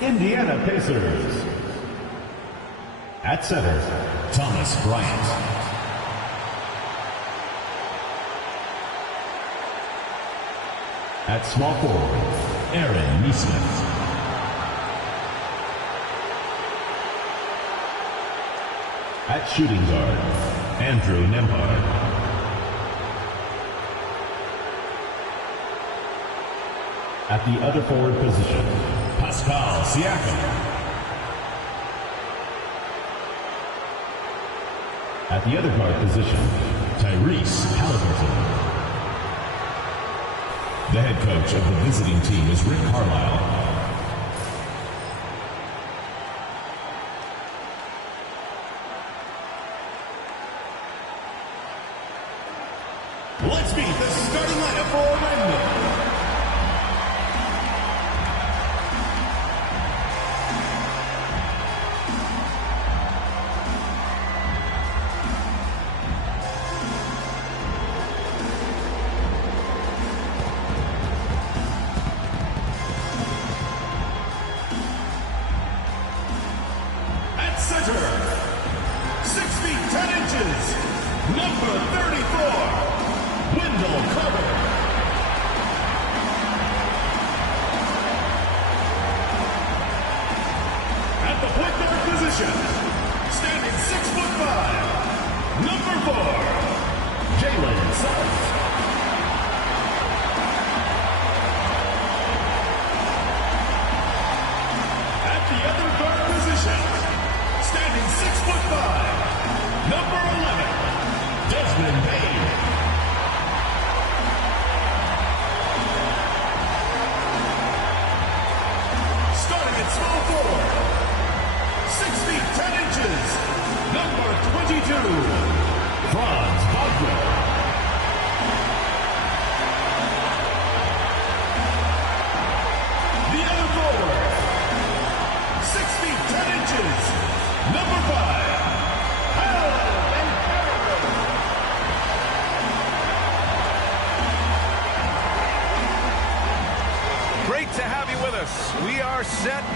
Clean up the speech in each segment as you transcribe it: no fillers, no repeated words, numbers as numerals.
Indiana Pacers. At center, Thomas Bryant. At small forward, Aaron Nesmith. At shooting guard, Andrew Nembhard. At the other forward position, Pascal Siakam. At the other guard position, Tyrese Halliburton. The head coach of the visiting team is Rick Carlisle. Let's meet the starting lineup for Orlando.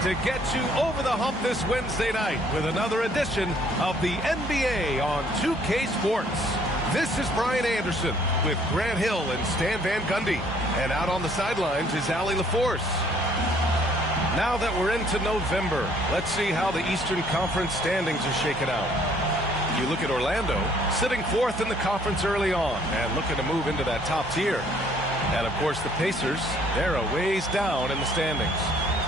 To get you over the hump this Wednesday night with another edition of the NBA on 2K Sports. This is Brian Anderson with Grant Hill and Stan Van Gundy. And out on the sidelines is Allie LaForce. Now that we're into November, let's see how the Eastern Conference standings are shaken out. You look at Orlando, sitting fourth in the conference early on and looking to move into that top tier. And, of course, the Pacers, they're a ways down in the standings.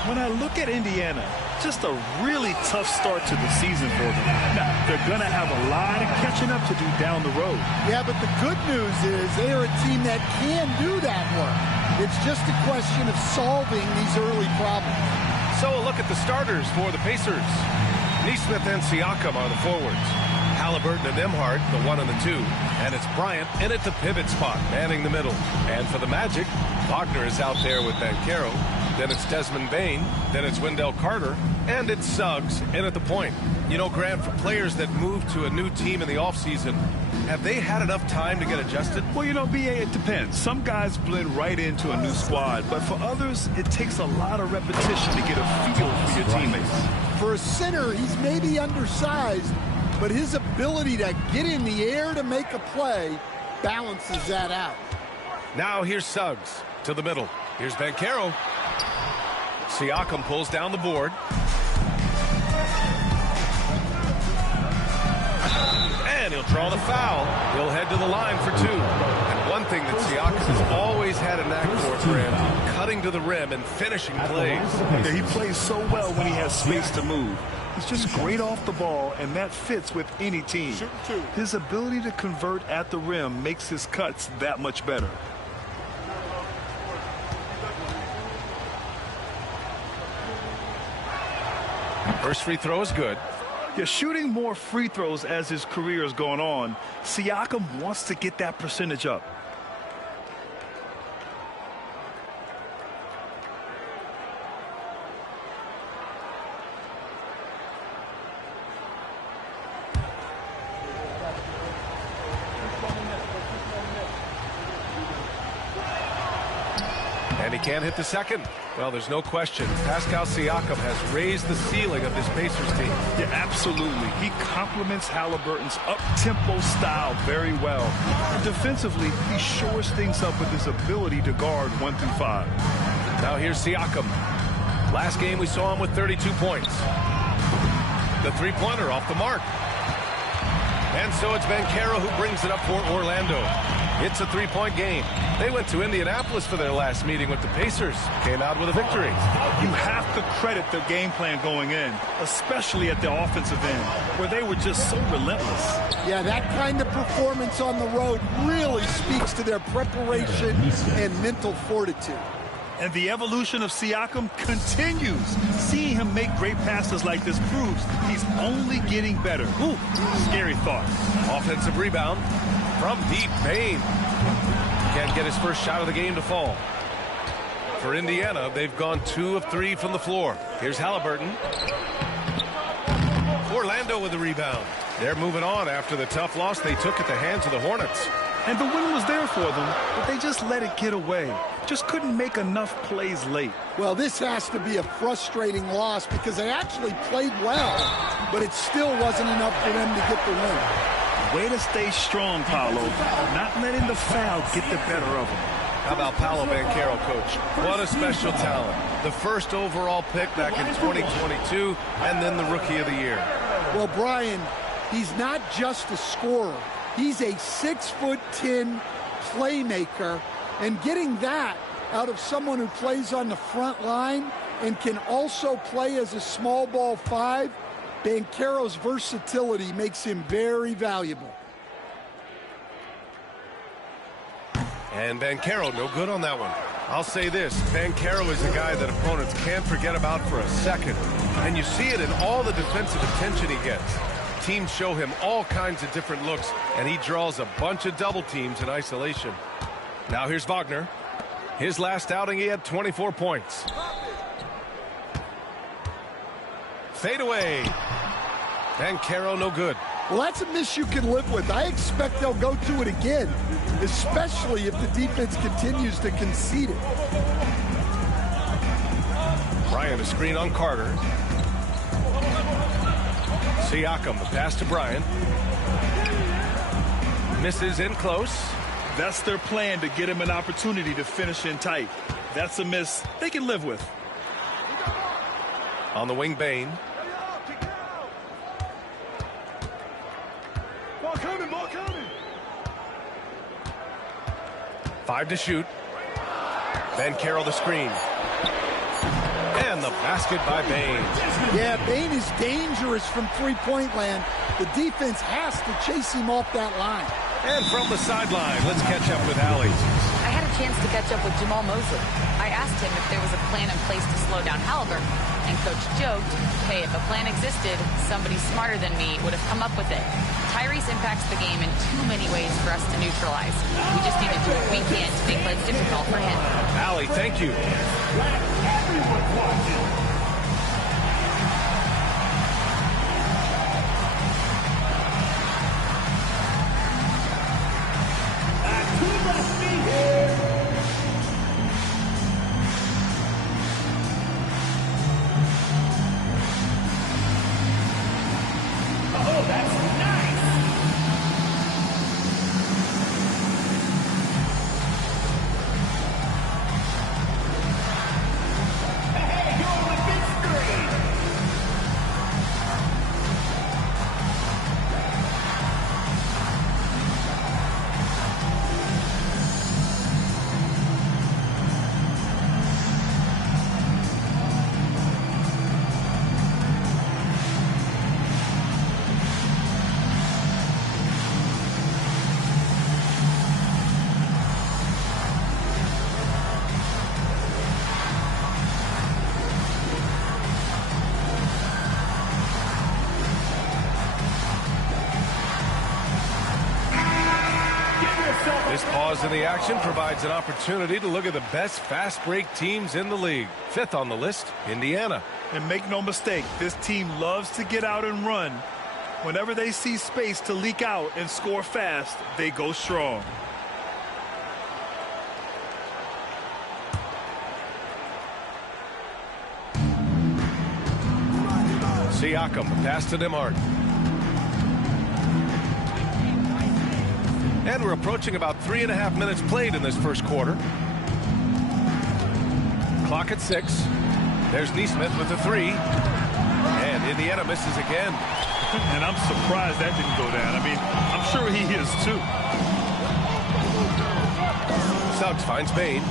When I look at Indiana, just a really tough start to the season for them. Now, they're going to have a lot of catching up to do down the road. Yeah, but the good news is they are a team that can do that work. It's just a question of solving these early problems. So a look at the starters for the Pacers. Nesmith and Siakam are the forwards. Halliburton and Nembhard, the 1 and the 2. And it's Bryant in at the pivot spot, manning the middle. And for the Magic, Wagner is out there with Banchero. Then it's Desmond Bane, then it's Wendell Carter, and it's Suggs in at the point. You know, Grant, for players that move to a new team in the offseason, have they had enough time to get adjusted? Well, you know, B.A., it depends. Some guys blend right into a new squad, but for others, it takes a lot of repetition to get a feel for your teammates. For a center, he's maybe undersized, but his ability to get in the air to make a play balances that out. Now here's Suggs to the middle. Here's Banchero. Siakam pulls down the board. And he'll draw the foul. He'll head to the line for 2. And one thing that Siakam has always had a knack for, Grant, cutting to the rim and finishing plays. Yeah, he plays so well when he has space to move. He's just great off the ball, and that fits with any team. His ability to convert at the rim makes his cuts that much better. First free throw is good. Yeah, shooting more free throws as his career has gone on, Siakam wants to get that percentage up. he can't hit the second. Well, there's no question. Pascal Siakam has raised the ceiling of this Pacers team. Yeah, absolutely. He complements Halliburton's up-tempo style very well. And defensively, he shores things up with his ability to guard 1 through 5. Now here's Siakam. Last game we saw him with 32 points. The three-pointer off the mark. And so it's Banchero who brings it up for Orlando. It's a three-point game. They went to Indianapolis for their last meeting with the Pacers. Came out with a victory. You have to credit their game plan going in, especially at the offensive end, where they were just so relentless. Yeah, that kind of performance on the road really speaks to their preparation and mental fortitude. And the evolution of Siakam continues. Seeing him make great passes like this proves he's only getting better. Ooh, scary thought. Offensive rebound from deep. Bane can't get his first shot of the game to fall. For Indiana, they've gone 2 of 3 from the floor. Here's Halliburton. Orlando with the rebound. They're moving on after the tough loss they took at the hands of the Hornets. And the win was there for them, but they just let it get away. Just couldn't make enough plays late. Well, this has to be a frustrating loss because they actually played well, but it still wasn't enough for them to get the win. Way to stay strong, Paolo. Not letting the foul get the better of them. How about Paolo Banchero, coach? What a special talent. The first overall pick back in 2022, and then the Rookie of the Year. Well, Brian, he's not just a scorer. He's a 6'10" playmaker, and getting that out of someone who plays on the front line and can also play as a small ball 5, Banchero's versatility makes him very valuable. And Banchero, no good on that one. I'll say this, Banchero is a guy that opponents can't forget about for a second. And you see it in all the defensive attention he gets. Teams show him all kinds of different looks, and he draws a bunch of double teams in isolation. Now here's Wagner. His last outing, he had 24 points. Fade away. Banchero, no good. Well, that's a miss you can live with. I expect they'll go to it again, especially if the defense continues to concede it. Bryant, a screen on Carter. Siakam, the pass to Bryant. Misses in close. That's their plan, to get him an opportunity to finish in tight. That's a miss they can live with. On the wing, Bane. Ball coming, ball coming. 5 to shoot. Banchero the screen. And the basket by Bane. Yeah, Bane is dangerous from three-point land. The defense has to chase him off that line. And from the sideline, let's catch up with Allie. I had a chance to catch up with Jamal Mosley. I asked him if there was a plan in place to slow down Halliburton, and Coach joked, hey, if a plan existed, somebody smarter than me would have come up with it. Tyrese impacts the game in too many ways for us to neutralize. We just need to do what we can to make life difficult for him. Allie, thank you. Everyone's watching. This pause in the action provides an opportunity to look at the best fast break teams in the league. 5th on the list, Indiana. And make no mistake, this team loves to get out and run. Whenever they see space to leak out and score fast, they go strong. Siakam, pass to Nembhard. And we're approaching about 3.5 minutes played in this first quarter. Clock at 6. There's Nesmith with the 3. And Indiana misses again. And I'm surprised that didn't go down. I mean, I'm sure he is too. Suggs finds Bane.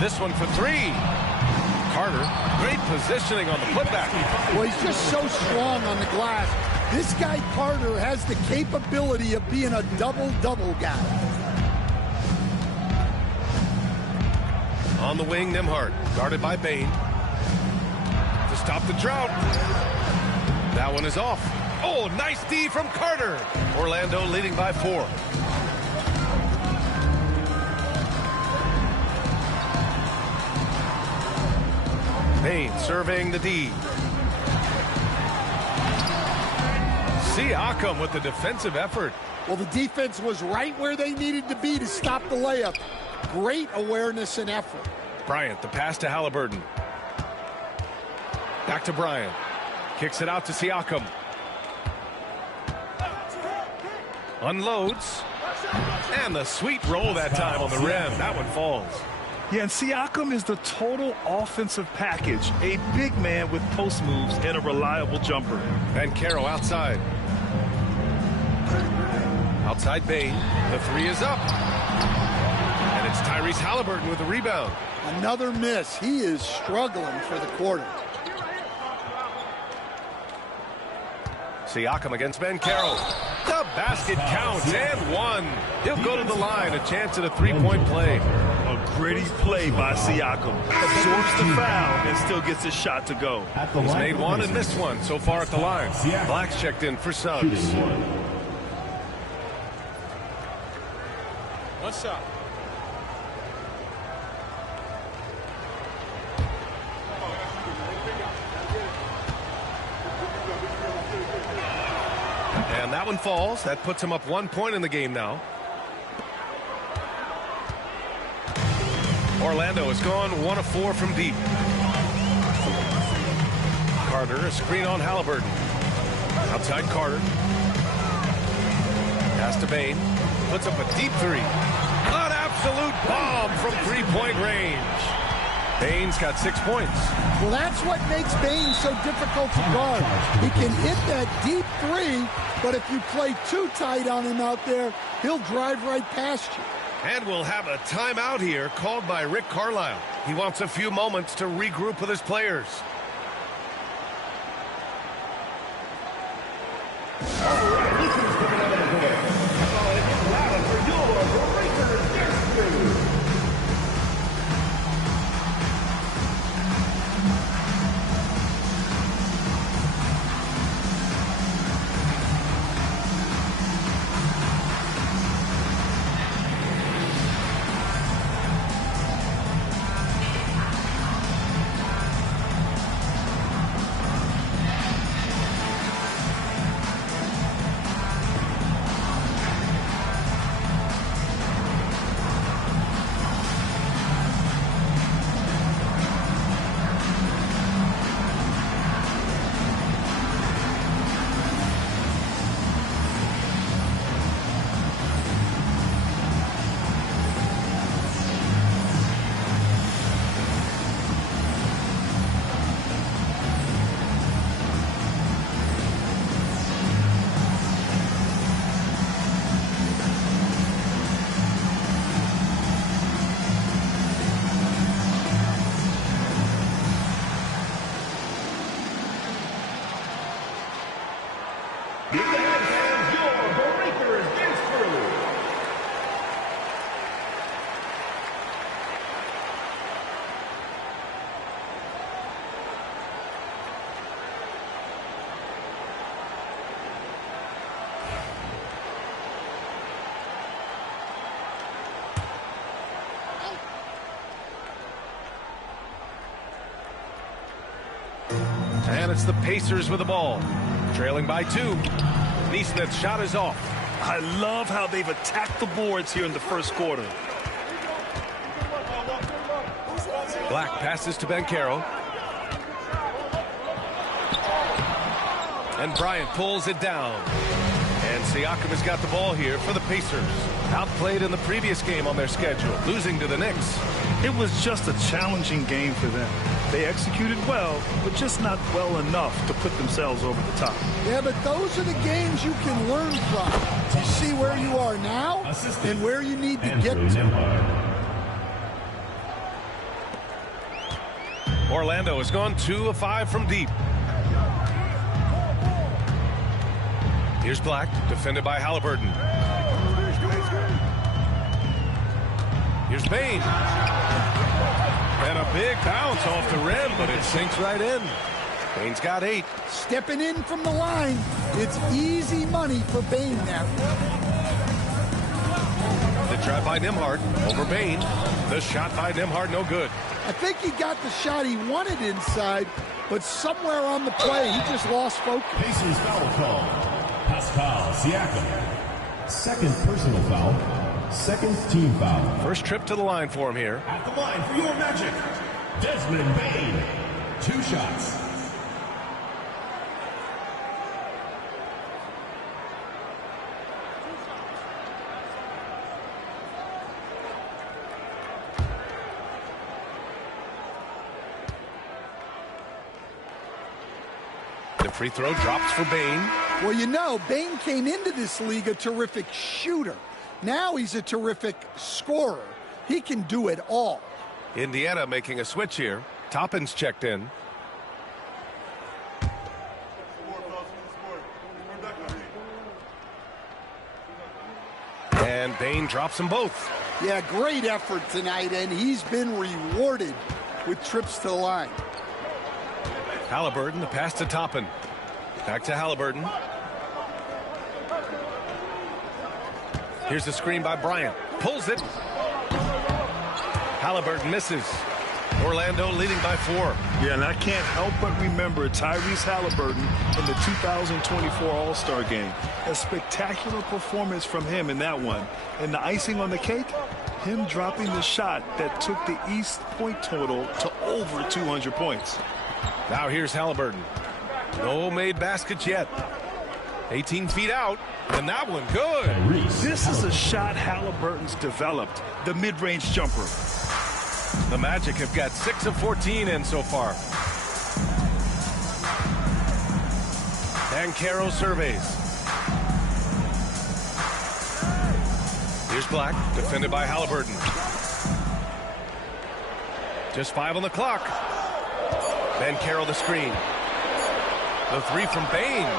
This one for 3. Carter, great positioning on the putback. Well, he's just so strong on the glass. This guy Carter has the capability of being a double-double guy. On the wing, Nembhard, guarded by Bane. To stop the drought. That one is off. Oh, nice D from Carter. Orlando leading by 4. Bane serving the D. Siakam with the defensive effort. Well, the defense was right where they needed to be to stop the layup. Great awareness and effort. Bryant, the pass to Halliburton. Back to Bryant. Kicks it out to Siakam. Unloads. And the sweet roll that time on the rim. That one falls. Yeah, and Siakam is the total offensive package. A big man with post moves and a reliable jumper. And Caro outside. Outside Bane. The 3 is up. And it's Tyrese Halliburton with the rebound. Another miss. He is struggling for the quarter. Siakam against Caro. The basket counts and 1. He'll go to the line. A chance at a 3-point play. A gritty play by Siakam. Absorbs the foul and still gets his shot to go. He's made 1 and missed 1 so far at the line. Black's checked in for Suggs. One shot. And that one falls. That puts him up 1 point in the game now. Orlando has gone 1 of 4 from deep. Carter, a screen on Halliburton. Outside Carter. Pass to Bane. Puts up a deep 3. An absolute bomb from 3-point range. Bane's got 6 points. Well, that's what makes Bane so difficult to guard. He can hit that deep 3, but if you play too tight on him out there, he'll drive right past you. And we'll have a timeout here called by Rick Carlisle. He wants a few moments to regroup with his players. And it's the Pacers with the ball. Trailing by 2. Nesmith's shot is off. I love how they've attacked the boards here in the first quarter. Black passes to Caro. And Bryant pulls it down. And Siakam has got the ball here for the Pacers. Outplayed in the previous game on their schedule, losing to the Knicks. It was just a challenging game for them. They executed well, but just not well enough to put themselves over the top. Yeah, but those are the games you can learn from. You see where you are now and where you need to get to. Orlando has gone 2 of 5 from deep. Here's Black, defended by Halliburton. Here's Bane. And a big bounce off the rim, but it sinks right in. Bane's got 8. Stepping in from the line. It's easy money for Bane there. The drive by Nembhard over Bane. The shot by Nembhard, no good. I think he got the shot he wanted inside, but somewhere on the play, he just lost focus. Pacers foul call. Pascal Siakam. Second personal foul. Second team foul. First trip to the line for him here. At the line for your Magic, Desmond Bane. 2 shots. The free throw drops for Bane. Well, you know, Bane came into this league a terrific shooter. Now he's a terrific scorer. He can do it all. Indiana making a switch here. Toppin's checked in. And Bane drops them both. Yeah, great effort tonight, and he's been rewarded with trips to the line. Halliburton, the pass to Toppin. Back to Halliburton. Here's the screen by Bryant. Pulls it. Halliburton misses. Orlando leading by 4. Yeah, and I can't help but remember Tyrese Halliburton in the 2024 All-Star Game. A spectacular performance from him in that one. And the icing on the cake, him dropping the shot that took the East point total to over 200 points. Now here's Halliburton. No made baskets yet. 18 feet out, and that one good. This is a shot Halliburton's developed, the mid-range jumper. The Magic have got 6 of 14 in so far. Banchero surveys. Here's Black, defended by Halliburton. Just 5 on the clock. Banchero the screen. The 3 from Bane.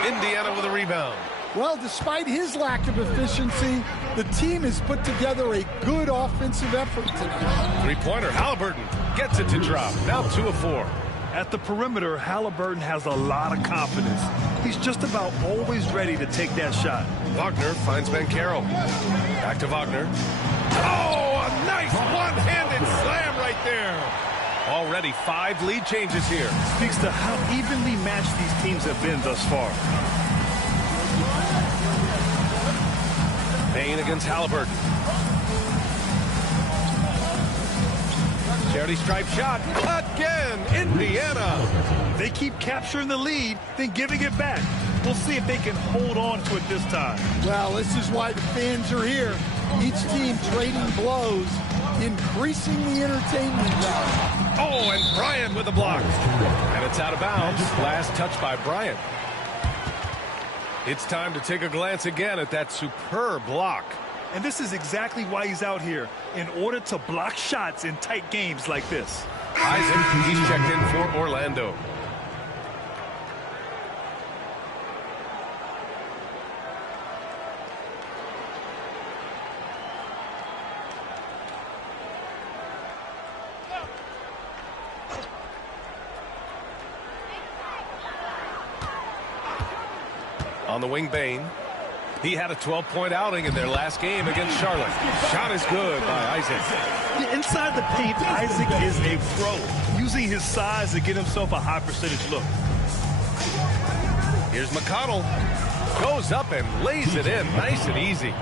Indiana with a rebound. Well, despite his lack of efficiency, the team has put together a good offensive effort tonight. Three-pointer, Halliburton gets it to drop. Now 2 of 4. At the perimeter, Halliburton has a lot of confidence. He's just about always ready to take that shot. Wagner finds Banchero. Back to Wagner. Oh, a nice one-handed slam right there. Already 5 lead changes here. Speaks to how evenly matched these teams have been thus far. Bane against Halliburton. Charity stripe shot. Again, Indiana. They keep capturing the lead, then giving it back. We'll see if they can hold on to it this time. Well, this is why the fans are here. Each team trading blows, increasing the entertainment value. Oh, and Bryant with the block. And it's out of bounds. Last touch by Bryant. It's time to take a glance again at that superb block. And this is exactly why he's out here, in order to block shots in tight games like this. Isaac, he's checked in for Orlando. On the wing, Bane. He had a 12-point outing in their last game against Charlotte. Shot is good by Isaac. Inside the paint, Isaac is a pro, using his size to get himself a high percentage look. Here's McConnell. Goes up and lays it in. Nice and easy.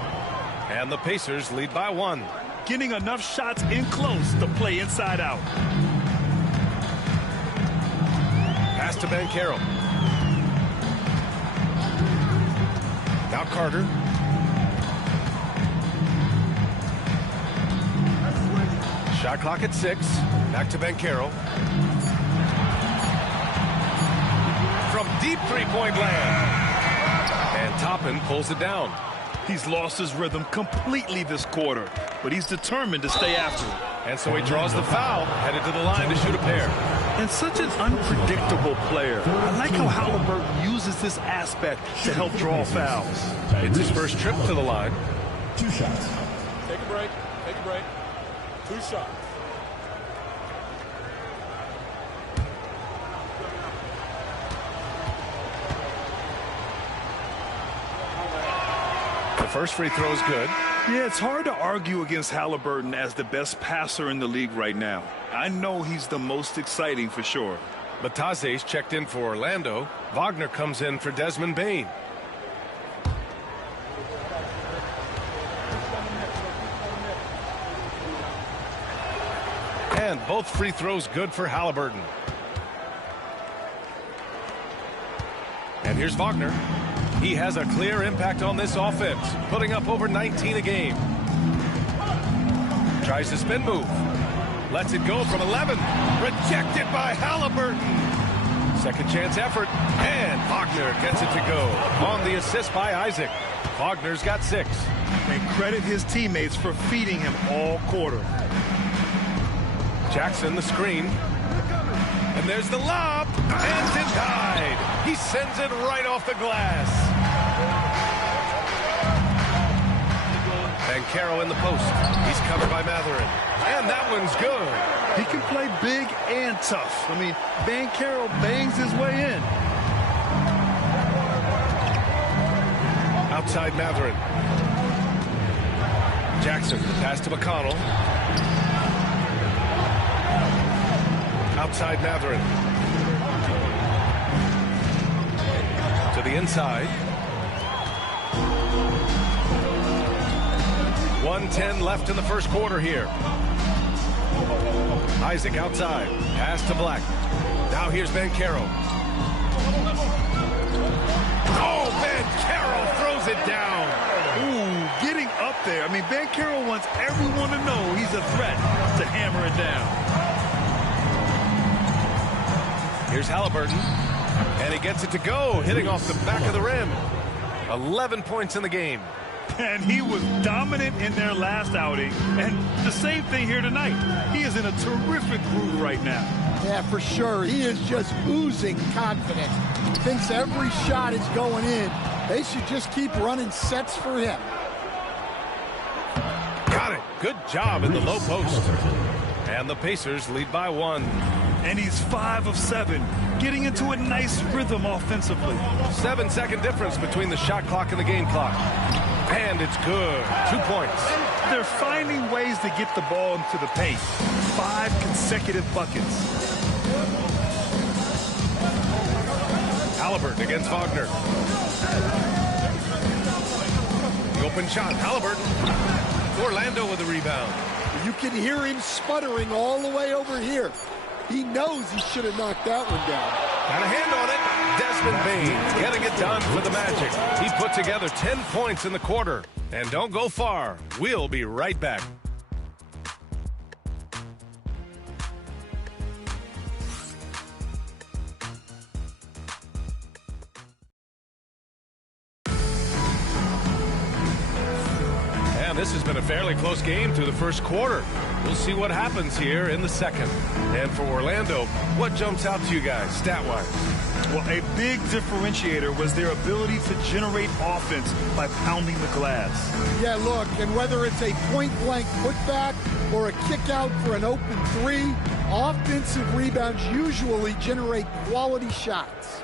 And the Pacers lead by 1. Getting enough shots in close to play inside out. Pass to Banchero. Carter. Shot clock at 6. Back to Banchero. From deep three-point land. And Toppin pulls it down. He's lost his rhythm completely this quarter, but he's determined to stay after it. And so he draws the foul, headed to the line to shoot a pair. And such an unpredictable player. I like how Halliburton uses this aspect to help draw fouls. It's his first trip to the line. 2 shots. Take a break. Take a break. 2 shots. The first free throw is good. Yeah, it's hard to argue against Halliburton as the best passer in the league right now. I know he's the most exciting for sure. Bataze's checked in for Orlando. Wagner comes in for Desmond Bane. And both free throws good for Halliburton. And here's Wagner. He has a clear impact on this offense, putting up over 19 a game. Tries to spin move. Lets it go from 11. Rejected by Halliburton. Second chance effort. And Wagner gets it to go. On the assist by Isaac. Wagner's got 6. And credit his teammates for feeding him all quarter. Jackson the screen. And there's the lob. And denied. He sends it right off the glass. Banchero in the post. He's covered by Matherin. And that one's good. He can play big and tough. I mean, Banchero bangs his way in. Outside Matherin. Jackson, pass to McConnell. Outside Matherin. To the inside. 1:10 left in the first quarter here. Isaac outside. Pass to Black. Now here's Banchero. Oh, Banchero throws it down. Ooh, getting up there. I mean, Banchero wants everyone to know he's a threat to hammer it down. Here's Halliburton. And he gets it to go, hitting off the back of the rim. 11 points in the game. And he was dominant in their last outing. And the same thing here tonight. He is in a terrific groove right now. Yeah, for sure. He is just oozing confidence. Thinks every shot is going in. They should just keep running sets for him. Got it. Good job in the low post. And the Pacers lead by 1. And he's 5 of 7, getting into a nice rhythm offensively. 7-second difference between the shot clock and the game clock. And it's good. 2 points. They're finding ways to get the ball into the paint. 5 consecutive buckets. Halliburton against Wagner. The open shot. Halliburton. Orlando with the rebound. You can hear him sputtering all the way over here. He knows he should have knocked that one down. Got a hand on it. Desmond Bane getting it done for the Magic. He put together 10 points in the quarter. And don't go far. We'll be right back. This has been a fairly close game through the first quarter. We'll see what happens here in the second. And for Orlando, what jumps out to you guys, stat-wise? Well, a big differentiator was their ability to generate offense by pounding the glass. Yeah, look, and whether it's a point-blank putback or a kick-out for an open 3, offensive rebounds usually generate quality shots.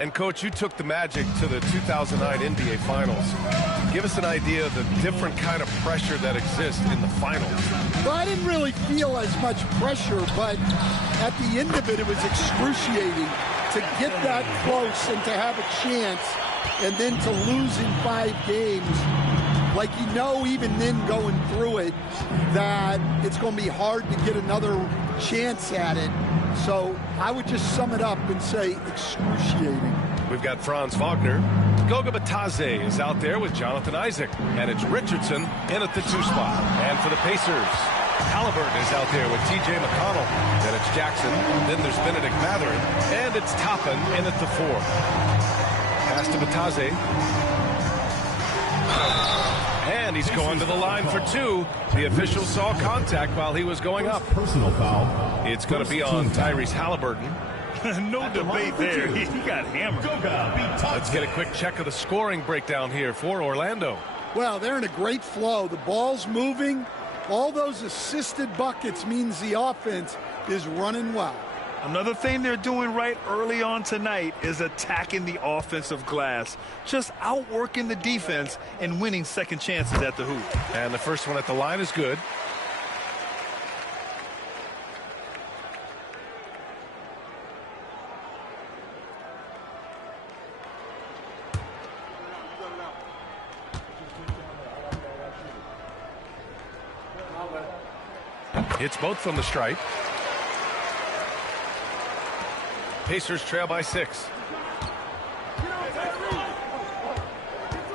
And, Coach, you took the Magic to the 2009 NBA Finals. Give us an idea of the different kind of pressure that exists in the finals. Well, I didn't really feel as much pressure, but at the end of it, it was excruciating to get that close and to have a chance and then to lose in 5 games. Like, you know, even then going through it, that it's going to be hard to get another chance at it. So I would just sum it up and say excruciating. We've got Franz Wagner. Goga Batadze is out there with Jonathan Isaac. And it's Richardson in at the 2 spot. And for the Pacers, Halliburton is out there with T.J. McConnell. Then it's Jackson. Then there's Benedict Mathurin. And it's Toppin in at the 4. Pass to Batadze. And he's going to the line for 2. The official saw contact while he was going up. Personal foul. It's going to be on Tyrese Halliburton. No debate there. He got hammered. Let's get a quick check of the scoring breakdown here for Orlando. Well, they're in a great flow. The ball's moving. All those assisted buckets means the offense is running well. Another thing they're doing right early on tonight is attacking the offensive glass. Just outworking the defense and winning second chances at the hoop. And the first one at the line is good. Hits both from the stripe. Pacers trail by 6.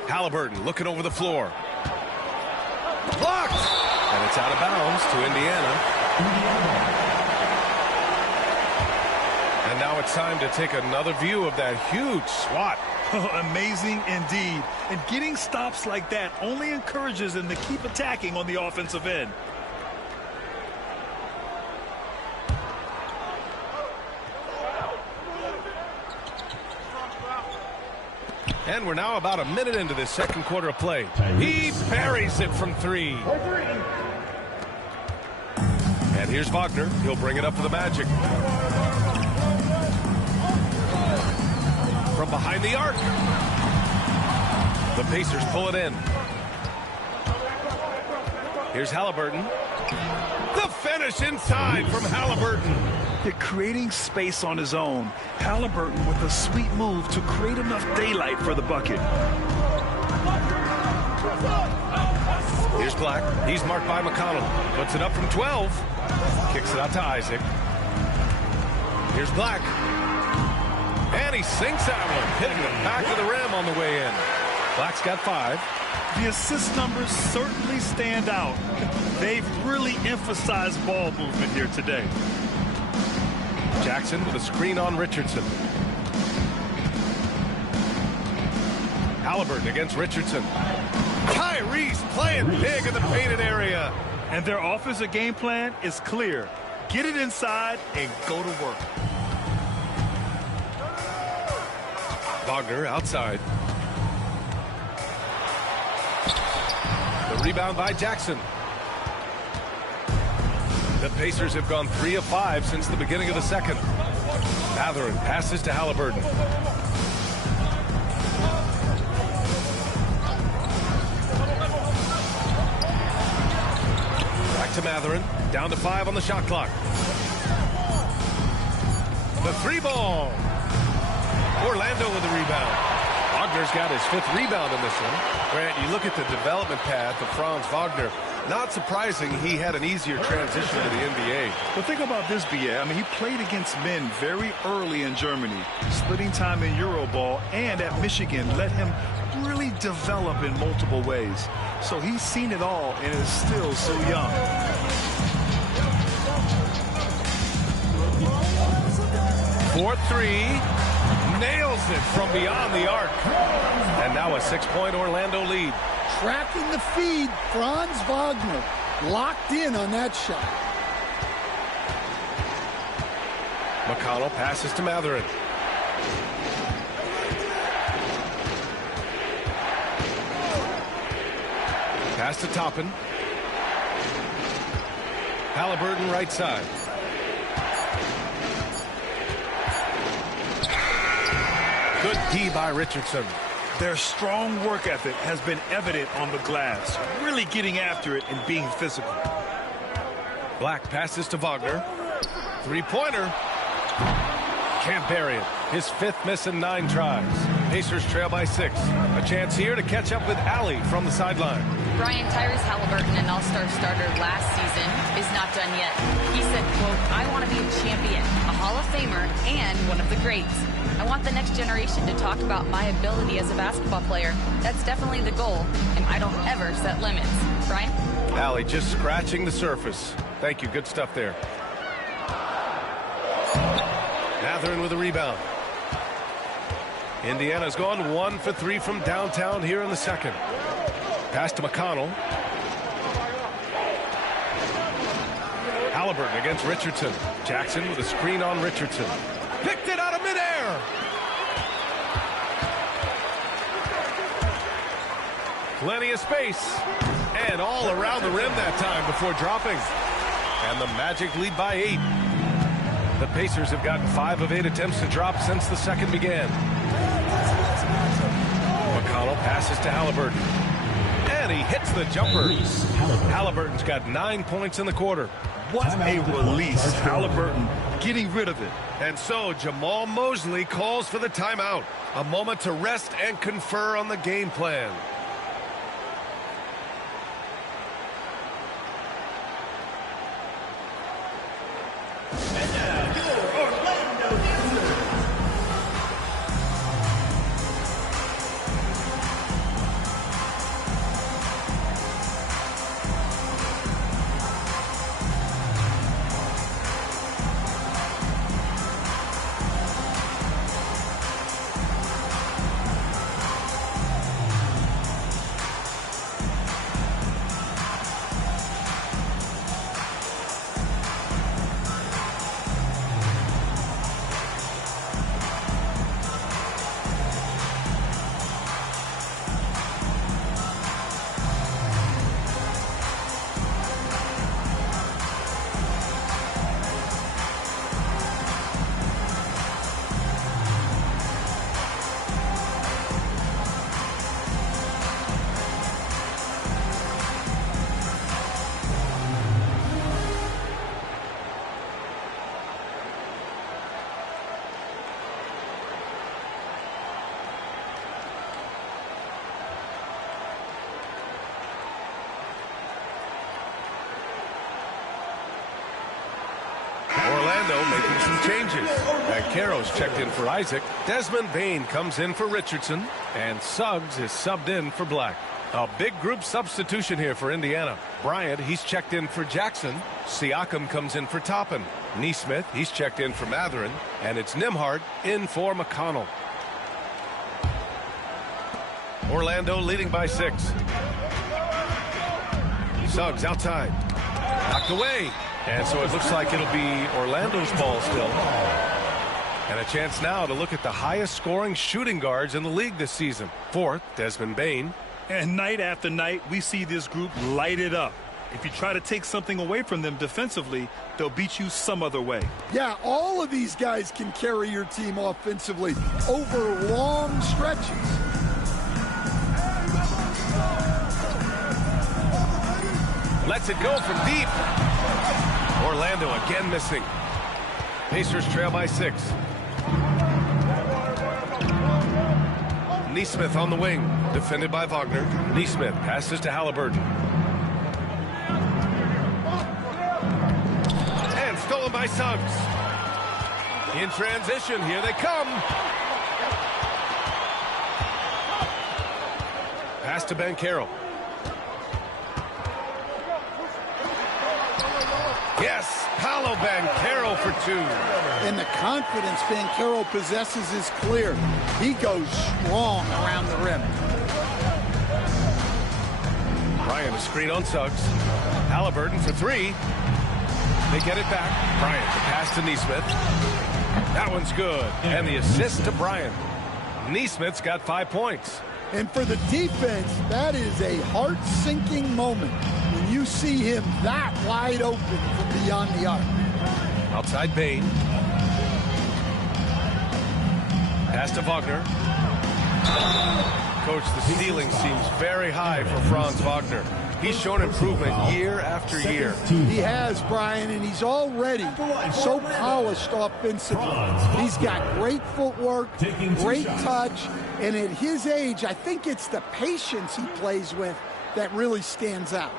Halliburton looking over the floor. Blocked! And it's out of bounds to Indiana. And now it's time to take another view of that huge swat. Amazing indeed. And getting stops like that only encourages them to keep attacking on the offensive end. And we're now about a minute into this second quarter of play. He buries it from 3. And here's Wagner. He'll bring it up for the Magic. From behind the arc. The Pacers pull it in. Here's Halliburton. The finish inside from Halliburton. They're creating space on his own. Halliburton with a sweet move to create enough daylight for the bucket. Here's Black. He's marked by McConnell. Puts it up from 12. Kicks it out to Isaac. Here's Black. And he sinks that one, hitting the back of the rim on the way in. Black's got 5. The assist numbers certainly stand out. They've really emphasized ball movement here today. Jackson with a screen on Richardson. Halliburton against Richardson. Tyrese playing big in the painted area. And their offensive game plan is clear. Get it inside and go to work. Wagner outside. The rebound by Jackson. The Pacers have gone 3 of 5 since the beginning of the second. Mathurin passes to Halliburton. Back to Mathurin. Down to 5 on the shot clock. The 3-ball. Orlando with the rebound. Wagner's got his 5th rebound in this one. Grant, you look at the development path of Franz Wagner. Not surprising he had an easier transition to the NBA. But think about this, B.A. I mean, he played against men very early in Germany, splitting time in Euroball, and at Michigan let him really develop in multiple ways. So he's seen it all and is still so young. For 3. Nails it from beyond the arc. And now a 6-point Orlando lead. Tracking the feed, Franz Wagner locked in on that shot. McConnell passes to Mathurin. Pass to Toppin. Halliburton right side. Good D by Richardson. Their strong work ethic has been evident on the glass, really getting after it and being physical. Black passes to Wagner. 3-pointer. Can't bury it. His 5th miss in 9 tries. Pacers trail by 6. A chance here to catch up with Alley from the sideline. Brian, Tyrese Halliburton, an all-star starter last season, is not done yet. He said, quote, "I want to be a champion, a Hall of Famer, and one of the greats. I want the next generation to talk about my ability as a basketball player. That's definitely the goal, and I don't ever set limits." Brian? Allie just scratching the surface. Thank you. Good stuff there. Mathurin with a rebound. Indiana's gone 1 for 3 from downtown here in the second. Pass to McConnell. Halliburton against Richardson. Jackson with a screen on Richardson. Picked it out of midair. Plenty of space. And all around the rim that time before dropping. And the Magic lead by 8. The Pacers have gotten 5 of 8 attempts to drop since the second began. McConnell passes to Halliburton. And he hits the jumper. Halliburton's got 9 points in the quarter. What a release. Halliburton getting rid of it. And so Jamal Mosley calls for the timeout. A moment to rest and confer on the game plan. Orlando making some changes. Banchero's checked in for Isaac. Desmond Bane comes in for Richardson. And Suggs is subbed in for Black. A big group substitution here for Indiana. Bryant, he's checked in for Jackson. Siakam comes in for Toppin. Nesmith, he's checked in for Mathurin. And it's Nembhard in for McConnell. Orlando leading by 6. Suggs outside. Knocked away. And so it looks like it'll be Orlando's ball still. And a chance now to look at the highest scoring shooting guards in the league this season. 4th, Desmond Bane. And night after night, we see this group light it up. If you try to take something away from them defensively, they'll beat you some other way. Yeah, all of these guys can carry your team offensively over long stretches. Lets it go from deep. Orlando again missing. Pacers trail by 6. Nesmith on the wing, defended by Wagner. Nesmith passes to Halliburton. And stolen by Suggs. In transition, here they come. Pass to Banchero. Yes, Paolo Banchero for 2. And the confidence Banchero possesses is clear. He goes strong around the rim. Bryant, a screen on Suggs. Halliburton for 3. They get it back. Bryant, the pass to Nesmith. That one's good. And the assist to Bryant. Nesmith's got 5 points. And for the defense, that is a heart-sinking moment when you see him that wide open from beyond the arc. Outside Bane. Pass to Wagner. Coach, the ceiling seems very high for Franz Wagner. He's shown improvement year after year. He has, Brian, and he's already so polished offensively. He's got great footwork, great touch, and at his age, I think it's the patience he plays with that really stands out.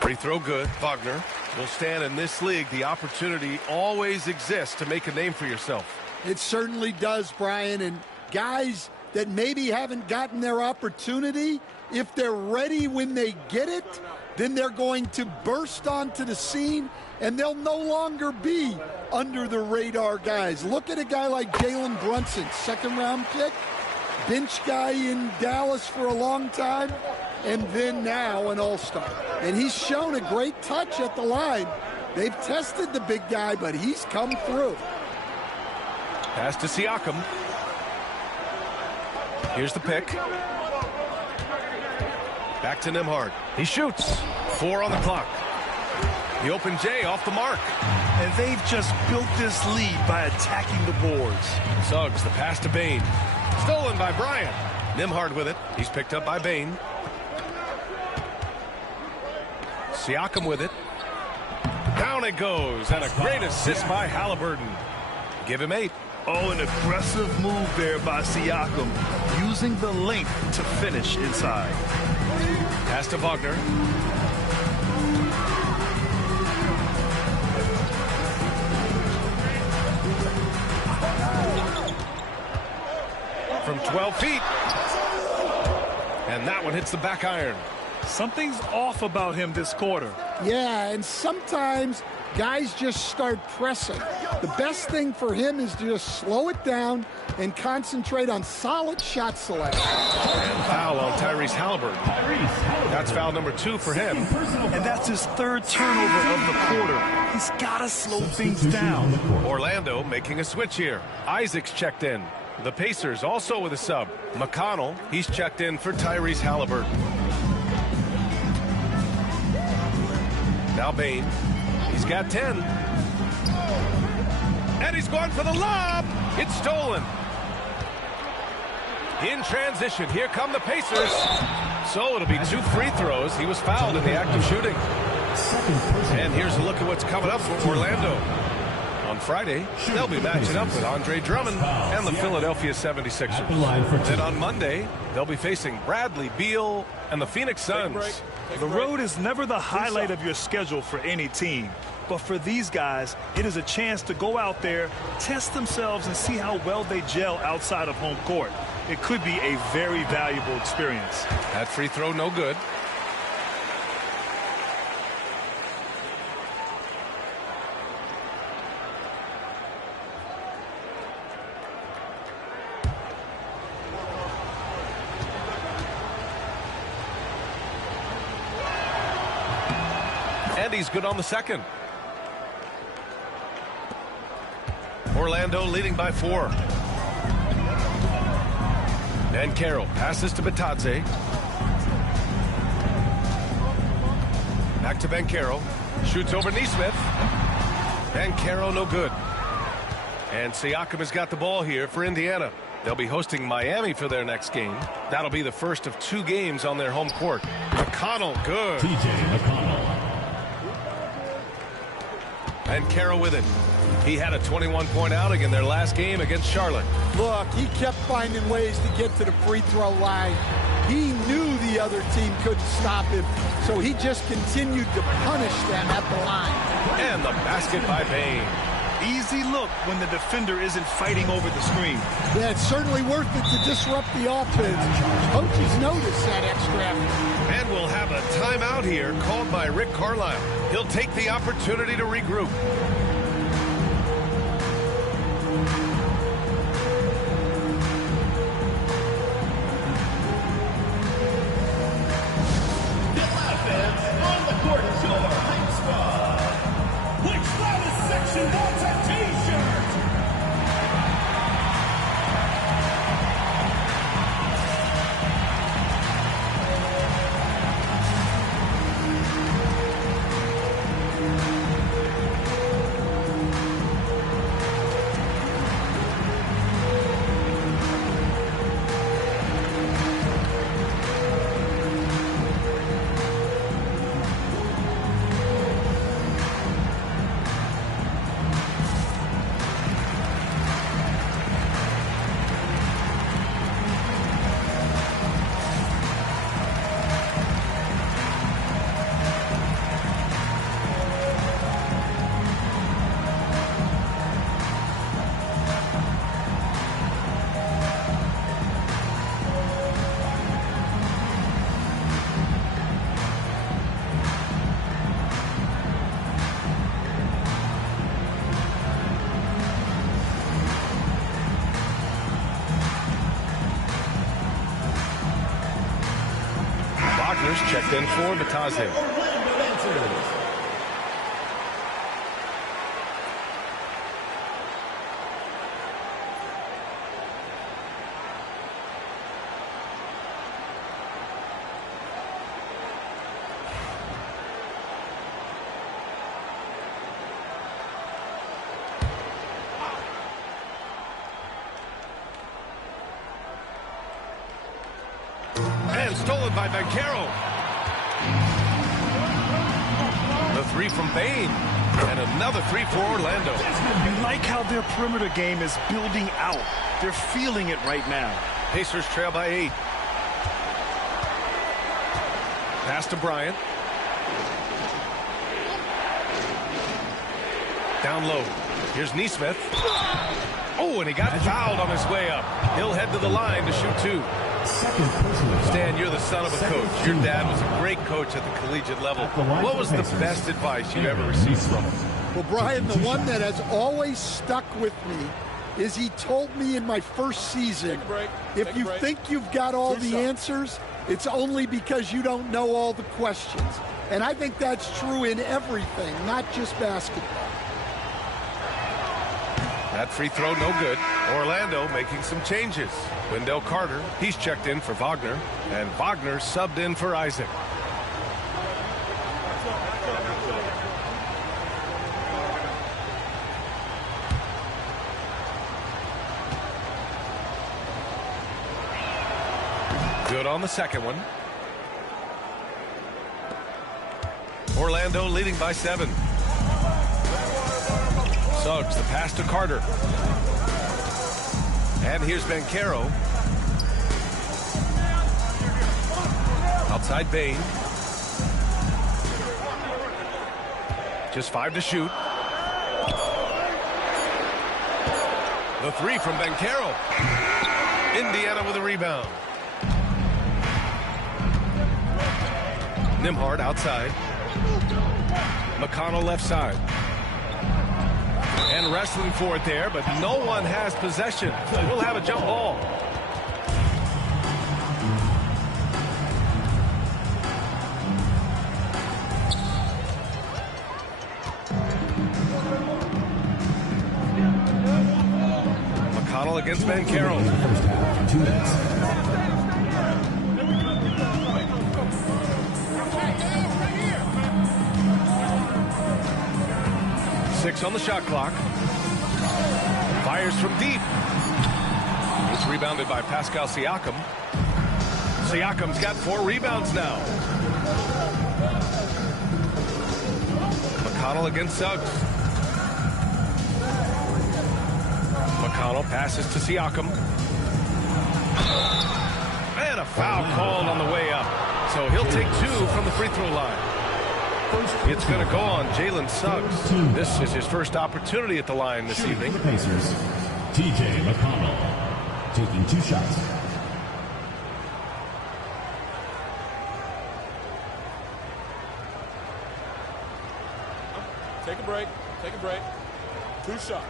Free throw good. Wagner will stand in this league. The opportunity always exists to make a name for yourself. It certainly does, Brian. And guys that maybe haven't gotten their opportunity, if they're ready when they get it, then they're going to burst onto the scene, and they'll no longer be under the radar guys. Look at a guy like Jalen Brunson, second-round pick, bench guy in Dallas for a long time, and then now an all-star. And he's shown a great touch at the line. They've tested the big guy, but he's come through. Pass to Siakam. Here's the pick. Back to Nembhard. He shoots. 4 on the clock. The open J off the mark. And they've just built this lead by attacking the boards. Suggs, the pass to Bane. Stolen by Bryant. Nembhard with it. He's picked up by Bane. Siakam with it. Down it goes. And a great assist by Halliburton. Give him 8. Oh, an aggressive move there by Siakam, using the length to finish inside. Pass to Wagner. From 12 feet. And that one hits the back iron. Something's off about him this quarter. Yeah, and sometimes guys just start pressing. The best thing for him is to just slow it down and concentrate on solid shot selection. And foul on Tyrese Halliburton. That's foul number 2 for him. And that's his 3rd turnover of the quarter. He's got to slow things down. Orlando making a switch here. Isaac's checked in. The Pacers also with a sub. McConnell, he's checked in for Tyrese Halliburton. Now Bane. He's got 10. And he's going for the lob. It's stolen. In transition, here come the Pacers. So it'll be 2 free throws. He was fouled in the act of shooting. And here's a look at what's coming up for Orlando. On Friday, they'll be matching up with Andre Drummond and the Philadelphia 76ers. Then on Monday, they'll be facing Bradley Beal and the Phoenix Suns. The road is never the highlight of your schedule for any team. But for these guys, it is a chance to go out there, test themselves, and see how well they gel outside of home court. It could be a very valuable experience. That free throw, no good. And he's good on the second. Orlando leading by 4. And Carroll passes to Batadze. Back to Banchero. Shoots over Nesmith. Banchero no good. And Siakam has got the ball here for Indiana. They'll be hosting Miami for their next game. That'll be the first of 2 games on their home court. McConnell, good. TJ McConnell. And Carroll with it. He had a 21-point outing in their last game against Charlotte. Look, he kept finding ways to get to the free throw line. He knew the other team couldn't stop him, so he just continued to punish them at the line. And the basket by Bane. Easy look when the defender isn't fighting over the screen. Yeah, it's certainly worth it to disrupt the offense. Coaches notice that extra effort. And we'll have a timeout here called by Rick Carlisle. He'll take the opportunity to regroup. On the court, your hype squad. Which latest section wants a t-shirt? Pacers checked in for Batazzi. And stolen by Banchero. The three from Bain. And another three for Orlando. You like how their perimeter game is building out. They're feeling it right now. Pacers trail by 8. Pass to Bryant. Down low. Here's Nesmith. Oh, and he got fouled on his way up. He'll head to the line to shoot 2. Stan, you're the son of a coach. Your dad was a great coach at the collegiate level. What was the best advice you ever received from him? Well, Brian, the one that has always stuck with me is he told me in my first season, if you think you've got all the answers, it's only because you don't know all the questions. And I think that's true in everything, not just basketball. That free throw no good. Orlando making some changes. Wendell Carter, he's checked in for Wagner. And Wagner subbed in for Isaac. Good on the second one. Orlando leading by 7. Suggs, the pass to Carter. And here's Banchero. Outside Bain. Just 5 to shoot. The three from Banchero. Indiana with a rebound. Nembhard outside. McConnell left side. And wrestling for it there, but no one has possession. We'll have a jump ball. McConnell against Banchero. 2 minutes. 6 on the shot clock. Fires from deep. It's rebounded by Pascal Siakam. Siakam's got 4 rebounds now. McConnell against Suggs. McConnell passes to Siakam. And a foul called on the way up. So he'll take 2 from the free throw line. It's going to go on Jalen Suggs. This is his first opportunity at the line this evening. The Pacers, T.J. McConnell, taking 2 shots. Take a break. Take a break. 2 shots.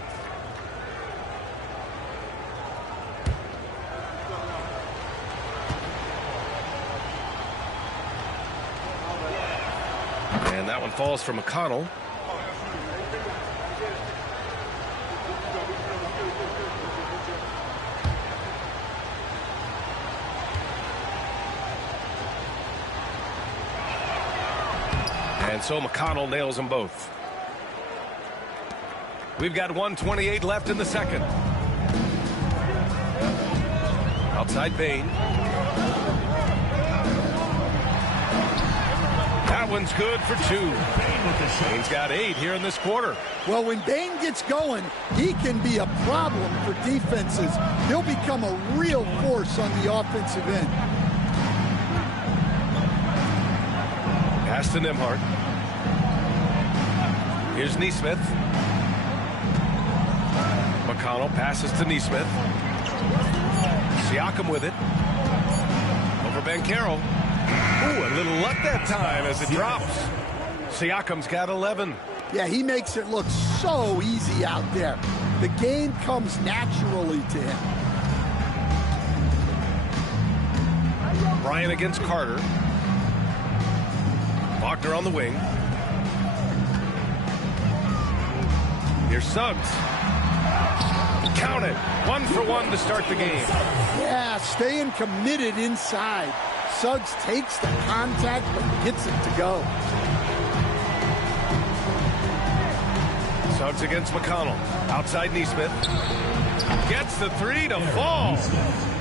And that one falls for McConnell. And so McConnell nails them both. We've got 1:28 left in the second. Outside Bain. That one's good for 2. Bain's got 8 here in this quarter. Well, when Bain gets going, he can be a problem for defenses. He'll become a real force on the offensive end. Pass to Nembhard. Here's Nesmith. McConnell passes to Nesmith. Siakam with it. Over Banchero. Ooh, a little luck that time as it drops. Siakam's got 11. Yeah, he makes it look so easy out there. The game comes naturally to him. Bryant against Carter. Wagner on the wing. Here's Suggs. Count it. 1 for 1 to start the game. Yeah, staying committed inside. Suggs takes the contact but gets it to go. Suggs against McConnell. Outside Neesmith. Gets the 3 to fall.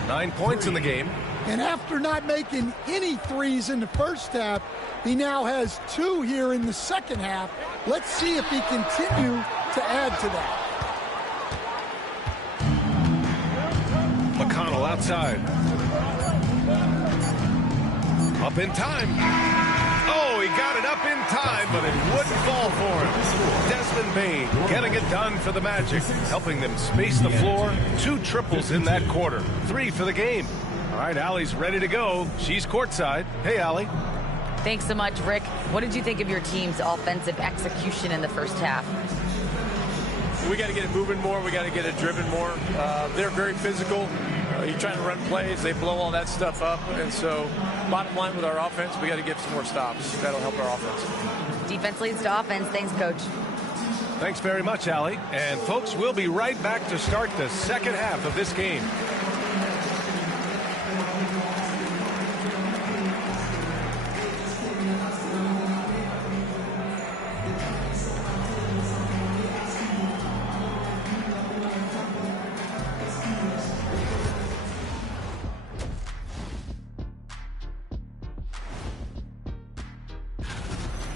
9 points in the game. And after not making any threes in the first half, he now has 2 here in the second half. Let's see if he continue to add to that. McConnell outside. Up in time. Oh, he got it up in time, but it wouldn't fall for him. Desmond Bain getting it done for the Magic, helping them space the floor. 2 triples in that quarter. 3 for the game. All right, Allie's ready to go. She's courtside. Hey, Allie. Thanks so much, Rick. What did you think of your team's offensive execution in the first half? We got to get it moving more. We got to get it driven more. They're very physical. You're trying to run plays. They blow all that stuff up. And so, bottom line with our offense, we got to get some more stops. That'll help our offense. Defense leads to offense. Thanks, Coach. Thanks very much, Allie. And, folks, we'll be right back to start the second half of this game.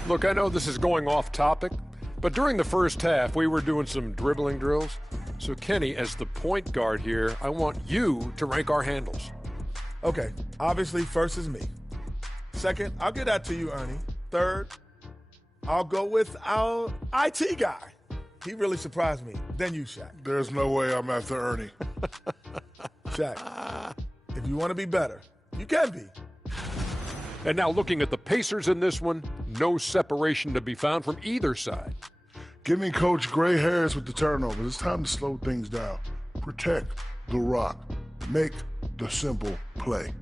Look, I know this is going off topic, but during the first half, we were doing some dribbling drills. So, Kenny, as the point guard here, I want you to rank our handles. Okay, obviously, first is me. Second, I'll get that to you, Ernie. Third, I'll go with our IT guy. He really surprised me. Then you, Shaq. There's no way I'm after Ernie. Shaq, if you want to be better, you can be. And now looking at the Pacers in this one, no separation to be found from either side. Giving Coach gray hairs with the turnovers. It's time to slow things down. Protect the rock. Make the simple play.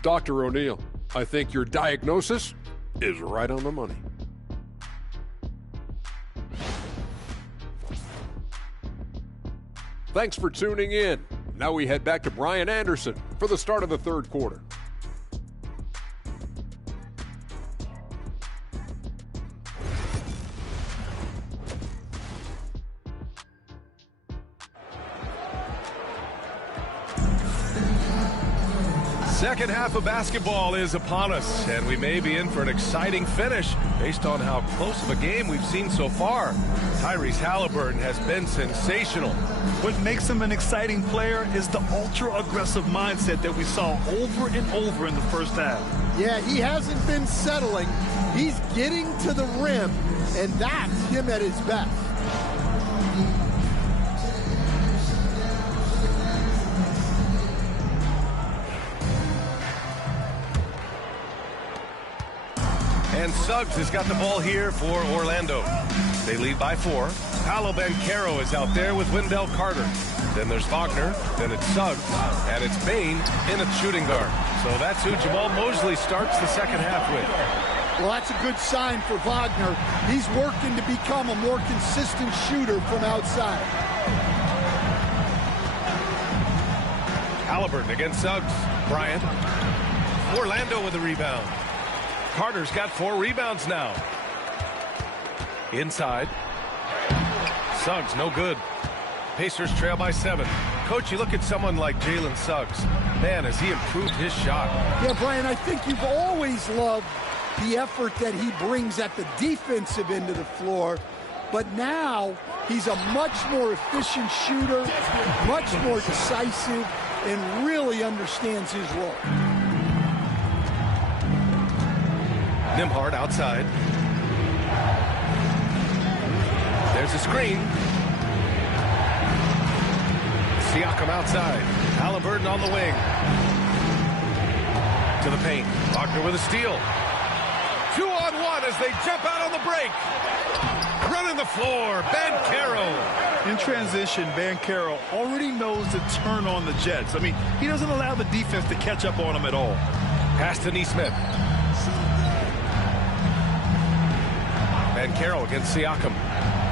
Dr. O'Neal, I think your diagnosis is right on the money. Thanks for tuning in. Now we head back to Brian Anderson for the start of the third quarter. Second half of basketball is upon us, and we may be in for an exciting finish based on how close of a game we've seen so far. Tyrese Halliburton has been sensational. What makes him an exciting player is the ultra-aggressive mindset that we saw over and over in the first half. Yeah, he hasn't been settling. He's getting to the rim, and that's him at his best. And Suggs has got the ball here for Orlando. They lead by 4. Paolo Banchero is out there with Wendell Carter. Then there's Wagner, then it's Suggs, and it's Bain in at shooting guard. So that's who Jamal Mosley starts the second half with. Well, that's a good sign for Wagner. He's working to become a more consistent shooter from outside. Halliburton against Suggs. Bryant. Orlando with a rebound. Carter's got 4 rebounds now. Inside. Suggs, no good. Pacers trail by 7. Coach, you look at someone like Jalen Suggs. Man, has he improved his shot. Yeah, Brian, I think you've always loved the effort that he brings at the defensive end of the floor. But now he's a much more efficient shooter, much more decisive, and really understands his role. Nembhard outside. There's a screen. Siakam outside. Halliburton on the wing. To the paint. Wagner with a steal. 2-on-1 as they jump out on the break. Running the floor. Banchero. In transition, Banchero already knows to turn on the Jets. I mean, he doesn't allow the defense to catch up on him at all. Pass to Neesmith. Banchero against Siakam.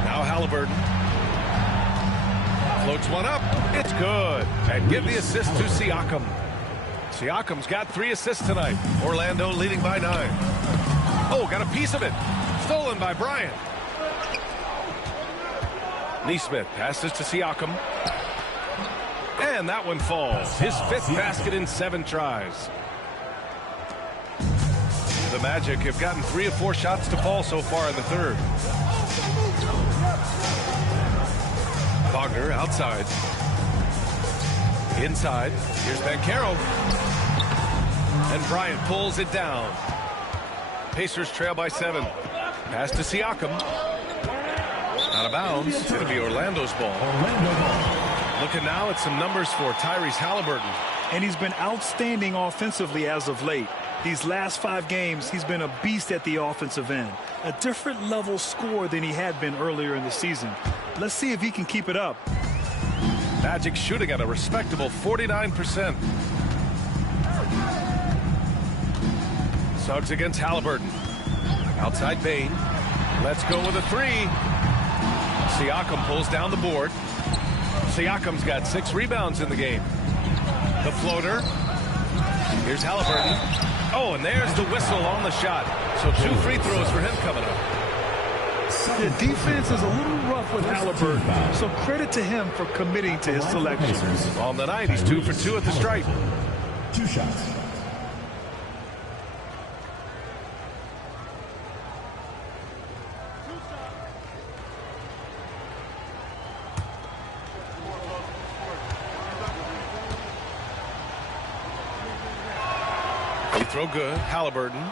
Now Halliburton. Floats one up. It's good. And give the assist to Siakam. Siakam's got 3 assists tonight. Orlando leading by 9. Oh, got a piece of it. Stolen by Bryant. Nesmith passes to Siakam. And that one falls. His 5th basket in 7 tries. The Magic have gotten 3 of 4 shots to fall so far in the 3rd. Wagner outside. Inside. Here's Banchero. And Bryant pulls it down. Pacers trail by 7. Pass to Siakam. Out of bounds. It'll be Orlando's ball. Looking now at some numbers for Tyrese Halliburton. And he's been outstanding offensively as of late. These last 5 games, he's been a beast at the offensive end. A different level scorer than he had been earlier in the season. Let's see if he can keep it up. Magic shooting at a respectable 49%. Suggs against Halliburton. Outside Bane. Let's go with a 3. Siakam pulls down the board. Siakam's got 6 rebounds in the game. The floater. Here's Halliburton. Oh, and there's the whistle on the shot. So 2 free throws for him coming up. The defense is a little rough with Halliburton, so credit to him for committing to his selection. On the night, he's 2 for 2 at the stripe. 2 shots. Free throw good. Halliburton.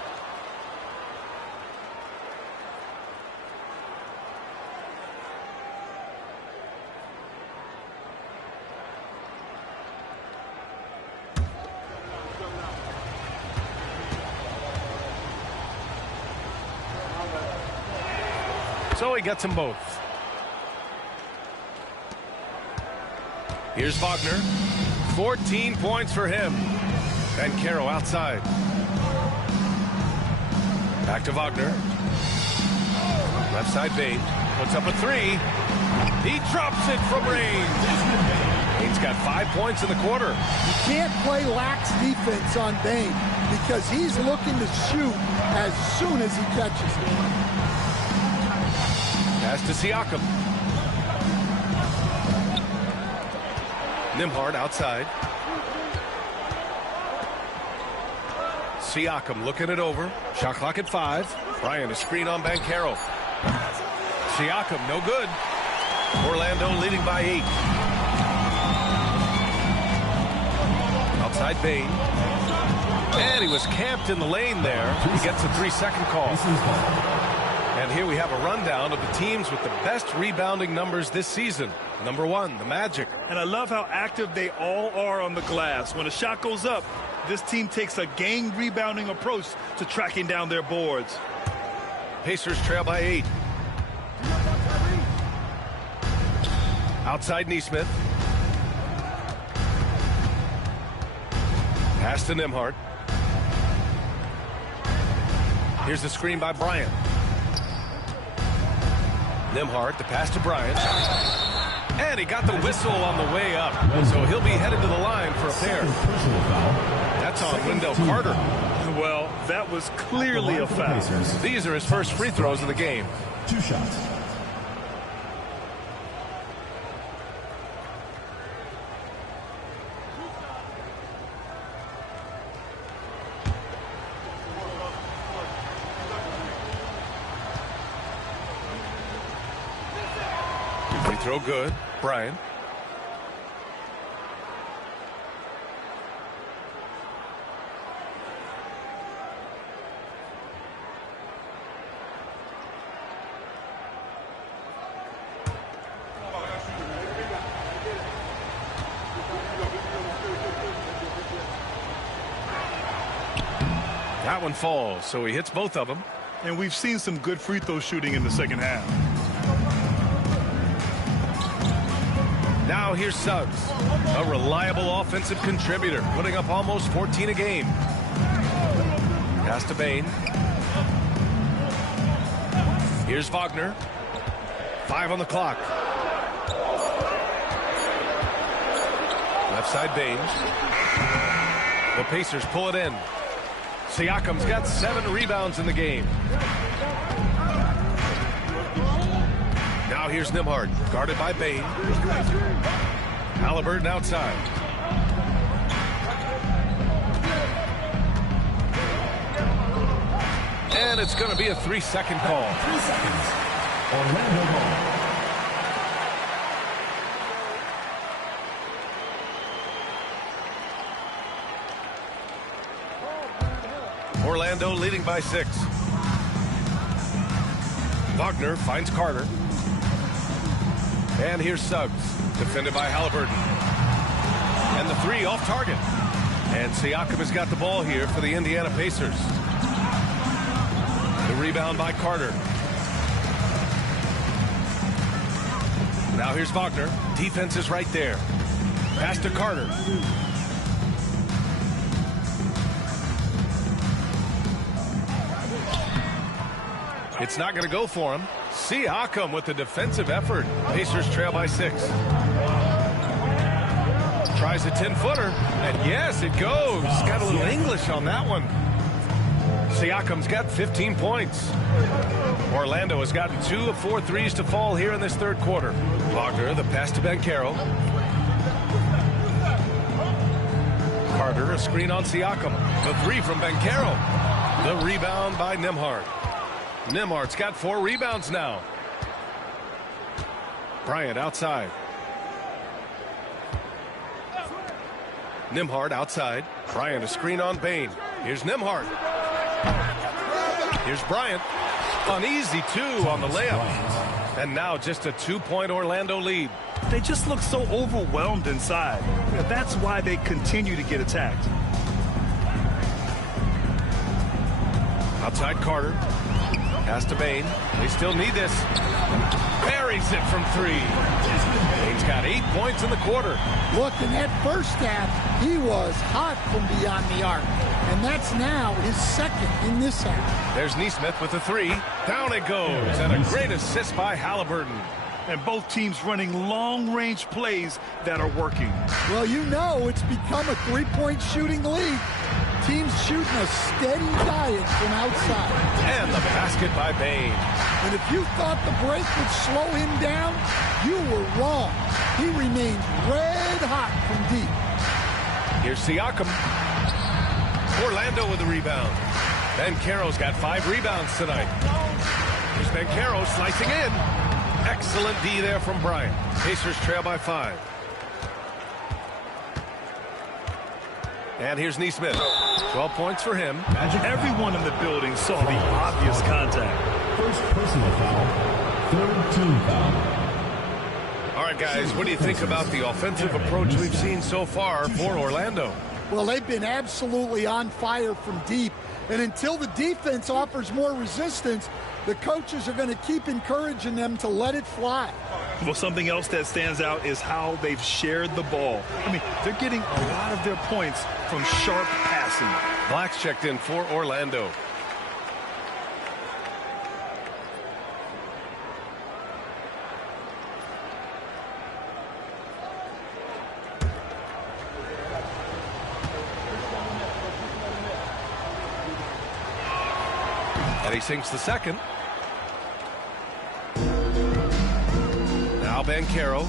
So he gets them both. Here's Wagner. 14 points for him. Banchero outside. Back to Wagner. Left side Bane. Puts up a 3. He drops it from range. Bane's got 5 points in the quarter. You can't play lax defense on Bane because he's looking to shoot as soon as he catches it. Pass to Siakam. Nembhard outside. Siakam looking it over. Shot clock at 5. Bryant a screen on Banchero. Siakam no good. Orlando leading by 8. Outside Bane. And he was camped in the lane there. He gets a 3-second call. And here we have a rundown of the teams with the best rebounding numbers this season. Number 1, the Magic. And I love how active they all are on the glass. When a shot goes up, this team takes a gang rebounding approach to tracking down their boards. Pacers trail by 8. Outside Nesmith. Pass to Nembhard. Here's the screen by Bryant. Nembhard, the pass to Bryant. And he got the whistle on the way up. So he'll be headed to the line for a pair. That's on Wendell Carter. Well, that was clearly a foul. These are his first free throws of the game. 2 shots. Free throw good. Bryant. That one falls, so he hits both of them. And we've seen some good free throw shooting in the second half. Now here's Suggs, a reliable offensive contributor, putting up almost 14 a game. Pass to Bane. Here's Wagner. 5 on the clock. Left side Baines. The Pacers pull it in. Siakam's got 7 rebounds in the game. Now here's Nembhard, guarded by Bane. Haliburton outside. And it's going to be a 3-second call. 3 seconds. Orlando ball. Orlando leading by 6. Wagner finds Carter. And here's Suggs, defended by Haliburton. And the 3 off target. And Siakam has got the ball here for the Indiana Pacers. The rebound by Carter. Now here's Wagner. Defense is right there. Pass to Carter. It's not going to go for him. Siakam with the defensive effort. Pacers trail by 6. Tries a 10-footer, and yes, it goes. Got a little English on that one. Siakam's got 15 points. Orlando has gotten 2 of 4 threes to fall here in this third quarter. Wagner, the pass to Banchero. Carter, a screen on Siakam. The 3 from Banchero. The rebound by Nembhard. Nembhard's got 4 rebounds now. Bryant outside. Nembhard outside. Bryant a screen on Bane. Here's Nembhard. Here's Bryant. An easy 2 on the layup. And now just a 2-point Orlando lead. They just look so overwhelmed inside. That's why they continue to get attacked. Outside Carter. Pass to Bane. They still need this. Buries it from 3. Bane's got 8 points in the quarter. Look, in that first half, he was hot from beyond the arc. And that's now his 2nd in this half. There's Nesmith with the 3. Down it goes. And a great assist by Haliburton. And both teams running long-range plays that are working. Well, you know it's become a 3-point shooting league. Teams shooting a steady diet from outside. And the basket by Bane. And if you thought the break would slow him down, you were wrong. He remained red hot from deep. Here's Siakam. Orlando with the rebound. Banchero's got 5 rebounds tonight. Here's Banchero slicing in. Excellent D there from Bryant. Pacers trail by 5. And here's Nesmith. 12 points for him. Everyone in the building saw the obvious contact. First personal foul. Third team foul. All right, guys, what do you think about the offensive approach we've seen so far for Orlando? Well, they've been absolutely on fire from deep. And until the defense offers more resistance, the coaches are going to keep encouraging them to let it fly. Well, something else that stands out is how they've shared the ball. I mean, they're getting a lot of their points from sharp passing. Black's checked in for Orlando. And he sinks the second. Now Banchero,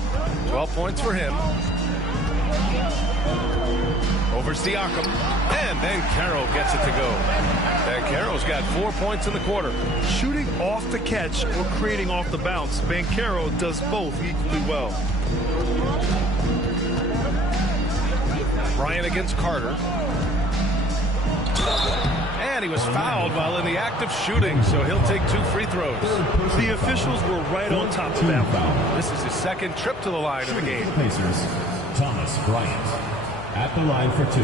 12 points for him. Over Siakam, and Banchero gets it to go. Banchero's got 4 points in the quarter. Shooting off the catch or creating off the bounce, Banchero does both equally well. Bryant against Carter. And he was fouled while in the act of shooting, so he'll take 2 free throws. The officials were right on top of that foul. This is his 2nd trip to the line of the game. Pacers, Thomas Bryant at the line for 2.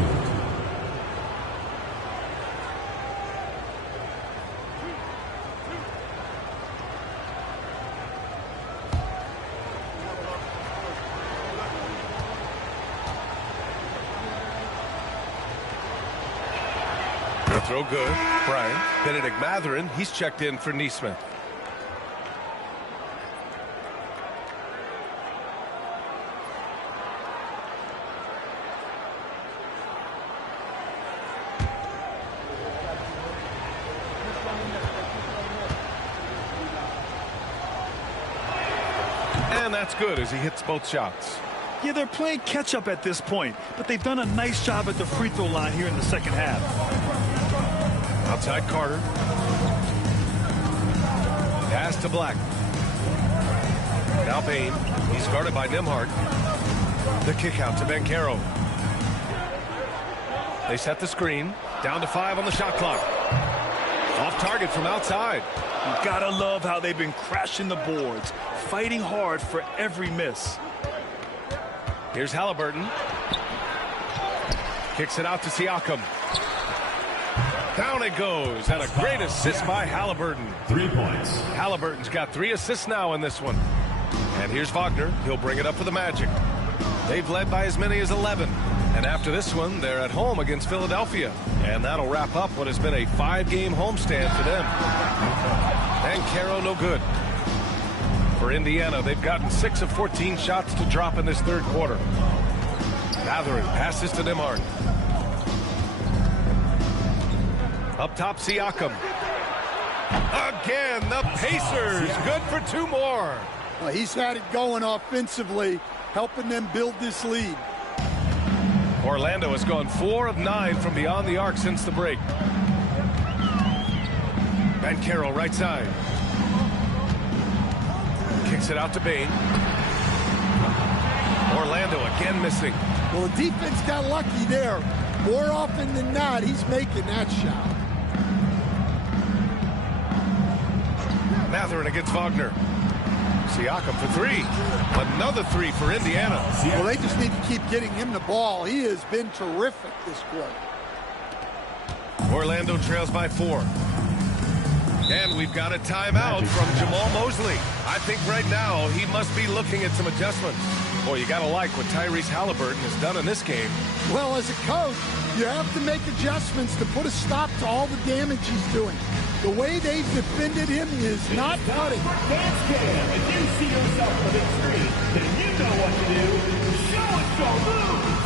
Throw good. Bryant. Benedict Mathurin, he's checked in for Nesmith. And that's good as he hits both shots. Yeah, they're playing catch-up at this point, but they've done a nice job at the free throw line here in the second half. Outside Carter. Pass to Black. Now Bain. He's guarded by Nembhard. The kick out to Banchero. They set the screen. Down to 5 on the shot clock. Off target from outside. You gotta love how they've been crashing the boards, fighting hard for every miss. Here's Halliburton. Kicks it out to Siakam. Down it goes, and a great assist by Halliburton. 3 points. Halliburton's got 3 assists now in this one. And here's Wagner. He'll bring it up for the Magic. They've led by as many as 11. And after this one, they're at home against Philadelphia. And that'll wrap up what has been a 5-game homestand for them. Banchero no good. For Indiana, they've gotten 6 of 14 shots to drop in this third quarter. Mathurin passes to Nembhard. Up top, Siakam. Again, the Pacers. Good for 2 more. Well, he's had it going offensively, helping them build this lead. Orlando has gone 4 of 9 from beyond the arc since the break. Banchero right side. Kicks it out to Bain. Orlando again missing. Well, the defense got lucky there. More often than not, he's making that shot. Mathurin against Wagner. Siakam for 3. Another 3 for Indiana. Well, they just need to keep getting him the ball. He has been terrific this quarter. Orlando trails by 4. And we've got a timeout from Jamal Mosley. I think right now he must be looking at some adjustments. Boy, you got to like what Tyrese Halliburton has done in this game. Well, as a coach, you have to make adjustments to put a stop to all the damage he's doing. The way they've defended him is not cutting. Dance cam. If you see yourself on the screen, then you know what to do. Show us your moves.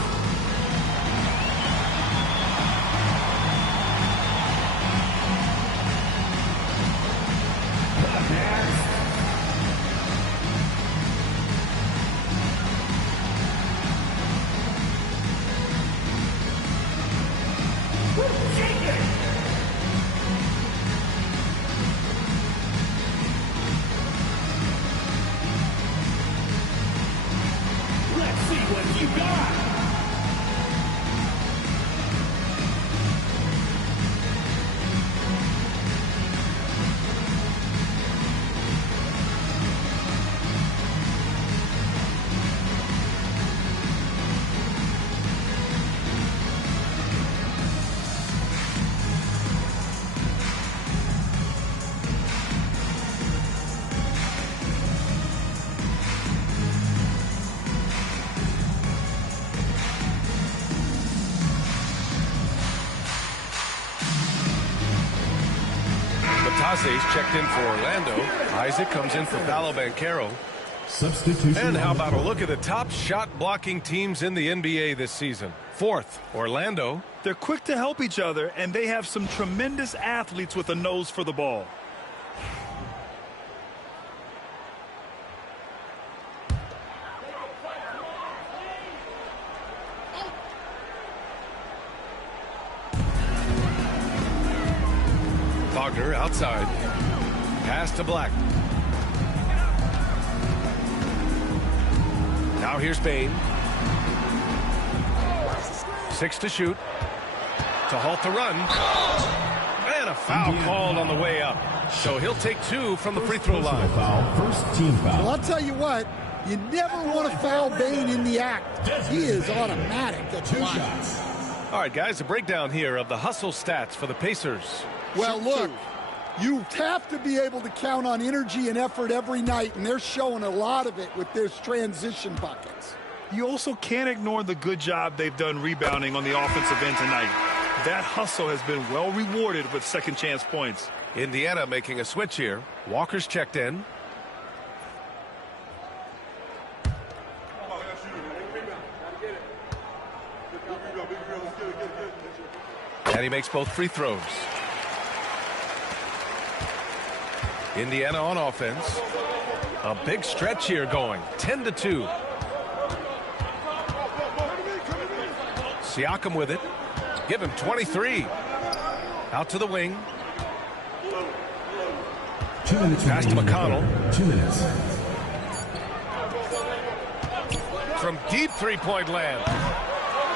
Taze's checked in for Orlando. Isaac comes in for Paolo Banchero. Substitution. And how about a look at the top shot blocking teams in the NBA this season? 4th, Orlando. They're quick to help each other, and they have some tremendous athletes with a nose for the ball. Wagner outside. Pass to Black. Now here's Bain. 6 to shoot. To halt the run. And a foul called on the way up. So he'll take 2 from the free throw line. First team foul. Well, I'll tell you what, you never want to foul Bain in the act. He is automatic at 2 shots. All right, guys, a breakdown here of the hustle stats for the Pacers. Well, look, you have to be able to count on energy and effort every night, and they're showing a lot of it with their transition buckets. You also can't ignore the good job they've done rebounding on the offensive end tonight. That hustle has been well rewarded with second chance points. Indiana making a switch here. Walker's checked in. And he makes both free throws. Indiana on offense. A big stretch here going. 10-2. Siakam with it. Give him 23. Out to the wing. 2 minutes. Pass to McConnell. 2 minutes. From deep three-point land.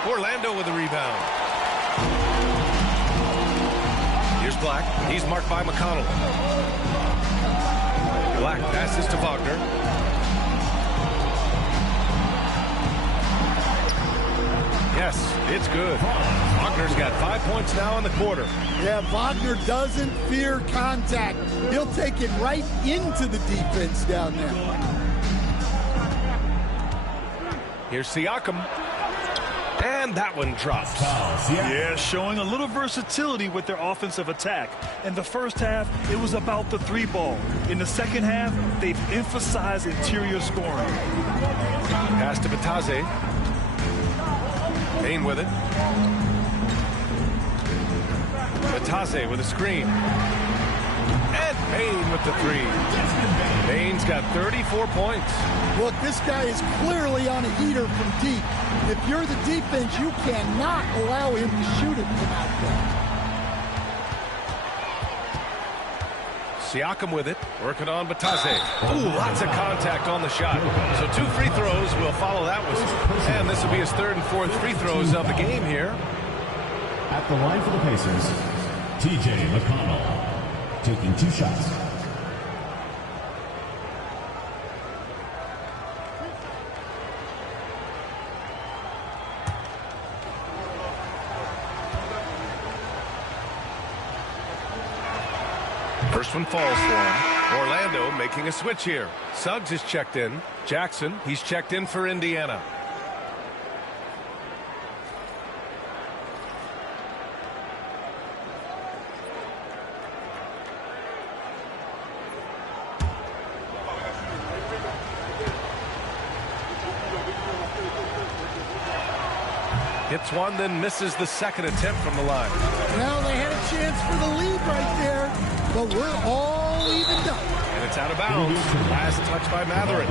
Orlando with the rebound. Here's Black. He's marked by McConnell. Black passes to Wagner. Yes, it's good. Wagner's got 5 points now in the quarter. Yeah, Wagner doesn't fear contact. He'll take it right into the defense down there. Here's Siakam. And that one drops. Yeah, showing a little versatility with their offensive attack. In the first half, it was about the three ball. In the second half, they've emphasized interior scoring. Pass to Batase. Payne with it. Batase with a screen. And Payne with the three. Payne's got 34 points. Look, this guy is clearly on a heater from deep. If you're the defense, you cannot allow him to shoot it from out there. Siakam with it, working on Batase. Ooh, lots of contact on the shot. So 2 free throws will follow that whistle. And this will be his 3rd and 4th free throws of the game here. At the line for the Pacers, TJ McConnell taking 2 shots. First one falls for him. Orlando making a switch here. Suggs is checked in. Jackson, he's checked in for Indiana. Hits one, then misses the second attempt from the line. Well, they had a chance for the lead right there, but we're all evened up. And it's out of bounds. Last touch by Matherin.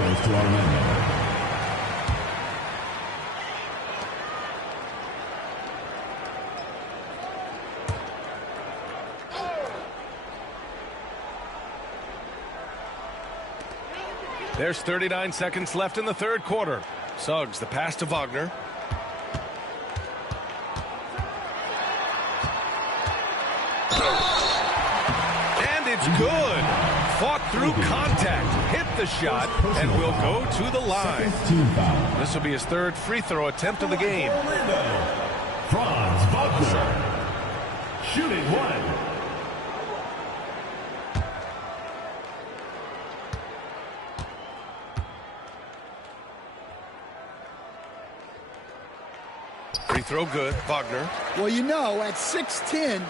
There's 39 seconds left in the 3rd quarter. Suggs, the pass to Wagner. It's good. Fought through contact, hit the shot, and will go to the line. This will be his 3rd free throw attempt of the game. Franz Wagner shooting 1. Free throw good, Wagner. Well, you know, at 6'10",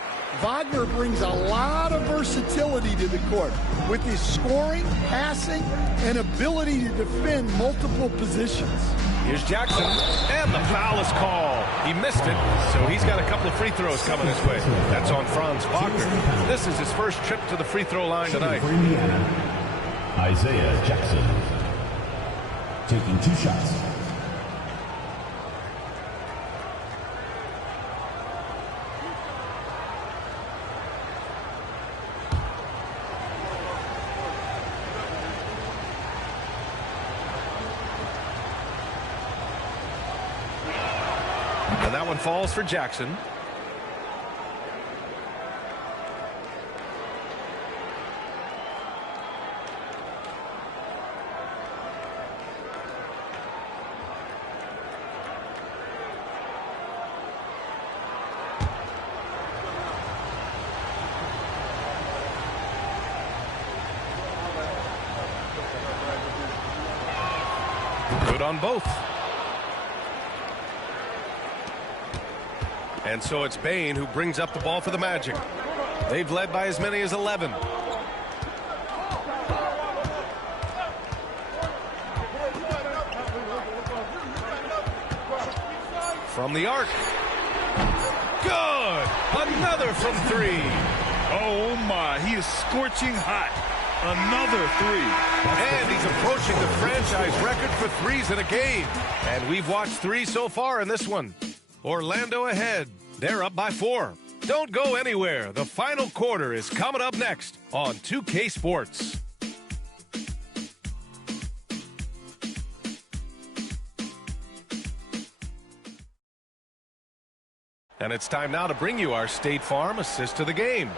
Wagner brings a lot of versatility to the court with his scoring, passing, and ability to defend multiple positions. Here's Jackson, and the foul is called. He missed it, so he's got a couple of free throws coming his way. That's on Franz Wagner. This is his first trip to the free throw line tonight. For Indiana, Isaiah Jackson taking 2 shots. And that one falls for Jackson. Good on both. And so it's Bane who brings up the ball for the Magic. They've led by as many as 11. From the arc. Good! Another from 3. Oh, my. He is scorching hot. Another three. And he's approaching the franchise record for threes in a game. And we've watched 3 so far in this one. Orlando ahead. They're up by 4. Don't go anywhere. The final quarter is coming up next on 2K Sports. And it's time now to bring you our State Farm assist to the game.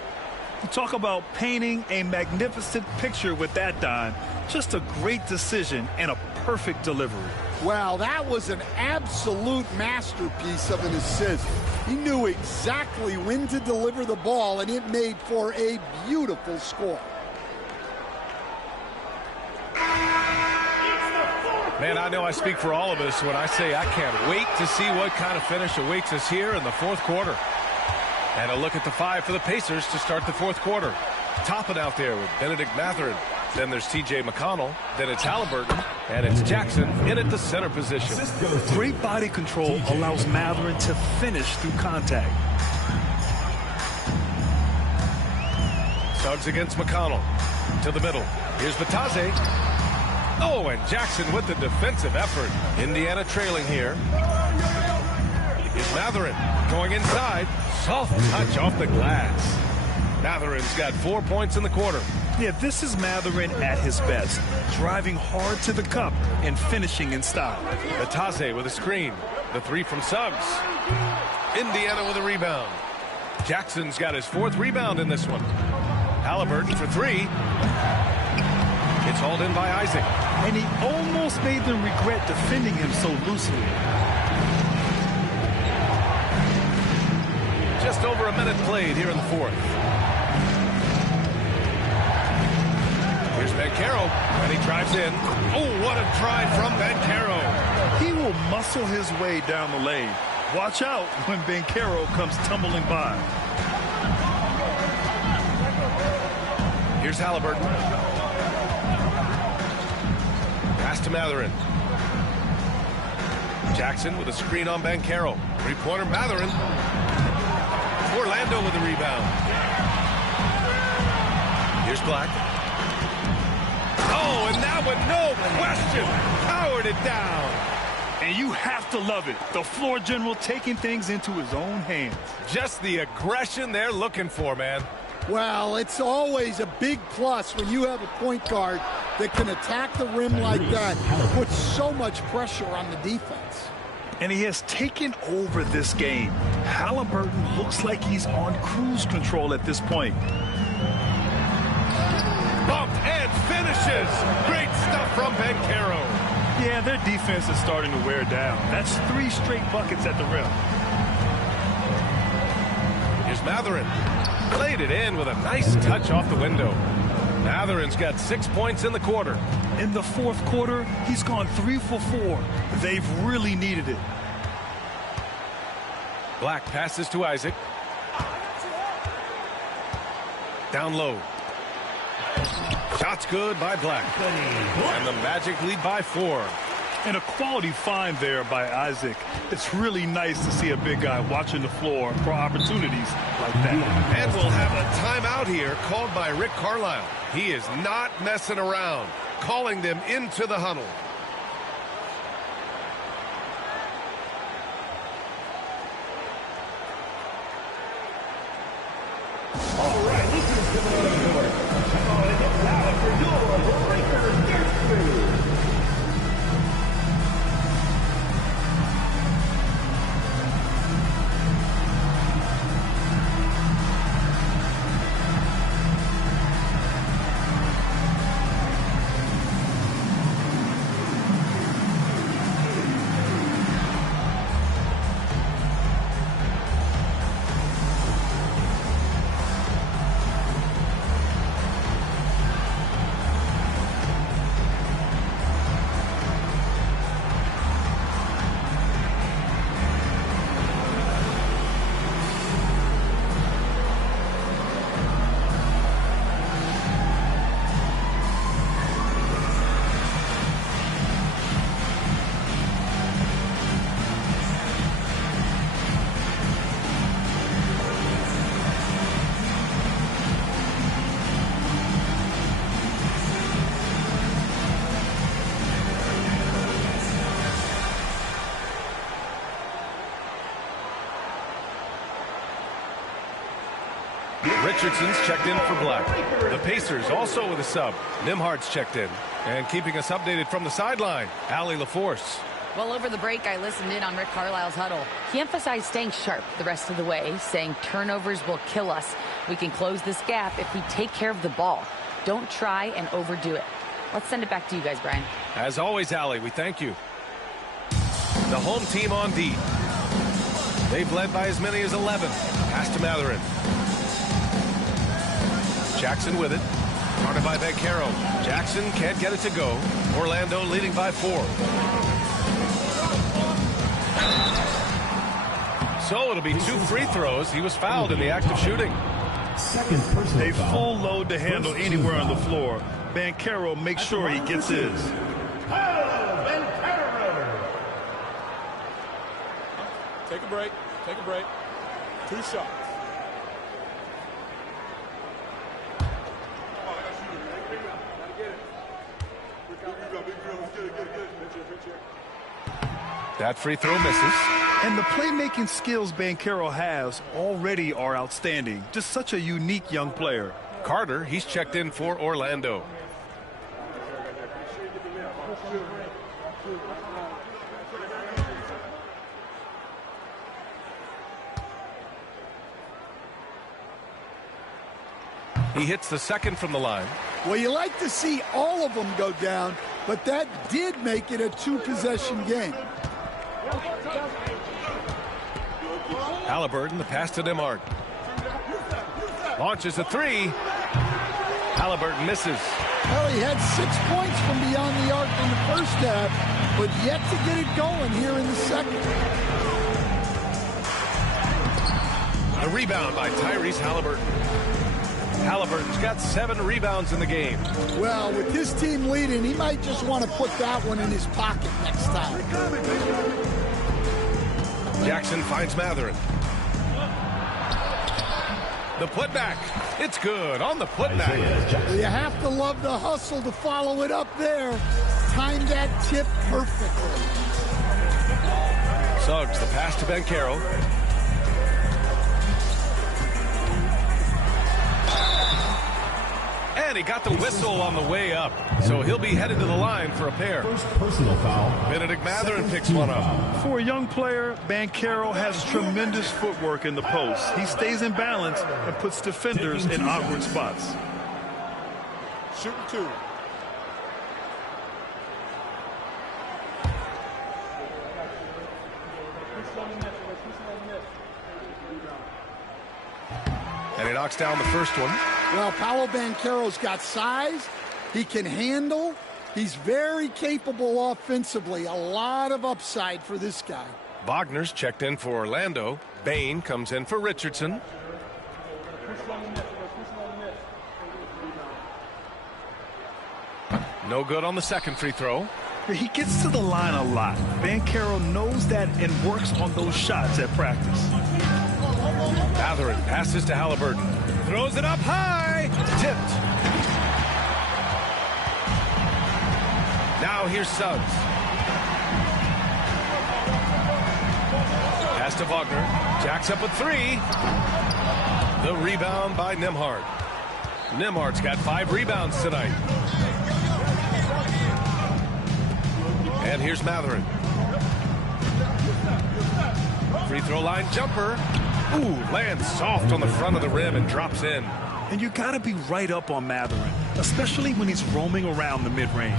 You talk about painting a magnificent picture with that, Don. Just a great decision and a perfect delivery. Well, that was an absolute masterpiece of an assist. He knew exactly when to deliver the ball, and it made for a beautiful score. Man, I know I speak for all of us when I say I can't wait to see what kind of finish awaits us here in the fourth quarter. And a look at the 5 for the Pacers to start the fourth quarter. Topping out there with Benedict Mathurin. Then there's T.J. McConnell. Then it's Halliburton. And it's Jackson in at the center position. Great body control allows Mathurin to finish through contact. Suggs against McConnell. To the middle. Here's Batase. Oh, and Jackson with the defensive effort. Indiana trailing here. Here's Mathurin going inside. Soft touch off the glass. Mathurin's got 4 points in the quarter. Yeah, this is Mathurin at his best. Driving hard to the cup and finishing in style. Batase with a screen. The 3 from Suggs. Indiana with a rebound. Jackson's got his 4th rebound in this one. Halliburton for 3. It's hauled in by Isaac. And he almost made them regret defending him so loosely. Just over a minute played here in the fourth. Here's Banchero, and he drives in. Oh, what a drive from Banchero. He will muscle his way down the lane. Watch out when Banchero comes tumbling by. Here's Halliburton. Pass to Mathurin. Jackson with a screen on Banchero. Three-pointer Mathurin. Orlando with the rebound. Here's Black. Oh, and that one, no question, powered it down. And you have to love it. The floor general taking things into his own hands. Just the aggression they're looking for, man. Well, it's always a big plus when you have a point guard that can attack the rim like that, put so much pressure on the defense. And he has taken over this game. Halliburton looks like he's on cruise control at this point. Bumped and finishes. Great stuff from Banchero. Yeah, their defense is starting to wear down. That's 3 straight buckets at the rim. Here's Mathurin. Played it in with a nice touch off the window. Mathurin's got 6 points in the quarter. In the fourth quarter, he's gone 3 for 4. They've really needed it. Black passes to Isaac. Down low. Shots good by Black. And the Magic lead by 4. And a quality find there by Isaac. It's really nice to see a big guy watching the floor for opportunities like that. And we'll have a timeout here called by Rick Carlisle. He is not messing around, calling them into the huddle. All right, this is coming out of the court. Calling it now for your Breakers Dance Crew. Richardson's checked in for Black. The Pacers also with a sub. Nimhard's checked in. And keeping us updated from the sideline, Allie LaForce. Well, over the break, I listened in on Rick Carlisle's huddle. He emphasized staying sharp the rest of the way, saying turnovers will kill us. We can close this gap if we take care of the ball. Don't try and overdo it. Let's send it back to you guys, Brian. As always, Allie, we thank you. The home team on D. They've led by as many as 11. Pass to Matherin. Jackson with it. Guarded by Vaccaro. Jackson can't get it to go. Orlando leading by 4. So it'll be 2 free throws. He was fouled in the act of shooting. Second personal A foul. full load to handle anywhere on the floor. Vaccaro makes sure he gets his. Take a break. Take a break. 2 shots. That free throw misses. And the playmaking skills Vaccaro has already are outstanding. Just such a unique young player. Carter, he's checked in for Orlando. He hits the second from the line. Well, you like to see all of them go down, but that did make it a 2-possession game. Halliburton, the pass to Nimhard. Launches a 3. Halliburton misses. Well, he had 6 points from beyond the arc in the first half, but yet to get it going here in the second. A rebound by Tyrese Halliburton. Halliburton's got 7 rebounds in the game. Well, with this team leading, he might just want to put that one in his pocket next time. Jackson finds Matherin. The putback. It's good on the putback. You have to love the hustle to follow it up there. Timed that tip perfectly. Suggs, the pass to Vaccaro. And he got the whistle on the way up. So he'll be headed to the line for a pair. First personal foul. Benedict Matherin picks one up. For a young player, Vaccaro has tremendous footwork in the post. He stays in balance and puts defenders in awkward spots. Shooting 2. And he knocks down the first one. Well, Paolo Banchero's got size. He can handle. He's very capable offensively. A lot of upside for this guy. Wagner's checked in for Orlando. Bain comes in for Richardson. No good on the second free throw. He gets to the line a lot. Vaccaro knows that and works on those shots at practice. Matherin passes to Halliburton. Throws it up high. Tipped. Now here's Suggs. Pass to Wagner. Jacks up a 3. The rebound by Nimhard. Nimhard's got 5 rebounds tonight. And here's Matherin. Free throw line jumper. Ooh, lands soft on the front of the rim and drops in. And you got to be right up on Matherin, especially when he's roaming around the mid-range.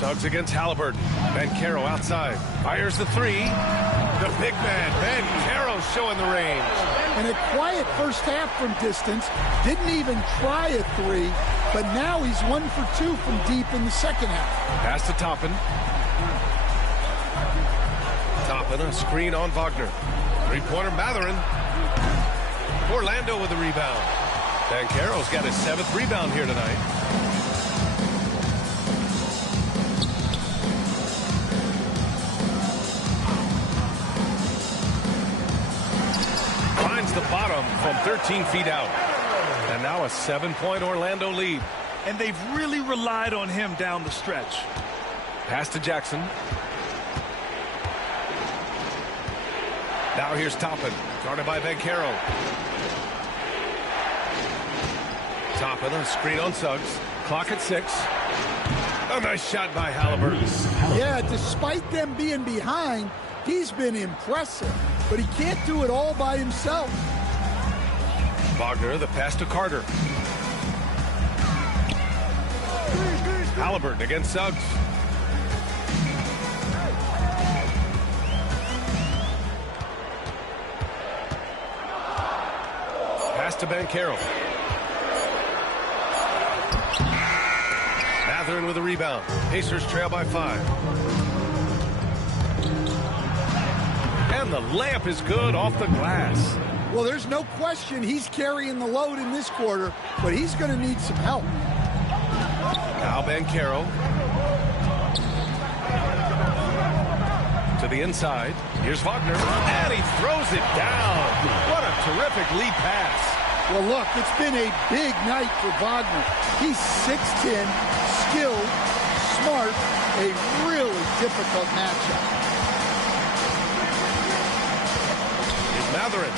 Suggs against Halliburton. Vaccaro outside. Fires the 3. The big man, Vaccaro, showing the range. And a quiet first half from distance. Didn't even try a 3, but now he's 1 for 2 from deep in the second half. Pass to Toppin. Toppin, a screen on Wagner. 3-pointer Matherin. Orlando with the rebound. Vaccaro's got his 7th rebound here tonight. Finds the bottom from 13 feet out. And now a 7-point Orlando lead. And they've really relied on him down the stretch. Pass to Jackson. Now here's Toppin, guarded by Vancaro. Toppin, a screen on Suggs. Clock at 6. A nice shot by Halliburton. Yeah, despite them being behind, he's been impressive, but he can't do it all by himself. Wagner, the pass to Carter. Halliburton against Suggs. Pass to Bancaro. Mathurin with a rebound. Pacers trail by 5. And the layup is good off the glass. Well, there's no question he's carrying the load in this quarter, but he's going to need some help. Now Bancaro. To the inside. Here's Wagner. And he throws it down. What a terrific lead pass. Well, look, it's been a big night for Wagner. He's 6'10", skilled, smart, a really difficult matchup. Here's Mathurin.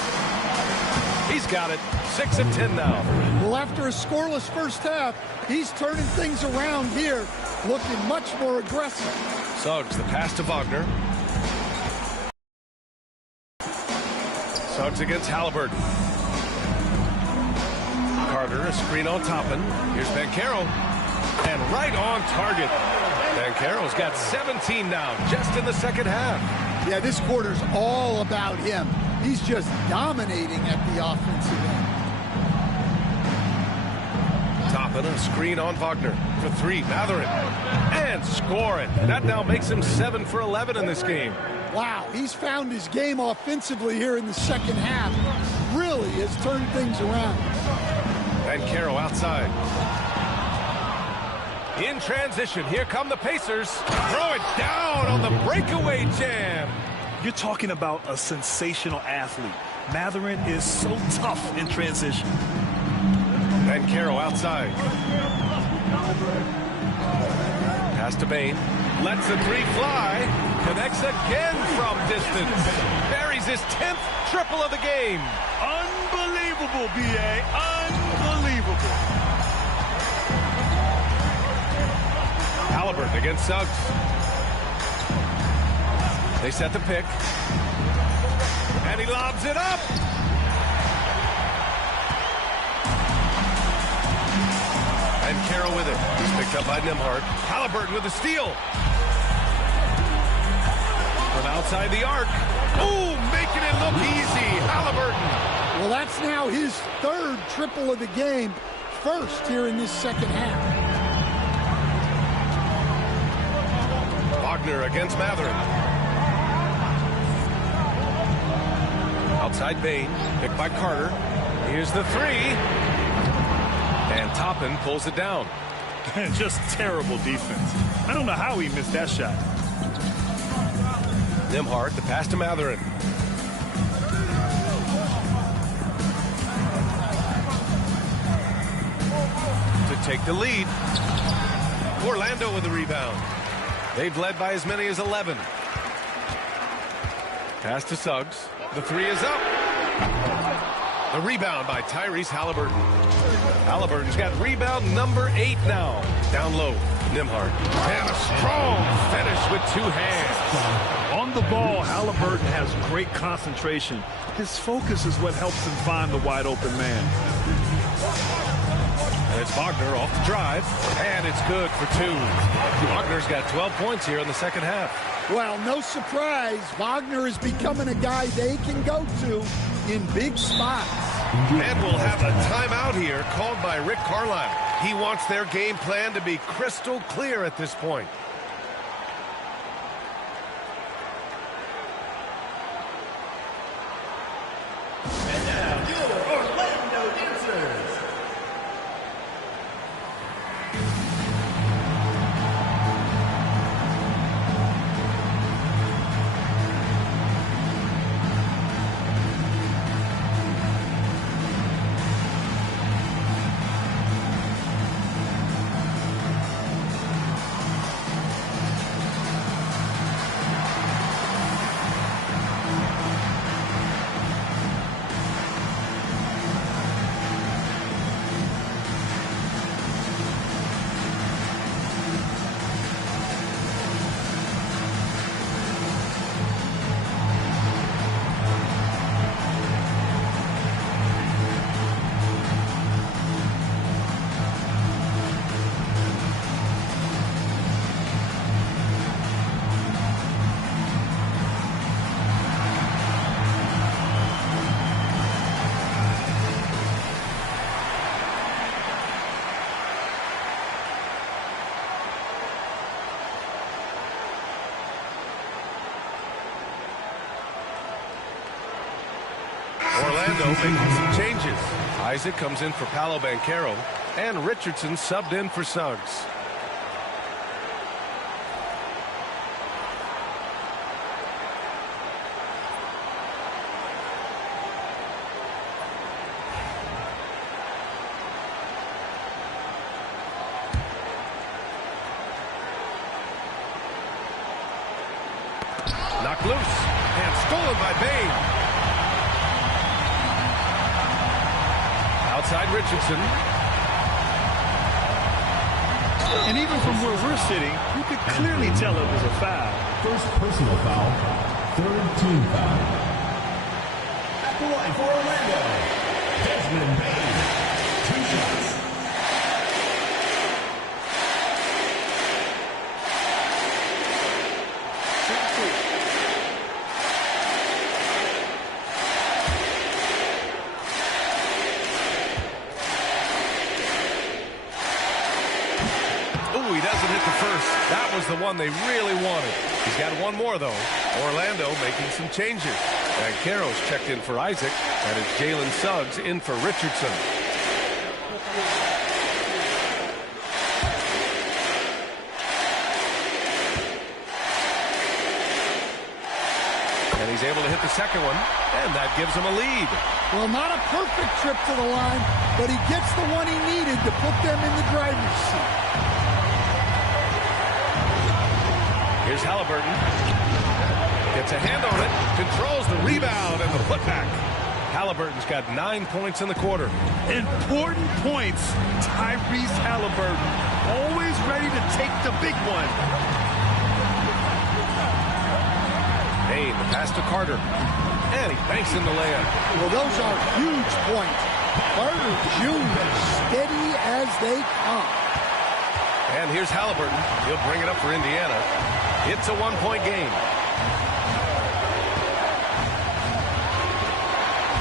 He's got it. 6 of 10 now. Well, after a scoreless first half, he's turning things around here, looking much more aggressive. Suggs, the pass to Wagner. Suggs against Halliburton. Carter, a screen on Toppin. Here's Bancaro. And right on target. Bancaro's got 17 now, just in the second half. Yeah, this quarter's all about him. He's just dominating at the offensive end. Toppin, a screen on Wagner. For 3, Mathurin. And score it. That now makes him 7 for 11 in this game. Wow, he's found his game offensively here in the second half. Really has turned things around. Bancaro outside. In transition, here come the Pacers. Throw it down on the breakaway jam. You're talking about a sensational athlete. Mathurin is so tough in transition. Bancaro outside. Pass to Bane. Lets the 3 fly. Connects again from distance. Buries his 10th triple of the game. Unbelievable, B.A. Unbelievable. Halliburton against Suggs. They set the pick. And he lobs it up. And Carroll with it. He's picked up by Nembhard. Halliburton with a steal. From outside the arc. Ooh, making it look easy. Halliburton. Well, that's now his 3rd triple of the game. First here in this second half. Wagner against Mathurin. Outside Bane, picked by Carter. Here's the 3. And Toppin pulls it down. Just terrible defense. I don't know how he missed that shot. Nembhard, the pass to Mathurin. To take the lead. Orlando with the rebound. They've led by as many as 11. Pass to Suggs. The 3 is up. The rebound by Tyrese Halliburton. Halliburton's got rebound number 8 now. Down low, Nembhard. And a strong finish with 2 hands. On the ball, Halliburton has great concentration. His focus is what helps him find the wide open man. And it's Wagner off the drive. And it's good for 2. Wagner's got 12 points here in the second half. Well, no surprise. Wagner is becoming a guy they can go to in big spots. And we'll have a timeout here called by Rick Carlisle. He wants their game plan to be crystal clear at this point. And now, your Orlando answers. Orlando making some changes. Isaac comes in for Paolo Banchero, and Richardson subbed in for Suggs. Knocked loose and stolen by Bain. Outside Richardson. And even from where we're sitting, you could clearly tell it was a foul. First personal foul, third team foul. At the line for Orlando, Desmond Bain, 2 shots. He doesn't hit the first. That was the one they really wanted. He's got one more, though. Orlando making some changes. Banchero's checked in for Isaac. And it's Jalen Suggs in for Richardson. And he's able to hit the second one. And that gives him a lead. Well, not a perfect trip to the line, but he gets the one he needed to put them in the driver's seat. Here's Halliburton. Gets a hand on it. Controls the rebound and the putback. Halliburton's got 9 points in the quarter. Important points. Tyrese Halliburton. Always ready to take the big one. Bain, the pass to Carter. And he banks in the layup. Well, those are huge points. Carter Jr. steady as they come. And here's Halliburton. He'll bring it up for Indiana. It's a 1-point game.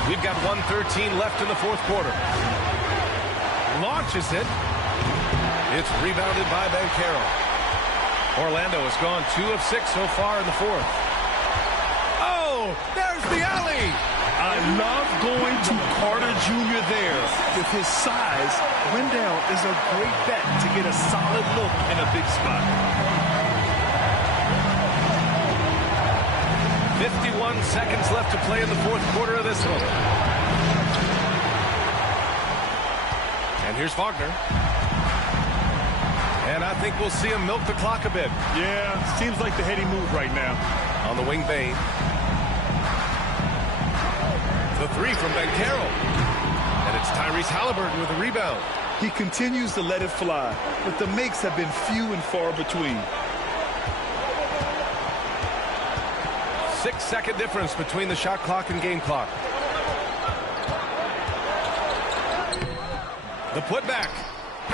We've got 1:13 left in the fourth quarter. Launches it. It's rebounded by Banchero. Orlando has gone 2 of 6 so far in the fourth. Oh, there's the alley. I love going to Carter Jr. there. With his size, Wendell is a great bet to get a solid look in a big spot. 51 seconds left to play in the fourth quarter of this one. And here's Wagner. And I think we'll see him milk the clock a bit. Yeah, seems like the heady move right now. On the wing, Bain. The three from Banchero. And it's Tyrese Halliburton with a rebound. He continues to let it fly, but the makes have been few and far between. 6-second difference between the shot clock and game clock. The putback.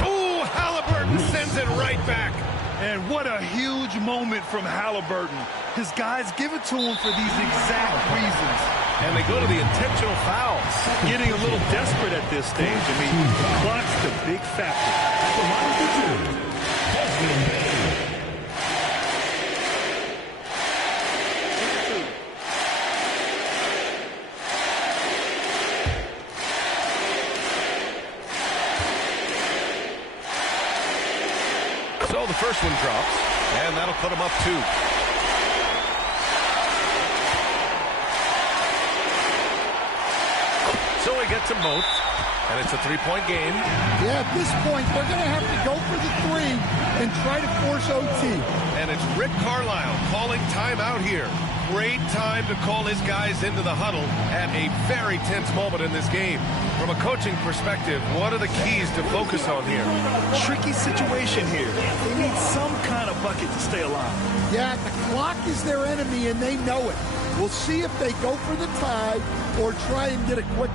Ooh, Halliburton sends it right back. And what a huge moment from Halliburton. His guys give it to him for these exact reasons. And they go to the intentional foul. Getting a little desperate at this stage. I mean, clock's the big factor. At the line for 2, Desmond Bain. So the first one drops, and that'll put him up 2. So he gets them both, and it's a 3-point game. Yeah, at this point, they're going to have to go for the 3 and try to force OT. And it's Rick Carlisle calling timeout here. Great time to call his guys into the huddle at a very tense moment in this game. From a coaching perspective, what are the keys to focus on here? Tricky situation here. They need some kind of bucket to stay alive. Yeah, the clock is their enemy, and they know it. We'll see if they go for the tie or try and get it quick.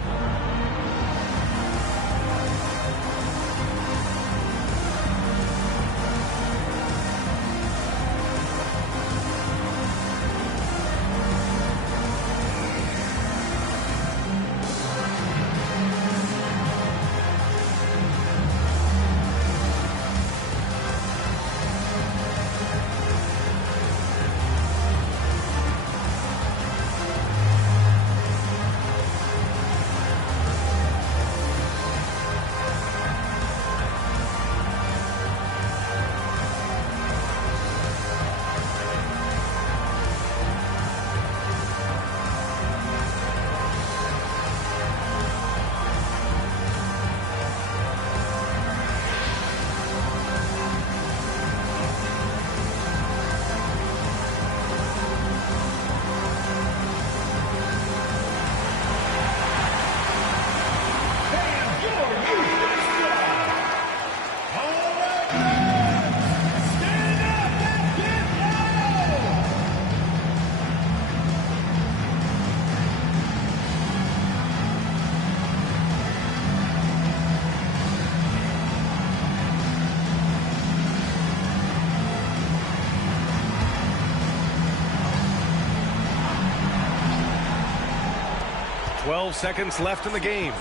12 seconds left in the game.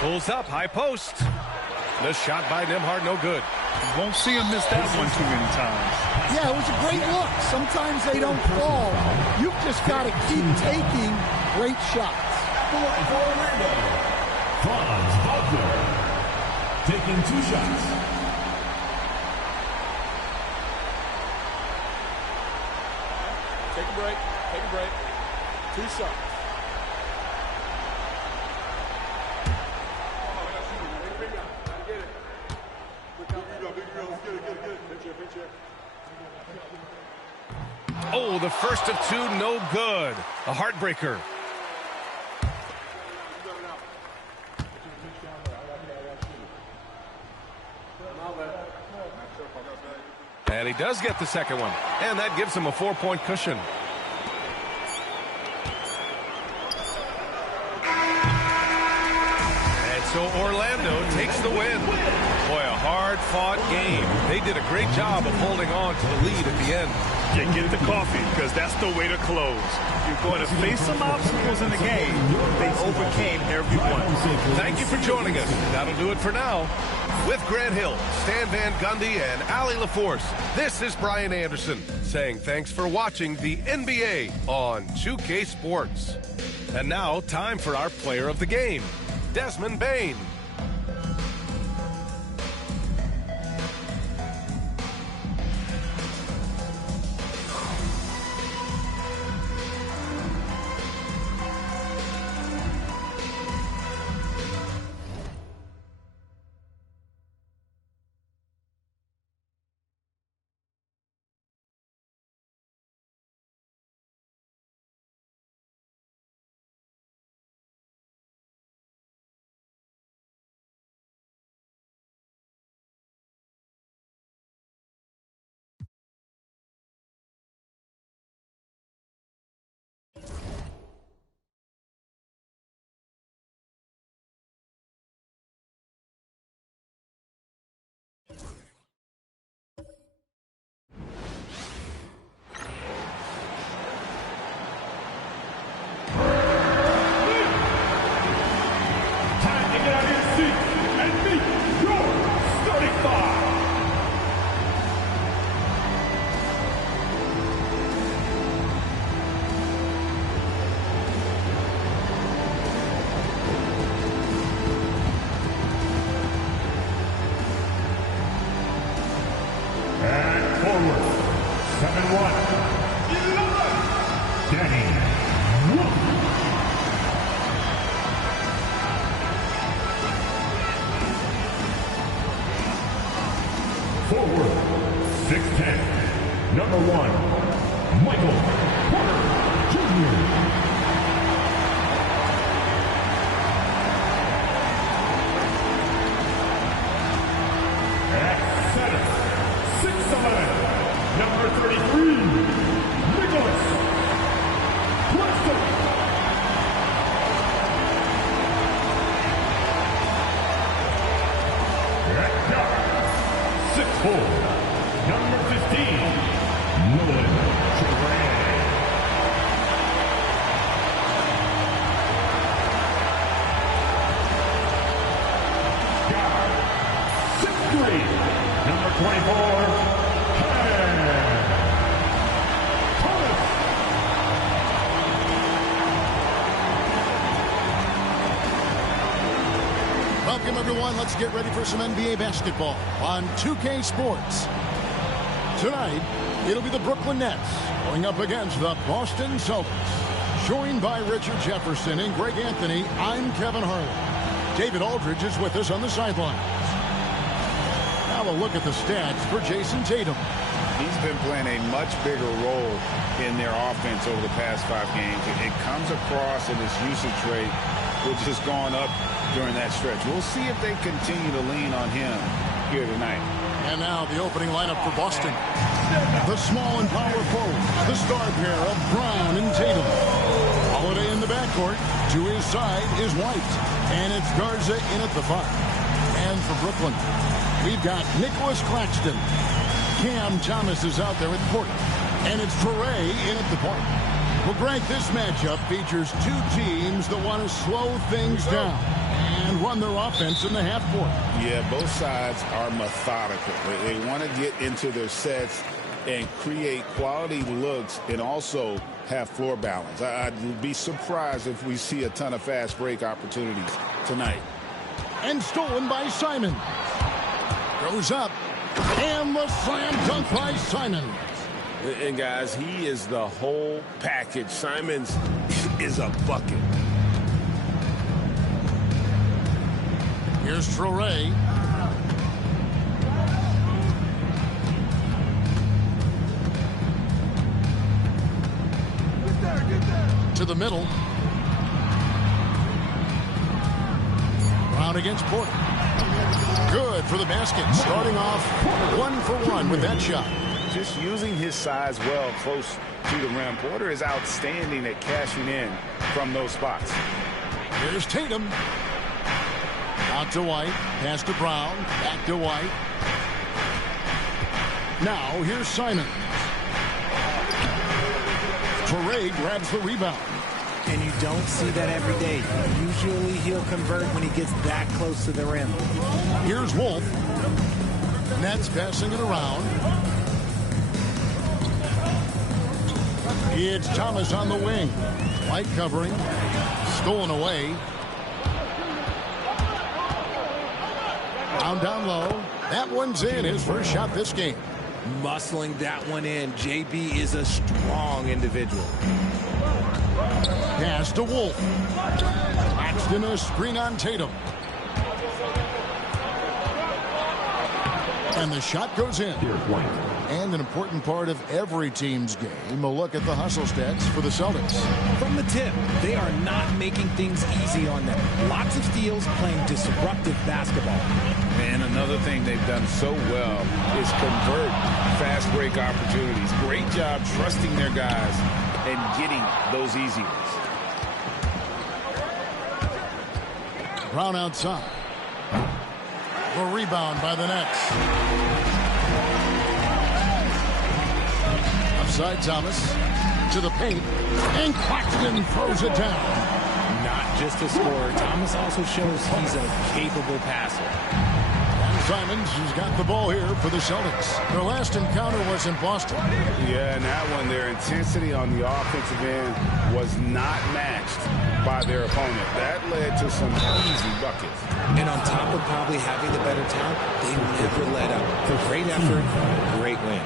Pulls up, high post. The shot by Nembhard, no good. Won't see him miss that one too many times. Yeah, it was a great look. Sometimes they don't fall. You've just got to keep taking great shots. For Orlando, Franz Wagner, taking 2 shots. Take a break. Take a break. 2 shots. Oh, the first of 2, no good. A heartbreaker. And he does get the second one. And that gives him a 4-point cushion. And so Orlando takes the win. Boy, a hard-fought game. They did a great job of holding on to the lead at the end. Yeah, get the coffee, because that's the way to close. You're going to face some obstacles in the game. They overcame every one. Thank you for joining us. That'll do it for now. With Grant Hill, Stan Van Gundy, and Allie LaForce, this is Brian Anderson saying thanks for watching the NBA on 2K Sports. And now, time for our player of the game, Desmond Bane. Forward, 6'10", number 1, Michael Porter Jr. At center, 6'11", number 33, Nicholas Claxton. At guard, 6'4", number 15, Nolan Trey. Guard, 6'3", number 24, Kevin Thomas. Welcome, everyone. Let's get ready for some NBA basketball on 2K Sports. Tonight, it'll be the Brooklyn Nets going up against the Boston Celtics. Joined by Richard Jefferson and Greg Anthony, I'm Kevin Harlan. David Aldridge is with us on the sidelines. Now a look at the stats for Jason Tatum. He's been playing a much bigger role in their offense over the past 5 games. It comes across in his usage rate, which has gone up during that stretch. We'll see if they continue to lean on him here tonight. And now the opening lineup for Boston. The small and power forward, the star pair of Brown and Tatum. Holiday in the backcourt. To his side is White. And it's Garza in at the 5. And for Brooklyn, we've got Nicholas Claxton. Cam Thomas is out there at the court. And it's Trey in at the point. Well, Greg, this matchup features two teams that want to slow things down and run their offense in the half court. Yeah, both sides are methodical. They want to get into their sets and create quality looks and also have floor balance. I'd be surprised if we see a ton of fast break opportunities tonight. And stolen by Simon. Goes up. And the slam dunk by Simon. And guys, he is the whole package. Simons is a bucket. Here's Traore. To the middle. Brown against Porter. Good for the basket. Starting off 1 for 1 with that shot. Just using his size well close to the rim. Porter is outstanding at cashing in from those spots. Here's Tatum. Out to White. Pass to Brown. Back to White. Now here's Simon. Traore grabs the rebound. And you don't see that every day. Usually he'll convert when he gets that close to the rim. Here's Wolf. Nets passing it around. It's Thomas on the wing. White covering. Stolen away. Down low. That one's in. His first shot this game. Muscling that one in. JB is a strong individual. Pass to Wolf. Paxton a screen on Tatum. And the shot goes in. And an important part of every team's game, a look at the hustle stats for the Celtics. From the tip, they are not making things easy on them. Lots of steals, playing disruptive basketball. And another thing they've done so well is convert fast break opportunities. Great job trusting their guys and getting those easy ones. Brown outside. The rebound by the Nets. Upside Thomas to the paint. And Claxton throws it down. Not just a scorer. Thomas also shows he's a capable passer. Simons has got the ball here for the Celtics. Their last encounter was in Boston. Yeah, and that one, their intensity on the offensive end was not matched by their opponent. That led to some easy buckets. And on top of probably having the better talent, they never let up. Great effort, great win.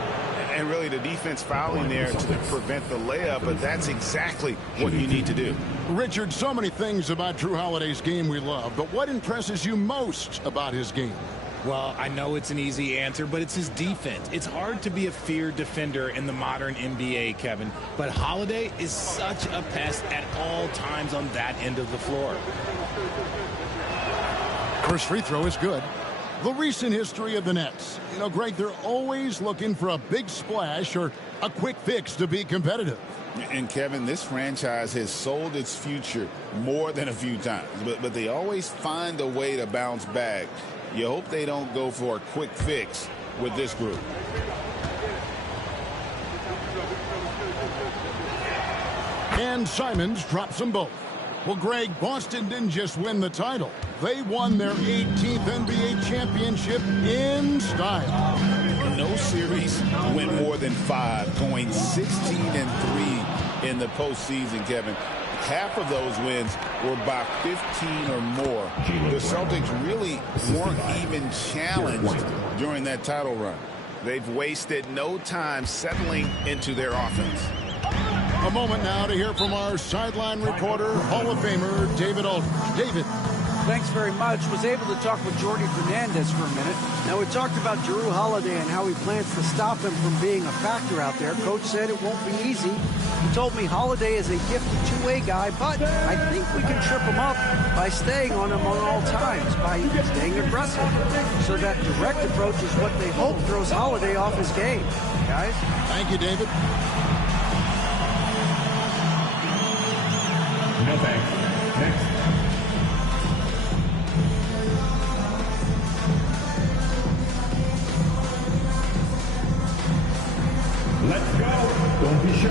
And really the defense fouling there to prevent the layup, but that's exactly what you need to do. Richard, so many things about Drew Holiday's game we love, but what impresses you most about his game? Well, I know it's an easy answer, but it's his defense. It's hard to be a feared defender in the modern NBA, Kevin. But Holiday is such a pest at all times on that end of the floor. First free throw is good. The recent history of the Nets. You know, Greg, they're always looking for a big splash or a quick fix to be competitive. And Kevin, this franchise has sold its future more than a few times, but they always find a way to bounce back. You hope they don't go for a quick fix with this group. And Simons drops them both. Well, Greg, Boston didn't just win the title. They won their 18th NBA championship in style. No series went more than 5, going 16-3 in the postseason, Kevin. Half of those wins were by 15 or more. The Celtics really weren't even challenged during that title run. They've wasted no time settling into their offense. A moment now to hear from our sideline reporter, Hall of Famer David Aldridge. David. Thanks very much. Was able to talk with Jordy Fernandez for a minute. Now, we talked about Jrue Holiday and how he plans to stop him from being a factor out there. Coach said it won't be easy. He told me Holiday is a gifted two-way guy, but I think we can trip him up by staying on him on all times, by staying aggressive. So that direct approach is what they hope throws Holiday off his game. Guys? Thank you, David. No thanks. Next. Let's go. Don't be shy.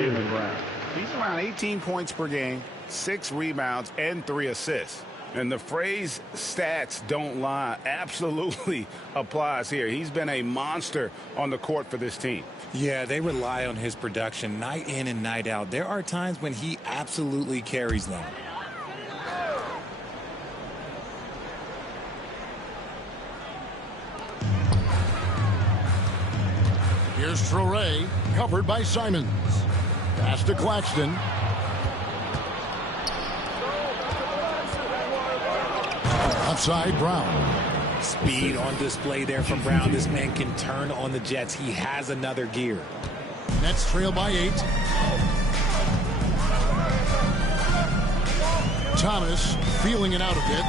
Jaylen Brown. He's around 18 points per game, 6 rebounds, and 3 assists. And the phrase stats don't lie absolutely applies here. He's been a monster on the court for this team. Yeah, they rely on his production night in and night out. There are times when he absolutely carries them. Here's Traore, covered by Simons. Pass to Claxton. Outside Brown. Speed on display there from Brown. This man can turn on the Jets. He has another gear. Nets trail by 8. Thomas feeling it out a bit.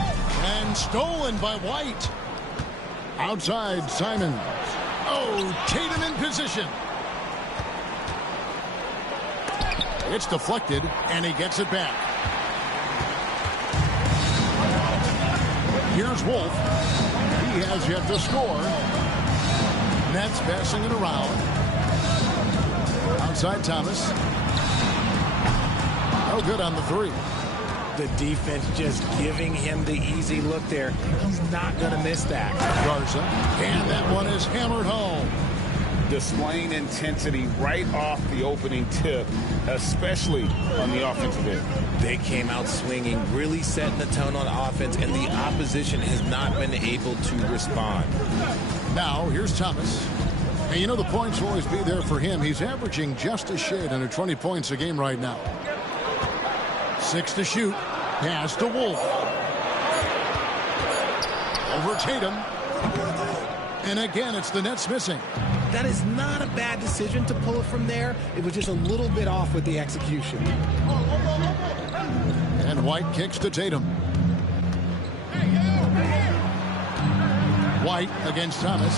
And stolen by White. Outside Simons. Oh, Tatum in position. It's deflected, and he gets it back. Here's Wolf. He has yet to score. Nets passing it around. Outside Thomas. No good on the 3. The defense just giving him the easy look there. He's not going to miss that. Garza. And that one is hammered home. Displaying intensity right off the opening tip, especially on the offensive end. They came out swinging, really setting the tone on offense, and the opposition has not been able to respond. Now, here's Thomas. And you know the points will always be there for him. He's averaging just a shade under 20 points a game right now. 6 to shoot. Pass to Wolf. Over Tatum. And again, it's the Nets missing. That is not a bad decision to pull it from there. It was just a little bit off with the execution. And White kicks to Tatum. White against Thomas.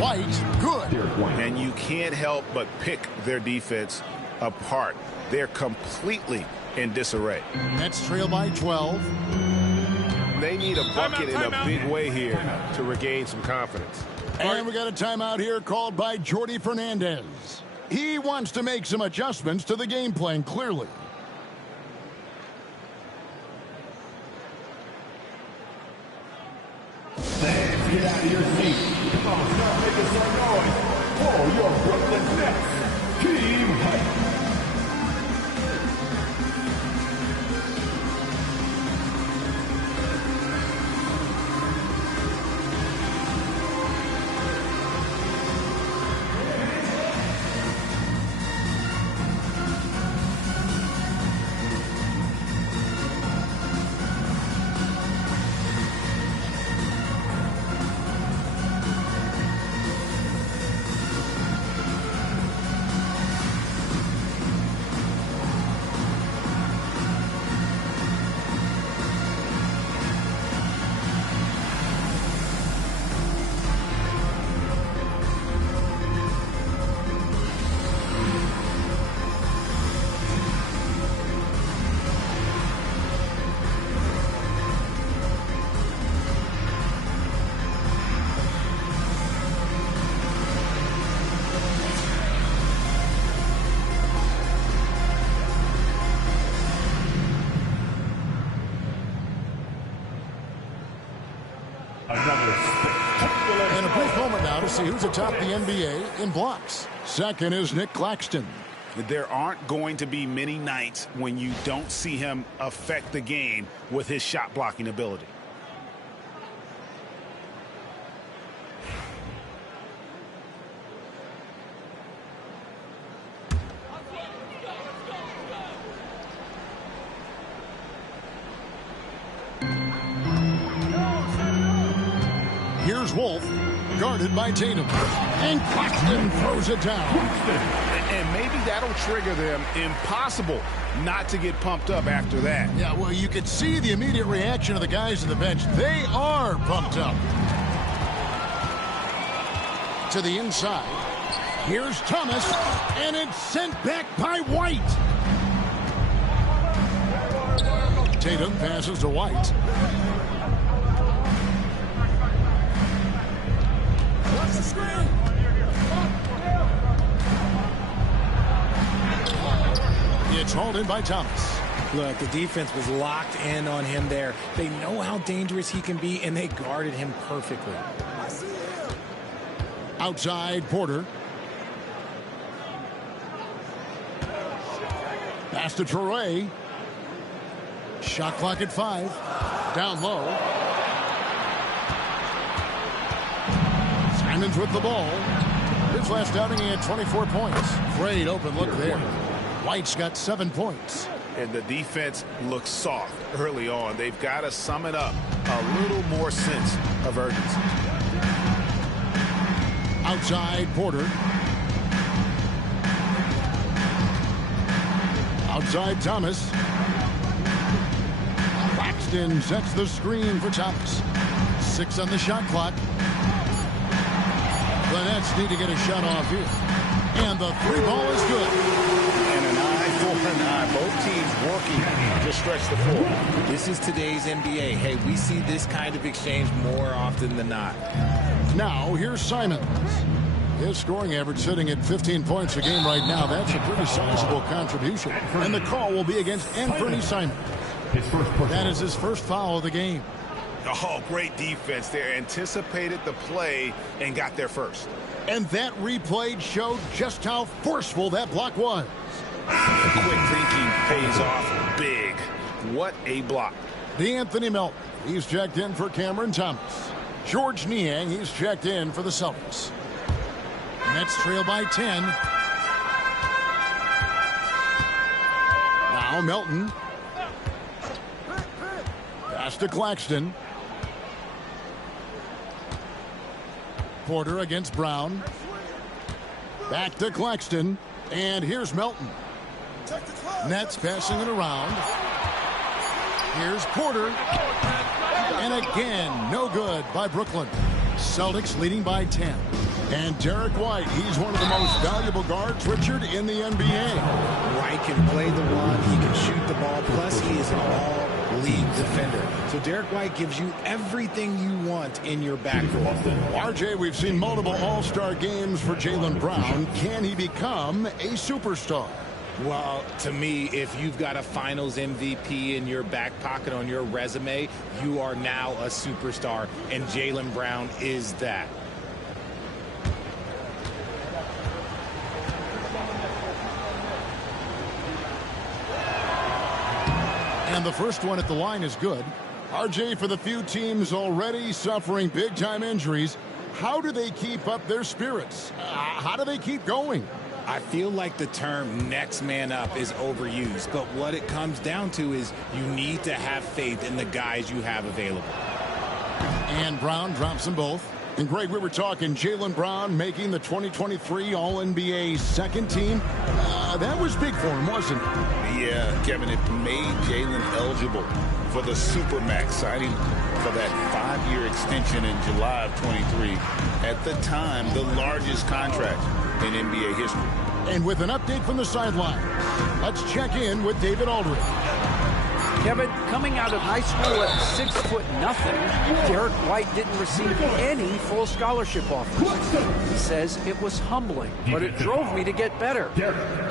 White, good. And you can't help but pick their defense apart. They're completely in disarray. Nets trail by 12. They need a bucket in a big way here to regain some confidence. And we got a timeout here called by Jordi Fernandez. He wants to make some adjustments to the game plan, clearly. Fans, get out of your seats. Come on, start making some noise for your Brooklyn Nets. Team Hype. And a brief moment now to see who's atop the NBA in blocks. Second is Nick Claxton. There aren't going to be many nights when you don't see him affect the game with his shot blocking ability. Here's Wolf, guarded by Tatum. And Claxton throws it down. And maybe that'll trigger them. Impossible not to get pumped up after that. Yeah, well, you could see the immediate reaction of the guys on the bench. They are pumped up. To the inside. Here's Thomas, and it's sent back by White. Tatum passes to White. It's hauled in by Thomas. Look, the defense was locked in on him there. They know how dangerous he can be, and they guarded him perfectly. Outside, Porter. Pass to Traore. Shot clock at 5. Down low. Simons with the ball. His last outing, he had 24 points. Great open look there. White's got 7 points. And the defense looks soft early on. They've got to sum it up. A little more sense of urgency. Outside, Porter. Outside, Thomas. Claxton sets the screen for Thomas. 6 on the shot clock. The Nets need to get a shot off here. And the 3 ball is good. And an eye for an eye. Both teams working to stretch the floor. This is today's NBA. Hey, we see this kind of exchange more often than not. Now, here's Simons. His scoring average sitting at 15 points a game right now. That's a pretty sizable contribution. And the call will be against Anthony Simons. That is his first foul of the game. Oh, great defense there. Anticipated the play and got there first. And that replay showed just how forceful that block was. Quick thinking pays off big. What a block. D'Anthony Melton, he's checked in for Cameron Thomas. George Niang, he's checked in for the Celtics. Nets trail by 10. Now Melton. Pass to Claxton. Porter against Brown. Back to Claxton. And here's Melton. Nets passing it around. Here's Porter. And again, no good by Brooklyn. Celtics leading by 10. And Derek White, he's one of the most valuable guards, Richard, in the NBA. White can play the one, he can shoot the ball, plus he is an all-league defender. So Derek White gives you everything you want in your backcourt. RJ, we've seen multiple all-star games for Jaylen Brown. Can he become a superstar? Well, to me, if you've got a finals MVP in your back pocket on your resume, you are now a superstar, and Jaylen Brown is that. And the first one at the line is good. RJ, for the few teams already suffering big-time injuries, how do they keep up their spirits? How do they keep going? I feel like the term next man up is overused, but what it comes down to is you need to have faith in the guys you have available. And Brown drops them both. And Greg, we were talking Jaylen Brown making the 2023 All-NBA second team. That was big for him, wasn't it? Yeah, Kevin, it made Jaylen eligible for the Supermax, signing for that 5-year extension in July of 23. At the time, the largest contract in NBA history. And with an update from the sideline, let's check in with David Aldridge. Kevin, coming out of high school at 6'0", Derek White didn't receive any full scholarship offers. He says it was humbling, but it drove me to get better.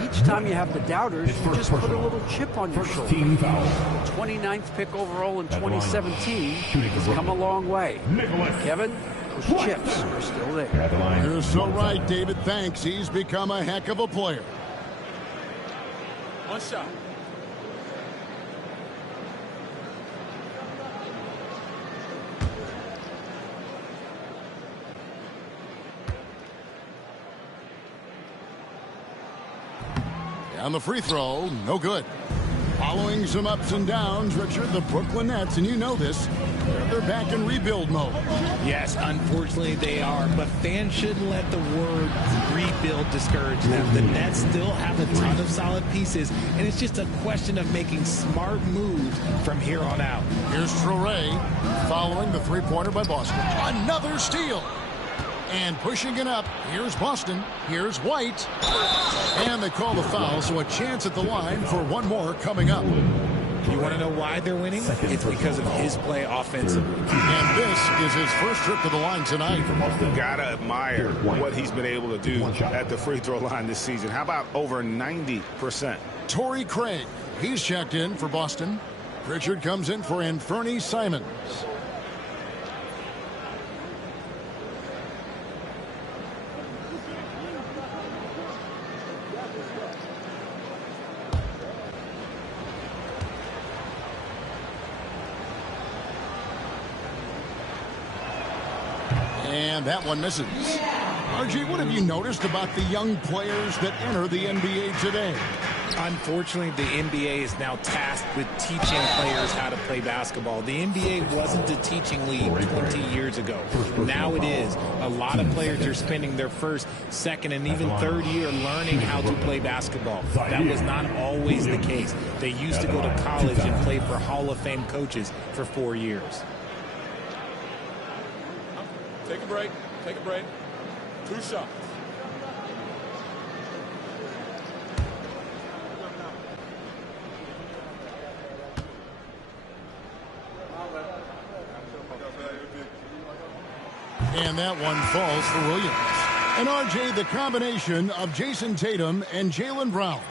Each time you have the doubters, you just put a little chip on your shoulder. The 29th pick overall in 2017 has come a long way. Kevin, those chips are still there. You're so right, David. Thanks. He's become a heck of a player. One shot. On the free throw, no good. Following some ups and downs, Richard, the Brooklyn Nets, and you know this, they're back in rebuild mode. Yes, unfortunately they are, but fans shouldn't let the word rebuild discourage them. The Nets still have a ton of solid pieces, and it's just a question of making smart moves from here on out. Here's Traore following the three-pointer by Boston. Another steal. And pushing it up, here's Boston, here's White. And they call the foul, so a chance at the line for one more coming up. You want to know why they're winning? It's because of his play offensively. And this is his first trip to the line tonight. Gotta admire what he's been able to do at the free throw line this season. How about over 90%? Torrey Craig. He's checked in for Boston. Pritchard comes in for Anthony Simons. And that one misses. RG, what have you noticed about the young players that enter the NBA today? Unfortunately, the NBA is now tasked with teaching players how to play basketball. The NBA wasn't a teaching league 20 years ago. Now it is. A lot of players are spending their first, second, and even third year learning how to play basketball. That was not always the case. They used to go to college and play for Hall of Fame coaches for 4 years. Take a break. Take a break. 2 shots. And that one falls for Williams. And RJ, the combination of Jason Tatum and Jaylen Brown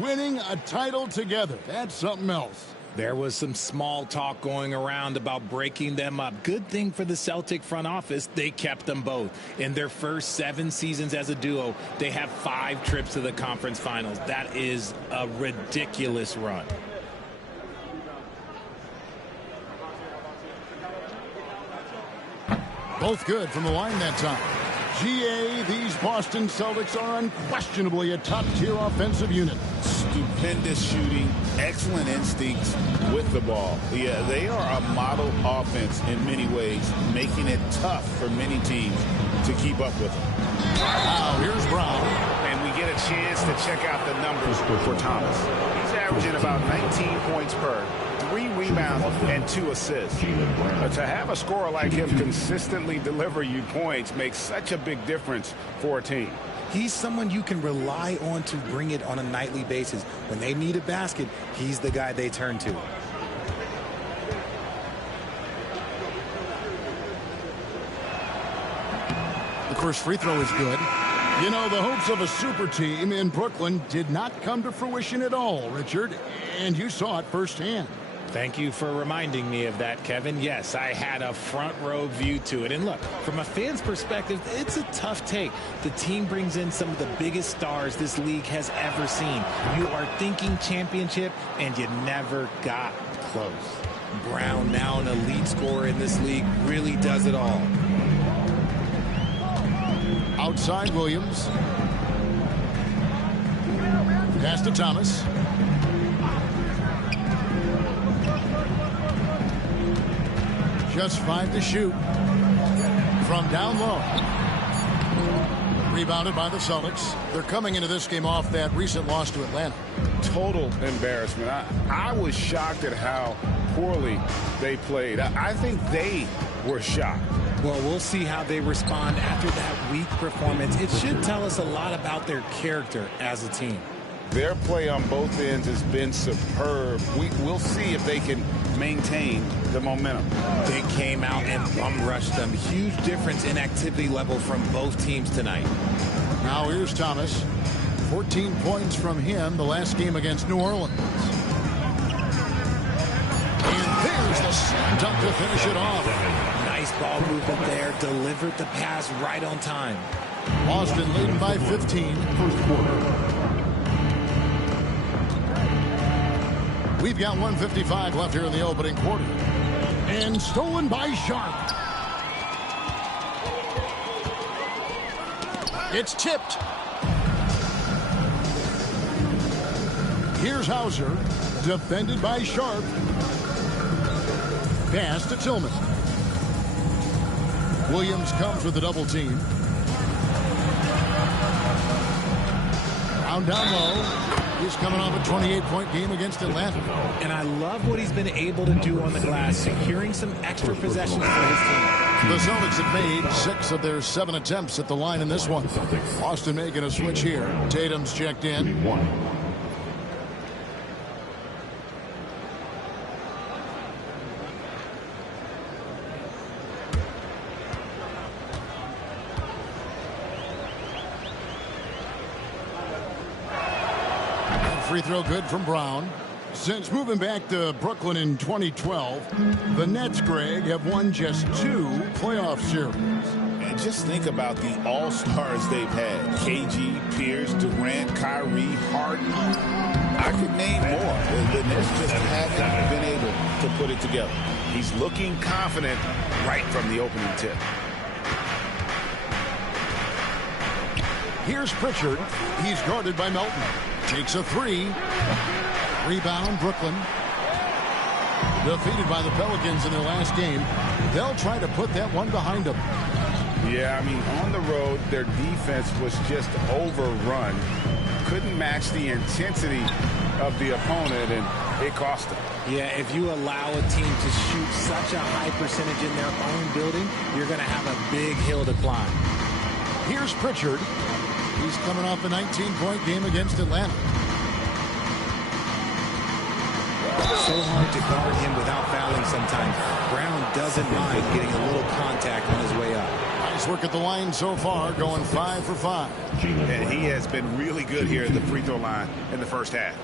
winning a title together. That's something else. There was some small talk going around about breaking them up. Good thing for the Celtic front office, they kept them both. In their first 7 seasons as a duo, they have 5 trips to the conference finals. That is a ridiculous run. Both good from the line that time. GA, these Boston Celtics are unquestionably a top-tier offensive unit. Stupendous shooting, excellent instincts with the ball. Yeah, they are a model offense in many ways, making it tough for many teams to keep up with them. Now, here's Brown. And we get a chance to check out the numbers for Thomas. He's averaging about 19 points per, 3 rebounds, and 2 assists. To have a scorer like him consistently deliver you points makes such a big difference for a team. He's someone you can rely on to bring it on a nightly basis. When they need a basket, he's the guy they turn to. The first free throw is good. You know, the hopes of a super team in Brooklyn did not come to fruition at all, Richard, and you saw it firsthand. Thank you for reminding me of that, Kevin. Yes, I had a front row view to it. And look, from a fan's perspective, it's a tough take. The team brings in some of the biggest stars this league has ever seen. You are thinking championship, and you never got close. Brown, now an elite scorer in this league, really does it all. Outside Williams. Pass to Thomas. Just 5 to shoot. From down low. Rebounded by the Celtics. They're coming into this game off that recent loss to Atlanta. Total embarrassment. I was shocked at how poorly they played. I think they were shocked. Well, we'll see how they respond after that weak performance. It should tell us a lot about their character as a team. Their play on both ends has been superb. We'll see if they can maintain the momentum. They came out and bum rushed them. Huge difference in activity level from both teams tonight. Now here's Thomas. 14 points from him the last game against New Orleans. And there's the slam dunk to finish it off. Nice ball movement there. Delivered the pass right on time. Boston leading by 15. First quarter. We've got 1:55 left here in the opening quarter. And stolen by Sharp. It's tipped. Here's Hauser. Defended by Sharp. Pass to Tillman. Williams comes with a double team. Down low. He's coming off a 28-point game against Atlanta. And I love what he's been able to do on the glass, securing some extra possessions for his team. The Celtics have made 6 of their 7 attempts at the line in this one. Boston making a switch here. Tatum's checked in. Free throw good from Brown. Since moving back to Brooklyn in 2012, the Nets, Greg, have won just 2 playoff series. And just think about the all-stars they've had. KG, Pierce, Durant, Kyrie, Harden. I could name more. The Nets just haven't been able to put it together. He's looking confident right from the opening tip. Here's Pritchard. He's guarded by Melton. Takes a 3. Rebound, Brooklyn. Defeated by the Pelicans in their last game. They'll try to put that one behind them. Yeah, I mean, on the road, their defense was just overrun. Couldn't match the intensity of the opponent, and it cost them. Yeah, if you allow a team to shoot such a high percentage in their own building, you're going to have a big hill to climb. Here's Pritchard. He's coming off a 19-point game against Atlanta. So hard to guard him without fouling sometimes. Brown doesn't mind getting a little contact on his way up. Nice work at the line so far, going 5 for 5. And he has been really good here at the free throw line in the first half.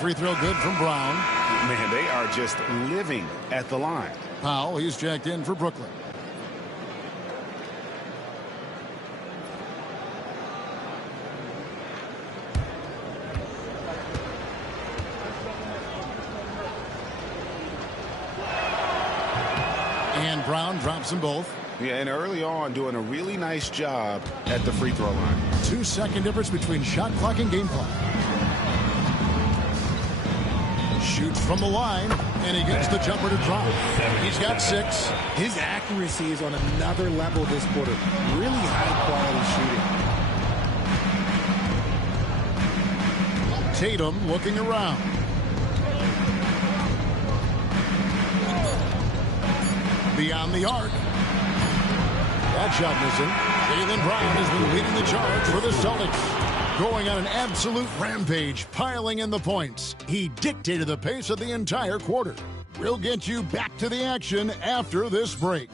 Free throw good from Brown. Man, they are just living at the line. Powell, he's jacked in for Brooklyn. And Brown drops them both. Yeah, and early on doing a really nice job at the free throw line. 2-second difference between shot clock and game clock. Shoots from the line, and he gets the jumper to drop. He's got 6. His accuracy is on another level this quarter. Really high-quality shooting. Tatum looking around. Beyond the arc. That shot missing. Jaylen Brown has been leading the charge for the Celtics. Going on an absolute rampage, piling in the points. He dictated the pace of the entire quarter. We'll get you back to the action after this break.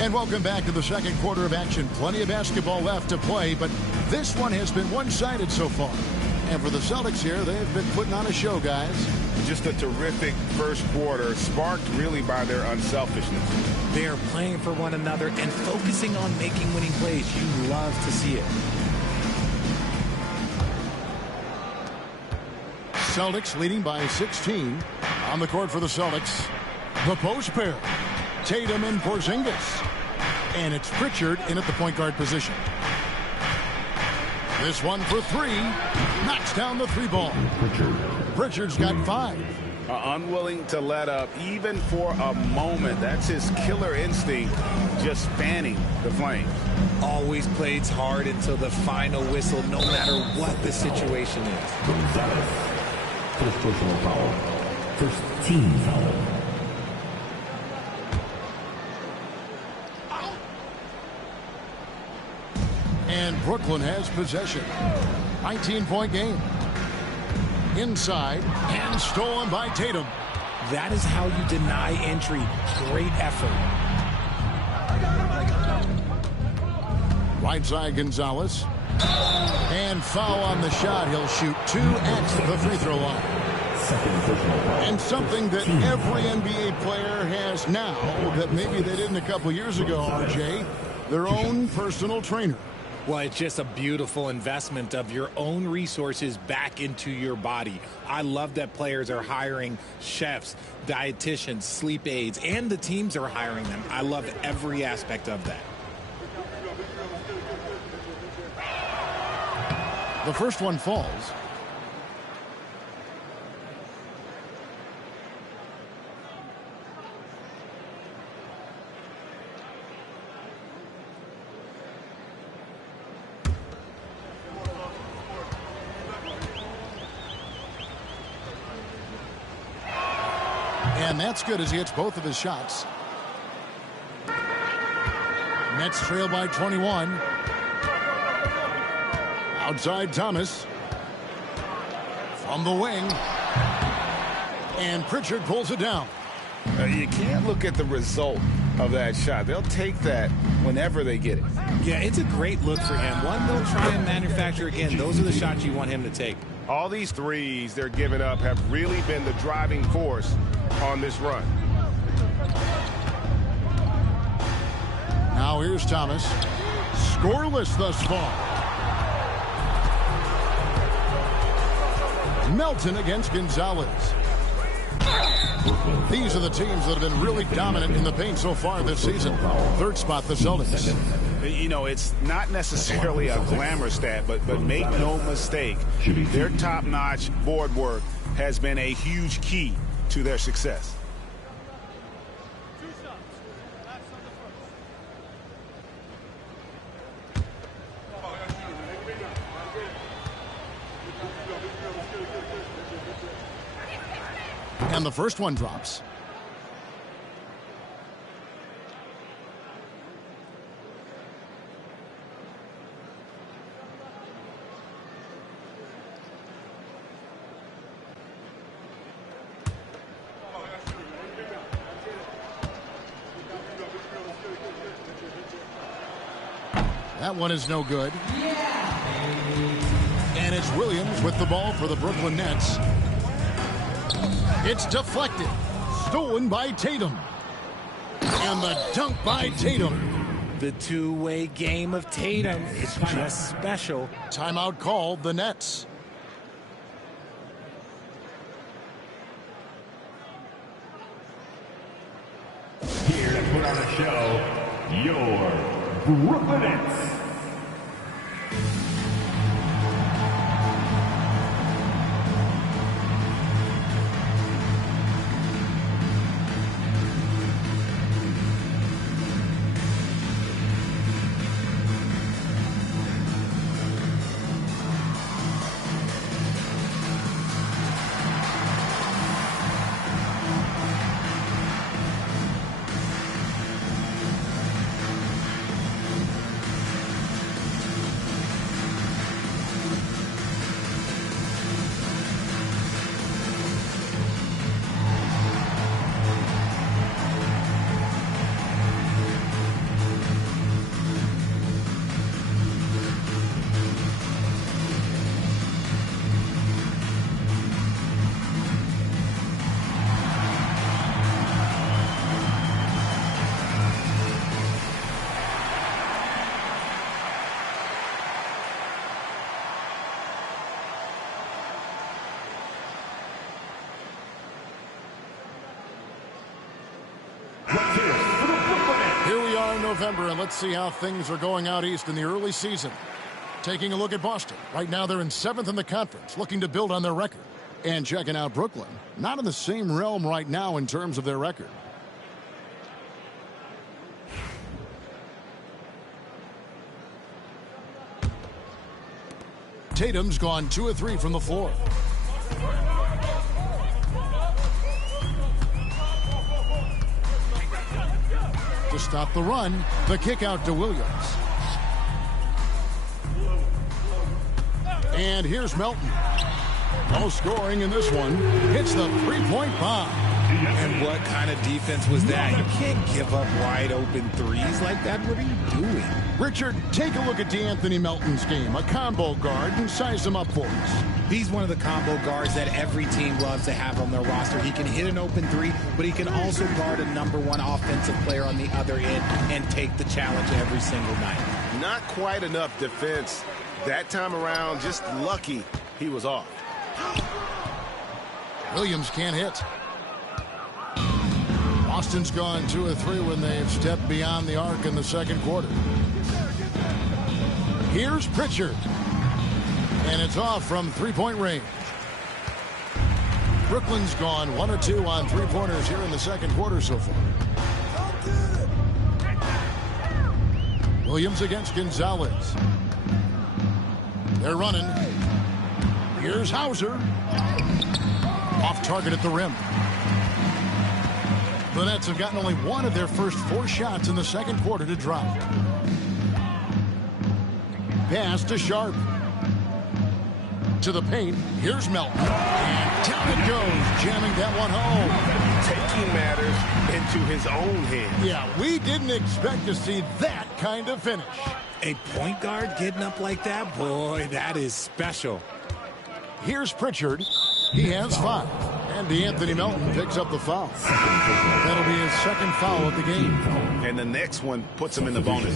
And welcome back to the second quarter of action. Plenty of basketball left to play, but this one has been one-sided so far. And for the Celtics here, they've been putting on a show, guys. Just a terrific first quarter, sparked really by their unselfishness. They are playing for one another and focusing on making winning plays. You love to see it. Celtics leading by 16. On the court for the Celtics, the post pair. Tatum and Porzingis. And it's Pritchard in at the point guard position. This one for 3. Knocks down the 3 ball. Pritchard's got 5. Unwilling to let up even for a moment. That's his killer instinct, just fanning the flames. Always plays hard until the final whistle, no matter what the situation is. First personal foul. First team foul. And Brooklyn has possession. 19-point game. Inside and stolen by Tatum. That is how you deny entry. Great effort. Right side Gonzalez. And foul on the shot. He'll shoot 2 at the free throw line. And something that every NBA player has now that maybe they didn't a couple years ago, RJ, their own personal trainer. Well, it's just a beautiful investment of your own resources back into your body. I love that players are hiring chefs, dietitians, sleep aides, and the teams are hiring them. I love every aspect of that. The first one falls. And that's good as he hits both of his shots. Nets trail by 21. Outside Thomas. From the wing. And Pritchard pulls it down. You can't look at the result of that shot. They'll take that whenever they get it. Yeah, it's a great look for him. One they'll try and manufacture again. Those are the shots you want him to take. All these threes they're giving up have really been the driving force on this run. Now here's Thomas. Scoreless thus far. Melton against Gonzalez. These are the teams that have been really dominant in the paint so far this season. Third spot, the Celtics. You know, it's not necessarily a glamour stat, but make no mistake, their top-notch board work has been a huge key to their success. And the first one drops. That one is no good. And it's Williams with the ball for the Brooklyn Nets. It's deflected. Stolen by Tatum. And the dunk by Tatum. The two-way game of Tatum is just special. Timeout called the Nets. Here to put on a show, your Brooklyn Nets. Here we are in November, and let's see how things are going out east in the early season. Taking a look at Boston. Right now they're in 7th in the conference, looking to build on their record. And checking out Brooklyn. Not in the same realm right now in terms of their record. Tatum's gone 2 of 3 from the floor. To stop the run, the kick out to Williams. And here's Melton. No scoring in this one. Hits the three-point bomb. And what kind of defense was that? You can't give up wide open threes like that. What are you doing? Richard, take a look at DeAnthony Melton's game. A combo guard, and size him up for us. He's one of the combo guards that every team loves to have on their roster. He can hit an open three, but he can also guard a #1 offensive player on the other end and take the challenge every single night. Not quite enough defense that time around. Just lucky he was off. Williams can't hit. Boston's gone 2 of 3 when they've stepped beyond the arc in the second quarter. Here's Pritchard. And it's off from three-point range. Brooklyn's gone 1 of 2 on three-pointers here in the second quarter so far. Williams against Gonzalez. They're running. Here's Hauser. Off target at the rim. The Nets have gotten only one of their first 4 shots in the second quarter to drop. Pass to Sharp. To the paint. Here's Melton. And down it goes, jamming that one home. Taking matters into his own hands. Yeah, we didn't expect to see that kind of finish. A point guard getting up like that? Boy, that is special. Here's Pritchard. He has 5. And DeAnthony Melton picks up the foul. That'll be his second foul of the game. And the next one puts him in the bonus.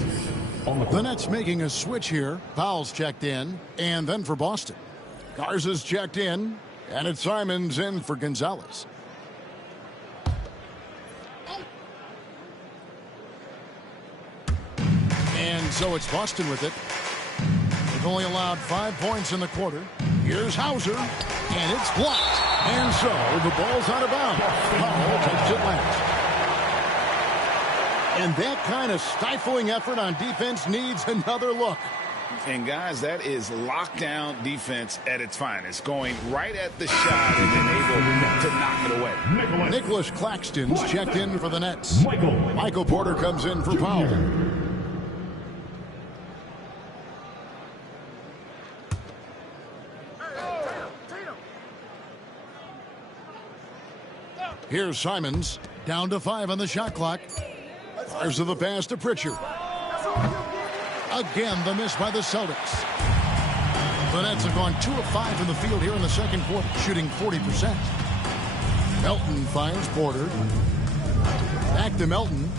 The Nets making a switch here. Powell's checked in. And then for Boston. Garza's checked in. And it's Simons in for Gonzalez. And so it's Boston with it. They've only allowed 5 points in the quarter. Here's Hauser, and it's blocked. And so the ball's out of bounds. Powell takes it last. And that kind of stifling effort on defense needs another look. And guys, that is lockdown defense at its finest. Going right at the shot and then able to knock it away. Nicholas Claxton's checked in for the Nets. Michael Porter comes in for Powell. Here's Simons, down to 5 on the shot clock. There's the pass to Pritchard. Again, the miss by the Celtics. The Nets have gone 2 of 5 from the field here in the second quarter, shooting 40%. Melton finds Porter. Back to Melton.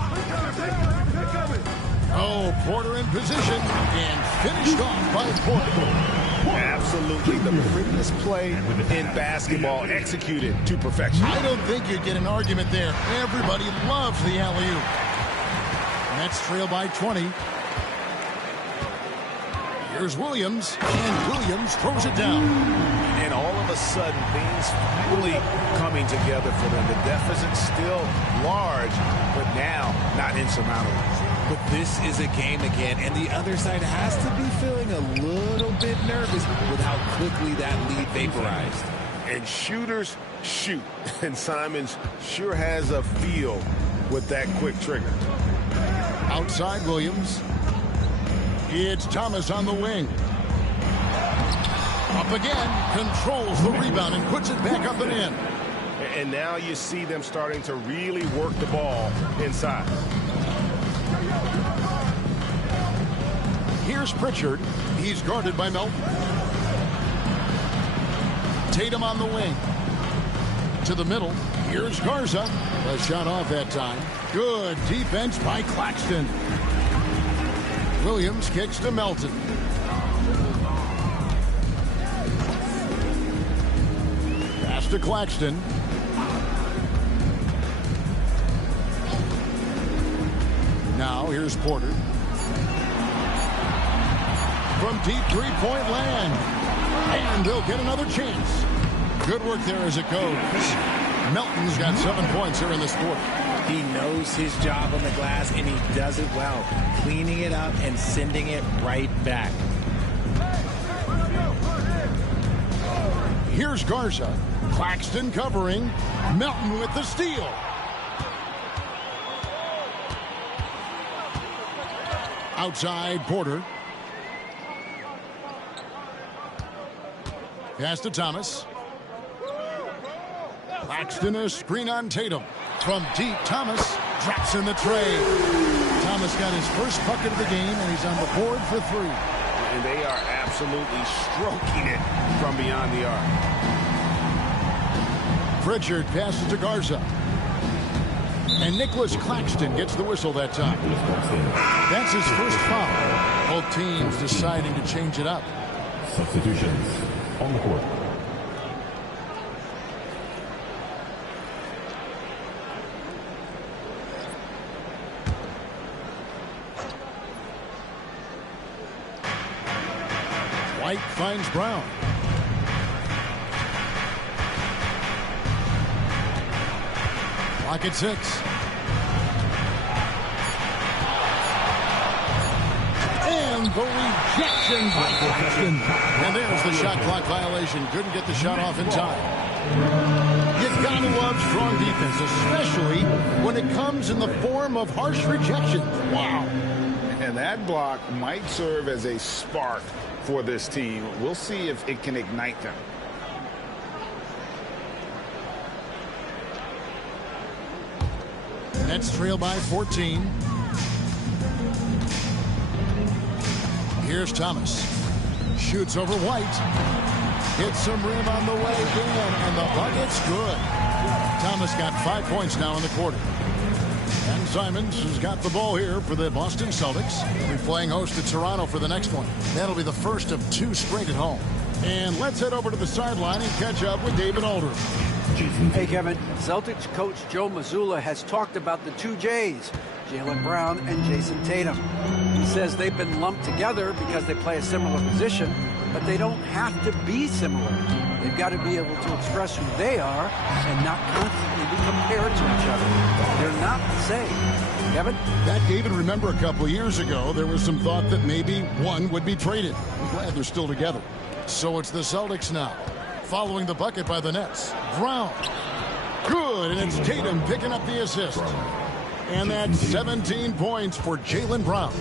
Oh, Porter in position and finished off by Porter. Absolutely the prettiest play in basketball, executed to perfection. I don't think you'd get an argument there. Everybody loves the alley-oop. Nets trail by 20. Here's Williams, and Williams throws it down. And all of a sudden, things really coming together for them. The deficit's still large, but now not insurmountable. But this is a game again, and the other side has to be feeling a little bit nervous with how quickly that lead vaporized. And shooters shoot, and Simons sure has a feel with that quick trigger. Outside Williams. It's Thomas on the wing. Up again, controls the rebound and puts it back up and in. And now you see them starting to really work the ball inside. Here's Pritchard. He's guarded by Melton. Tatum on the wing. To the middle. Here's Garza. A shot off that time. Good defense by Claxton. Williams kicks to Melton. Pass to Claxton. Now here's Porter. From deep three-point land. And they'll get another chance. Good work there as it goes. Melton's got 7 points here in this quarter. He knows his job on the glass, and he does it well. Cleaning it up and sending it right back. Here's Garza. Claxton covering. Melton with the steal. Outside Porter. Pass to Thomas. Claxton a screen on Tatum. From deep, Thomas drops in the tray. Thomas got his first bucket of the game, and he's on the board for 3. And they are absolutely stroking it from beyond the arc. Pritchard passes to Garza. And Nicholas Claxton gets the whistle that time. That's his first foul. Both teams deciding to change it up. Substitutions on the court. White finds Brown. Clock at 6. And the rejection by Claxton. And there's the shot clock violation. Couldn't get the shot off in time. You Gotta love strong defense, especially when it comes in the form of harsh rejection. Wow. And that block might serve as a spark for this team. We'll see if it can ignite them. Nets trail by 14. Here's Thomas. Shoots over White. Hits some rim on the way again, and the bucket's good. Thomas got 5 points now in the quarter. And Simons has got the ball here for the Boston Celtics. They'll be playing host to Toronto for the next one. That'll be the first of 2 straight at home. And let's head over to the sideline and catch up with David Aldridge. Hey, Kevin. Celtics coach Joe Mazzulla has talked about the 2 J's, Jaylen Brown and Jason Tatum. He says they've been lumped together because they play a similar position, but they don't have to be similar. They've got to be able to express who they are and not constantly be compared to each other. They're not the same. Kevin? That, David, remember a couple years ago, there was some thought that maybe one would be traded. I'm glad they're still together. So it's the Celtics now, following the bucket by the Nets. Brown. Good, and it's Tatum picking up the assist. And that's 17 points for Jaylen Brown.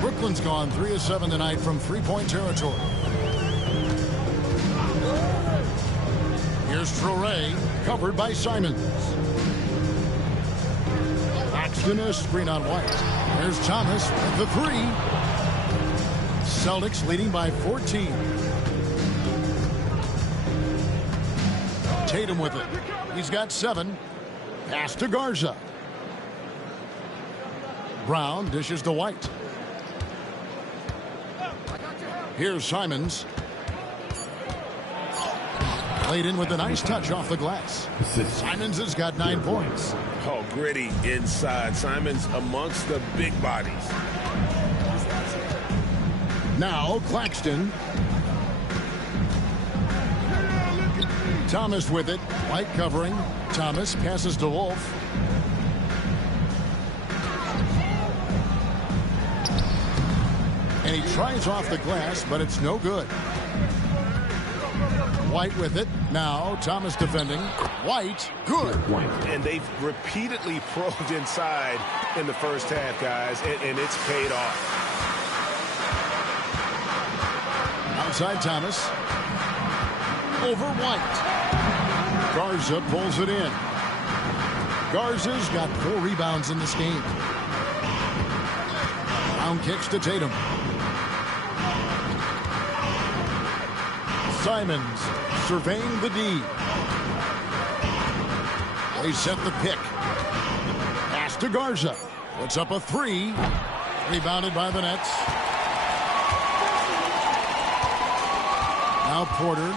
Brooklyn's gone 3 of 7 tonight from three-point territory. Here's Traoré, covered by Simons. Claxton a screen on White. There's Thomas with the 3. Celtics leading by 14. Tatum with it. He's got 7. Pass to Garza. Brown dishes to White. Here's Simons. Played in with a nice touch off the glass. Simons has got 9 points. Oh, gritty inside. Simons amongst the big bodies. Now Claxton. Thomas with it. White covering. Thomas passes to Wolf. And he tries off the glass, but it's no good. White with it. Now Thomas defending. White, good. And they've repeatedly probed inside in the first half, guys, and it's paid off. Outside Thomas. Over White. Garza pulls it in. Garza's got 4 rebounds in this game. Brown kicks to Tatum. Simons surveying the D. They set the pick. Pass to Garza. Puts up a 3. Rebounded by the Nets. Now Porter.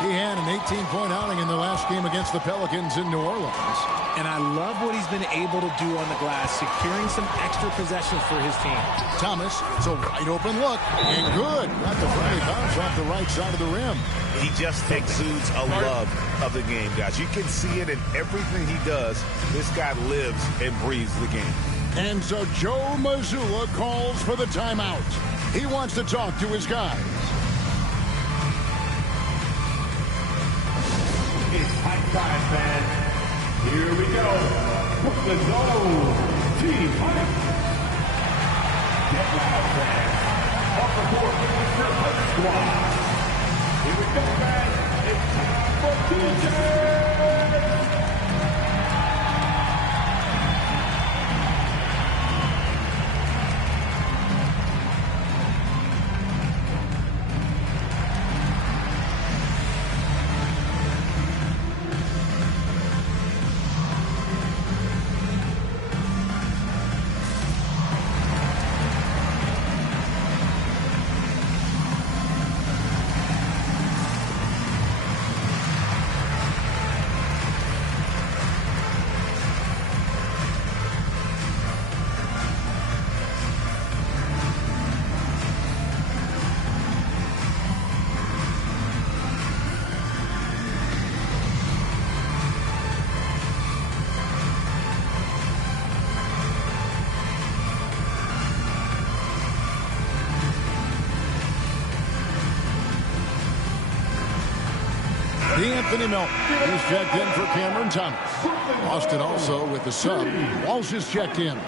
He had an 18-point outing in the last game against the Pelicans in New Orleans. And I love what he's been able to do on the glass, securing some extra possessions for his team. Thomas, it's a wide open look. And good. Got the friendly bounce off the right side of the rim. He just exudes a love of the game, guys. You can see it in everything he does. This guy lives and breathes the game. And so Joe Mazzulla calls for the timeout. He wants to talk to his guys. It's high time, fans. Here we go. Brooklyn Zone. Team fight. Get loud, fans. Off the court, Mr. Hunt Squad. Here we go, fans. It's time for DJ. D'Anthony Melton. He's checked in for Cameron Thomas. Boston also with the sub. Walsh is checked in.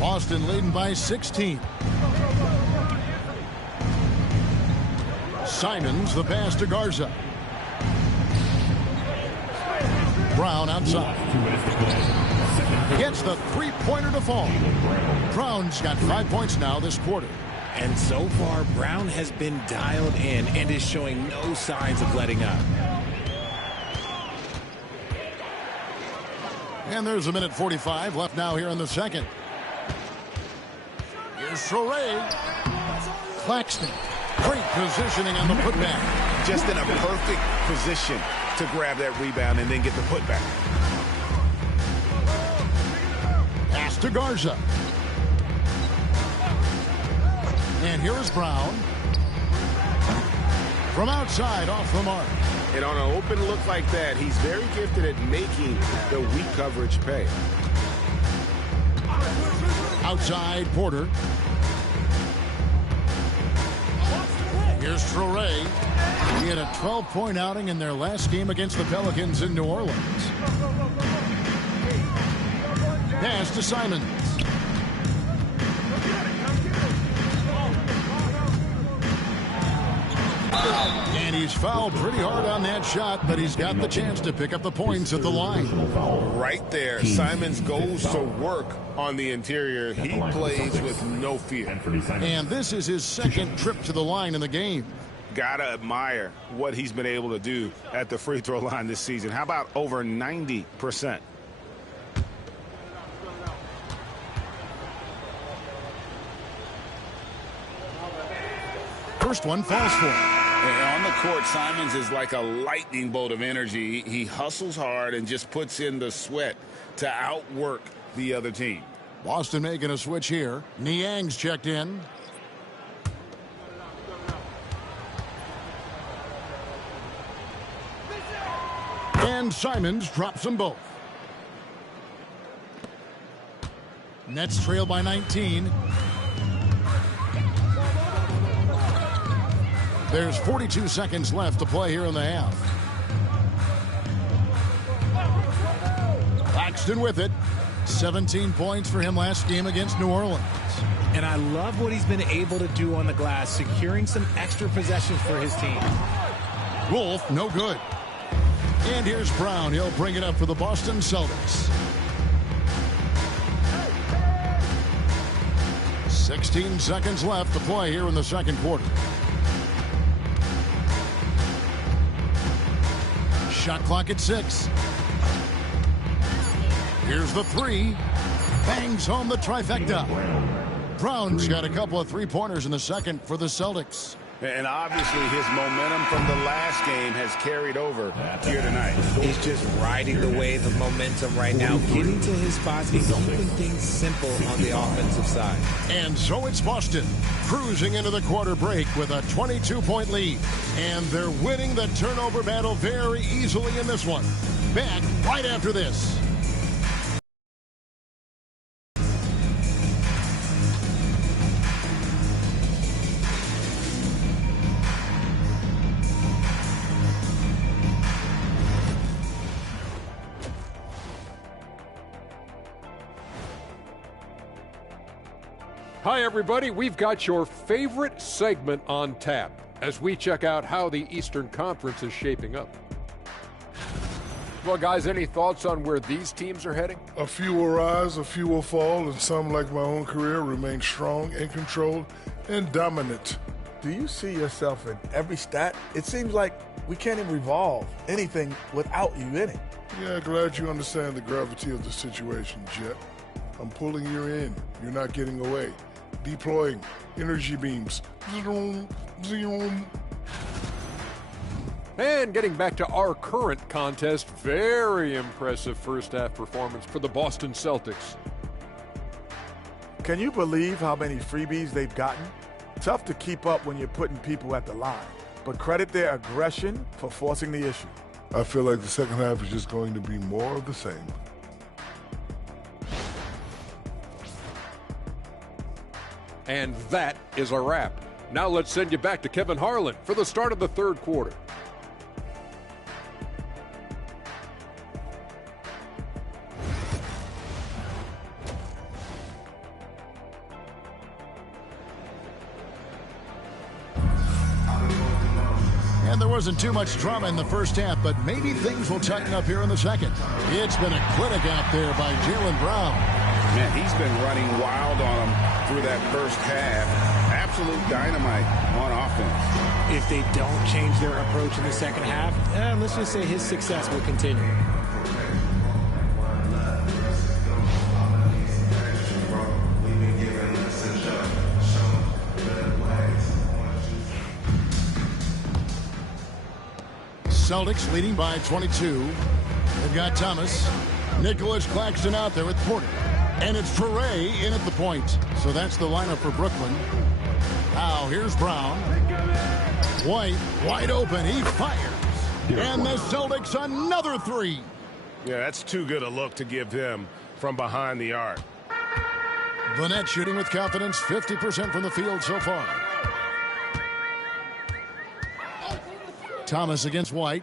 Boston leading by 16. Simons, the pass to Garza. Brown outside. Gets the three-pointer to fall. Brown's got 5 points now this quarter. And so far, Brown has been dialed in and is showing no signs of letting up. And there's a minute 45 left now here in the second. Here's Traore. Claxton. Great positioning on the putback. Just in a perfect position to grab that rebound and then get the putback. Pass to Garza. And here is Brown. From outside, off the mark. And on an open look like that, he's very gifted at making the weak coverage pay. Outside, Porter. Here's Traore. He had a 12-point outing in their last game against the Pelicans in New Orleans. Pass to Simons. And he's fouled pretty hard on that shot, but he's got the chance to pick up the points at the line. Right there, Simons goes to work on the interior. He plays with no fear. And this is his second trip to the line in the game. Gotta admire what he's been able to do at the free throw line this season. How about over 90%? First one falls for him. And on the court, Simons is like a lightning bolt of energy. He hustles hard and just puts in the sweat to outwork the other team. Boston making a switch here. Niang's checked in. And Simons drops them both. Nets trail by 19. There's 42 seconds left to play here in the half. Claxton with it. 17 points for him last game against New Orleans. And I love what he's been able to do on the glass, securing some extra possessions for his team. Wolf, no good. And here's Brown. He'll bring it up for the Boston Celtics. 16 seconds left to play here in the second quarter. Shot clock at 6. Here's the three. Bangs home the trifecta. Brown's got a couple of three-pointers in the second for the Celtics. And obviously his momentum from the last game has carried over here tonight. He's just riding the wave of momentum right now, getting to his spots and keeping things simple on the offensive side. And so it's Boston cruising into the quarter break with a 22-point lead. And they're winning the turnover battle very easily in this one. Back right after this. Hi, everybody. We've got your favorite segment on tap as we check out how the Eastern Conference is shaping up. Well, guys, any thoughts on where these teams are heading? A few will rise, a few will fall, and some, like my own career, remain strong and controlled and dominant. Do you see yourself in every stat? It seems like we can't even revolve anything without you in it. Yeah, glad you understand the gravity of the situation, Jet. I'm pulling you in. You're not getting away. Deploying energy beams. Zoom, zoom. And getting back to our current contest, very impressive first half performance for the Boston Celtics. Can you believe how many freebies they've gotten? Tough to keep up when you're putting people at the line, but credit their aggression for forcing the issue. I feel like the second half is just going to be more of the same. And that is a wrap. Now let's send you back to Kevin Harlan for the start of the third quarter. And there wasn't too much drama in the first half, but maybe things will tighten up here in the second. It's been a clinic out there by Jaylen Brown. Man, he's been running wild on him through that first half. Absolute dynamite on offense. If they don't change their approach in the second half, let's just say his success will continue. Celtics leading by 22. They've got Thomas. Nicholas Claxton out there with Porter. And it's Toure in at the point. So that's the lineup for Brooklyn. Now here's Brown. White wide open. He fires. And the Celtics another three. Yeah, that's too good a look to give him from behind the arc. The Nets shooting with confidence, 50% from the field so far. Thomas against White.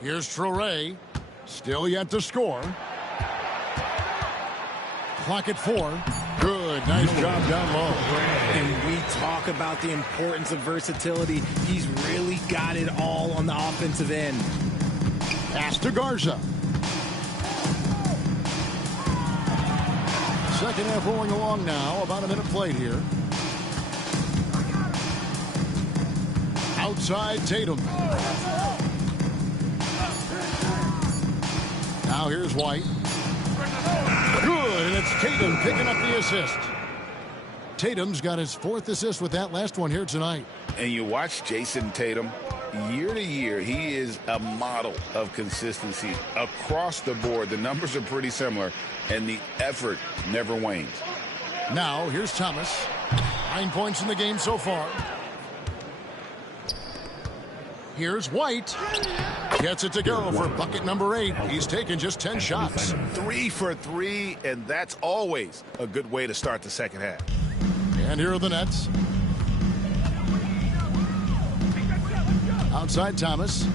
Here's Toure. Still yet to score. Clock at 4. Good. Nice job down low. And we talk about the importance of versatility. He's really got it all on the offensive end. Pass to Garza. Second half rolling along now. About a minute played here. Outside Tatum. Now here's White. Good, and it's Tatum picking up the assist. Tatum's got his 4th assist with that last one here tonight. And you watch Jason Tatum, year to year, he is a model of consistency across the board. The numbers are pretty similar, and the effort never wanes. Now here's Thomas. 9 points in the game so far. Here's White. Gets it to go for bucket number 8. He's taken just 10 shots. 3 for 3, and that's always a good way to start the second half. And here are the Nets. Outside Thomas.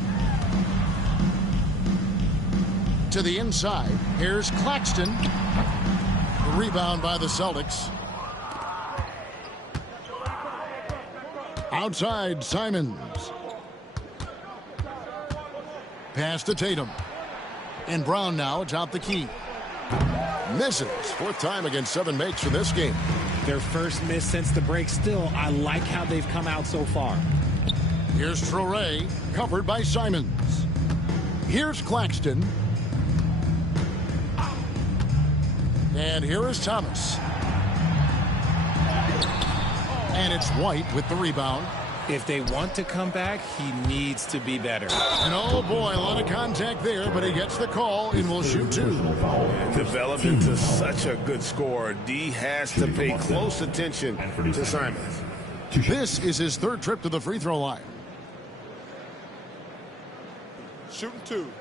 To the inside. Here's Claxton. Rebound by the Celtics. Outside Simons. Pass to Tatum. And Brown now atop the key. Misses. 4th time against 7 makes for this game. Their first miss since the break. Still, I like how they've come out so far. Here's Toure, covered by Simons. Here's Claxton. And here is Thomas. And it's White with the rebound. If they want to come back, he needs to be better. And oh boy, a lot of contact there, but he gets the call and will shoot 2. Developed into such a good scorer. D has to pay close attention to Simons. This is his 3rd trip to the free throw line. Shooting 2.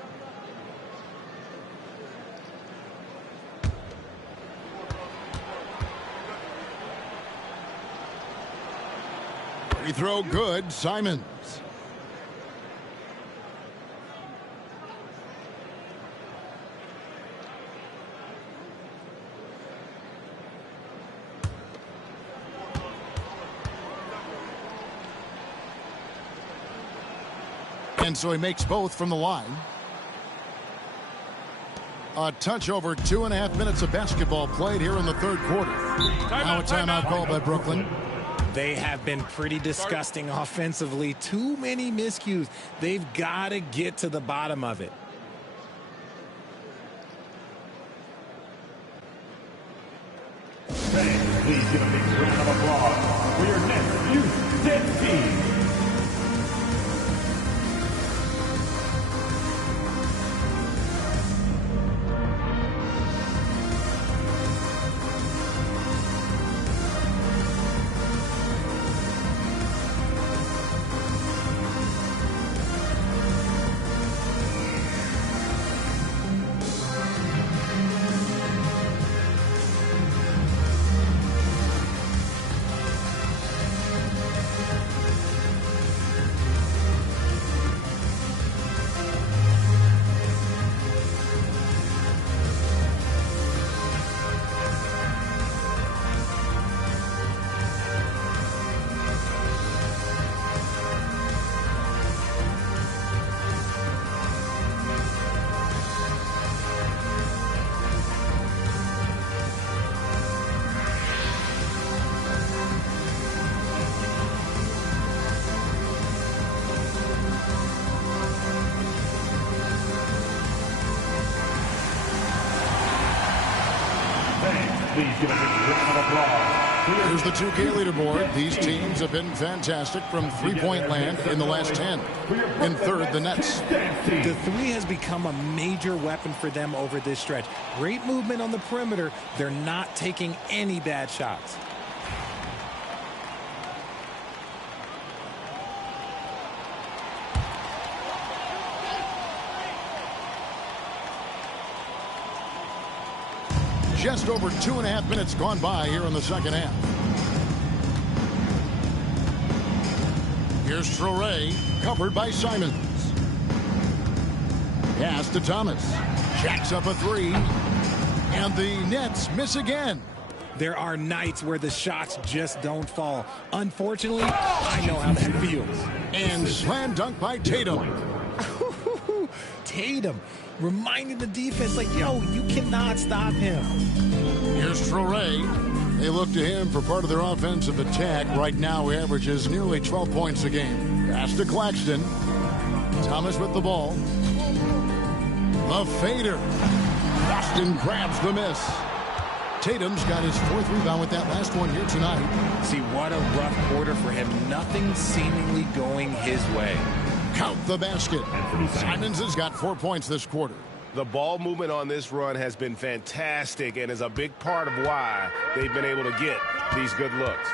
Free throw good, Simons. And so he makes both from the line. A touch over 2.5 minutes of basketball played here in the 3rd quarter. Now a timeout called by Brooklyn. They have been pretty disgusting offensively. Too many miscues. They've got to get to the bottom of it. Fans, please give a big round of applause for your next Youth 10 team. Please give a big round of applause. Here's the 2K leaderboard. These teams have been fantastic from three-point land in the last 10. In third, the Nets. The three has become a major weapon for them over this stretch. Great movement on the perimeter. They're not taking any bad shots. Just over 2.5 minutes gone by here in the second half. Here's Traore, covered by Simons. Pass to Thomas. Jacks up a three. And the Nets miss again. There are nights where the shots just don't fall. Unfortunately, I know how that feels. And slam dunk by Tatum. Tatum reminding the defense, like, yo, you cannot stop him. Here's Traore. They look to him for part of their offensive attack. Right now, he averages nearly 12 points a game. Pass to Claxton. Thomas with the ball. The fader. Boston grabs the miss. Tatum's got his fourth rebound with that last one here tonight. See, what a rough quarter for him. Nothing seemingly going his way. Count the basket. Simons has got 4 points this quarter. The ball movement on this run has been fantastic and is a big part of why they've been able to get these good looks.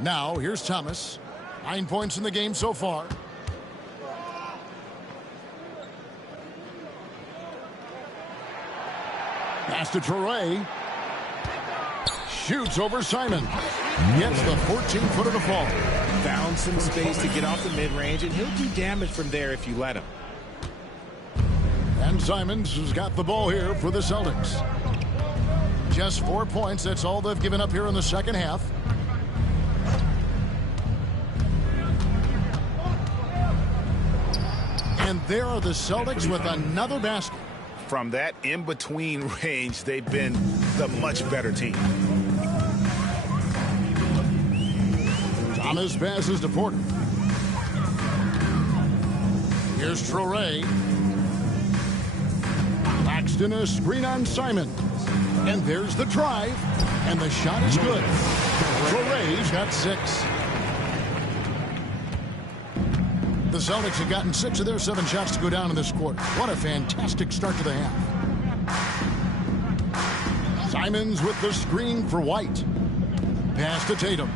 Now, here's Thomas. 9 points in the game so far. Pass to Traore. Shoots over Simon. Gets the 14-footer to fall. Found some space to get off the mid-range, and he'll do damage from there if you let him. And Simons has got the ball here for the Celtics. Just 4 points. That's all they've given up here in the second half. And there are the Celtics with another basket. From that in-between range, they've been the much better team. Thomas passes to Porter. Here's Traore. Claxton a screen on Simon. And there's the drive. And the shot is good. Traore's got 6. The Celtics have gotten 6 of their 7 shots to go down in this quarter. What a fantastic start to the half. Simons with the screen for White. Pass to Tatum.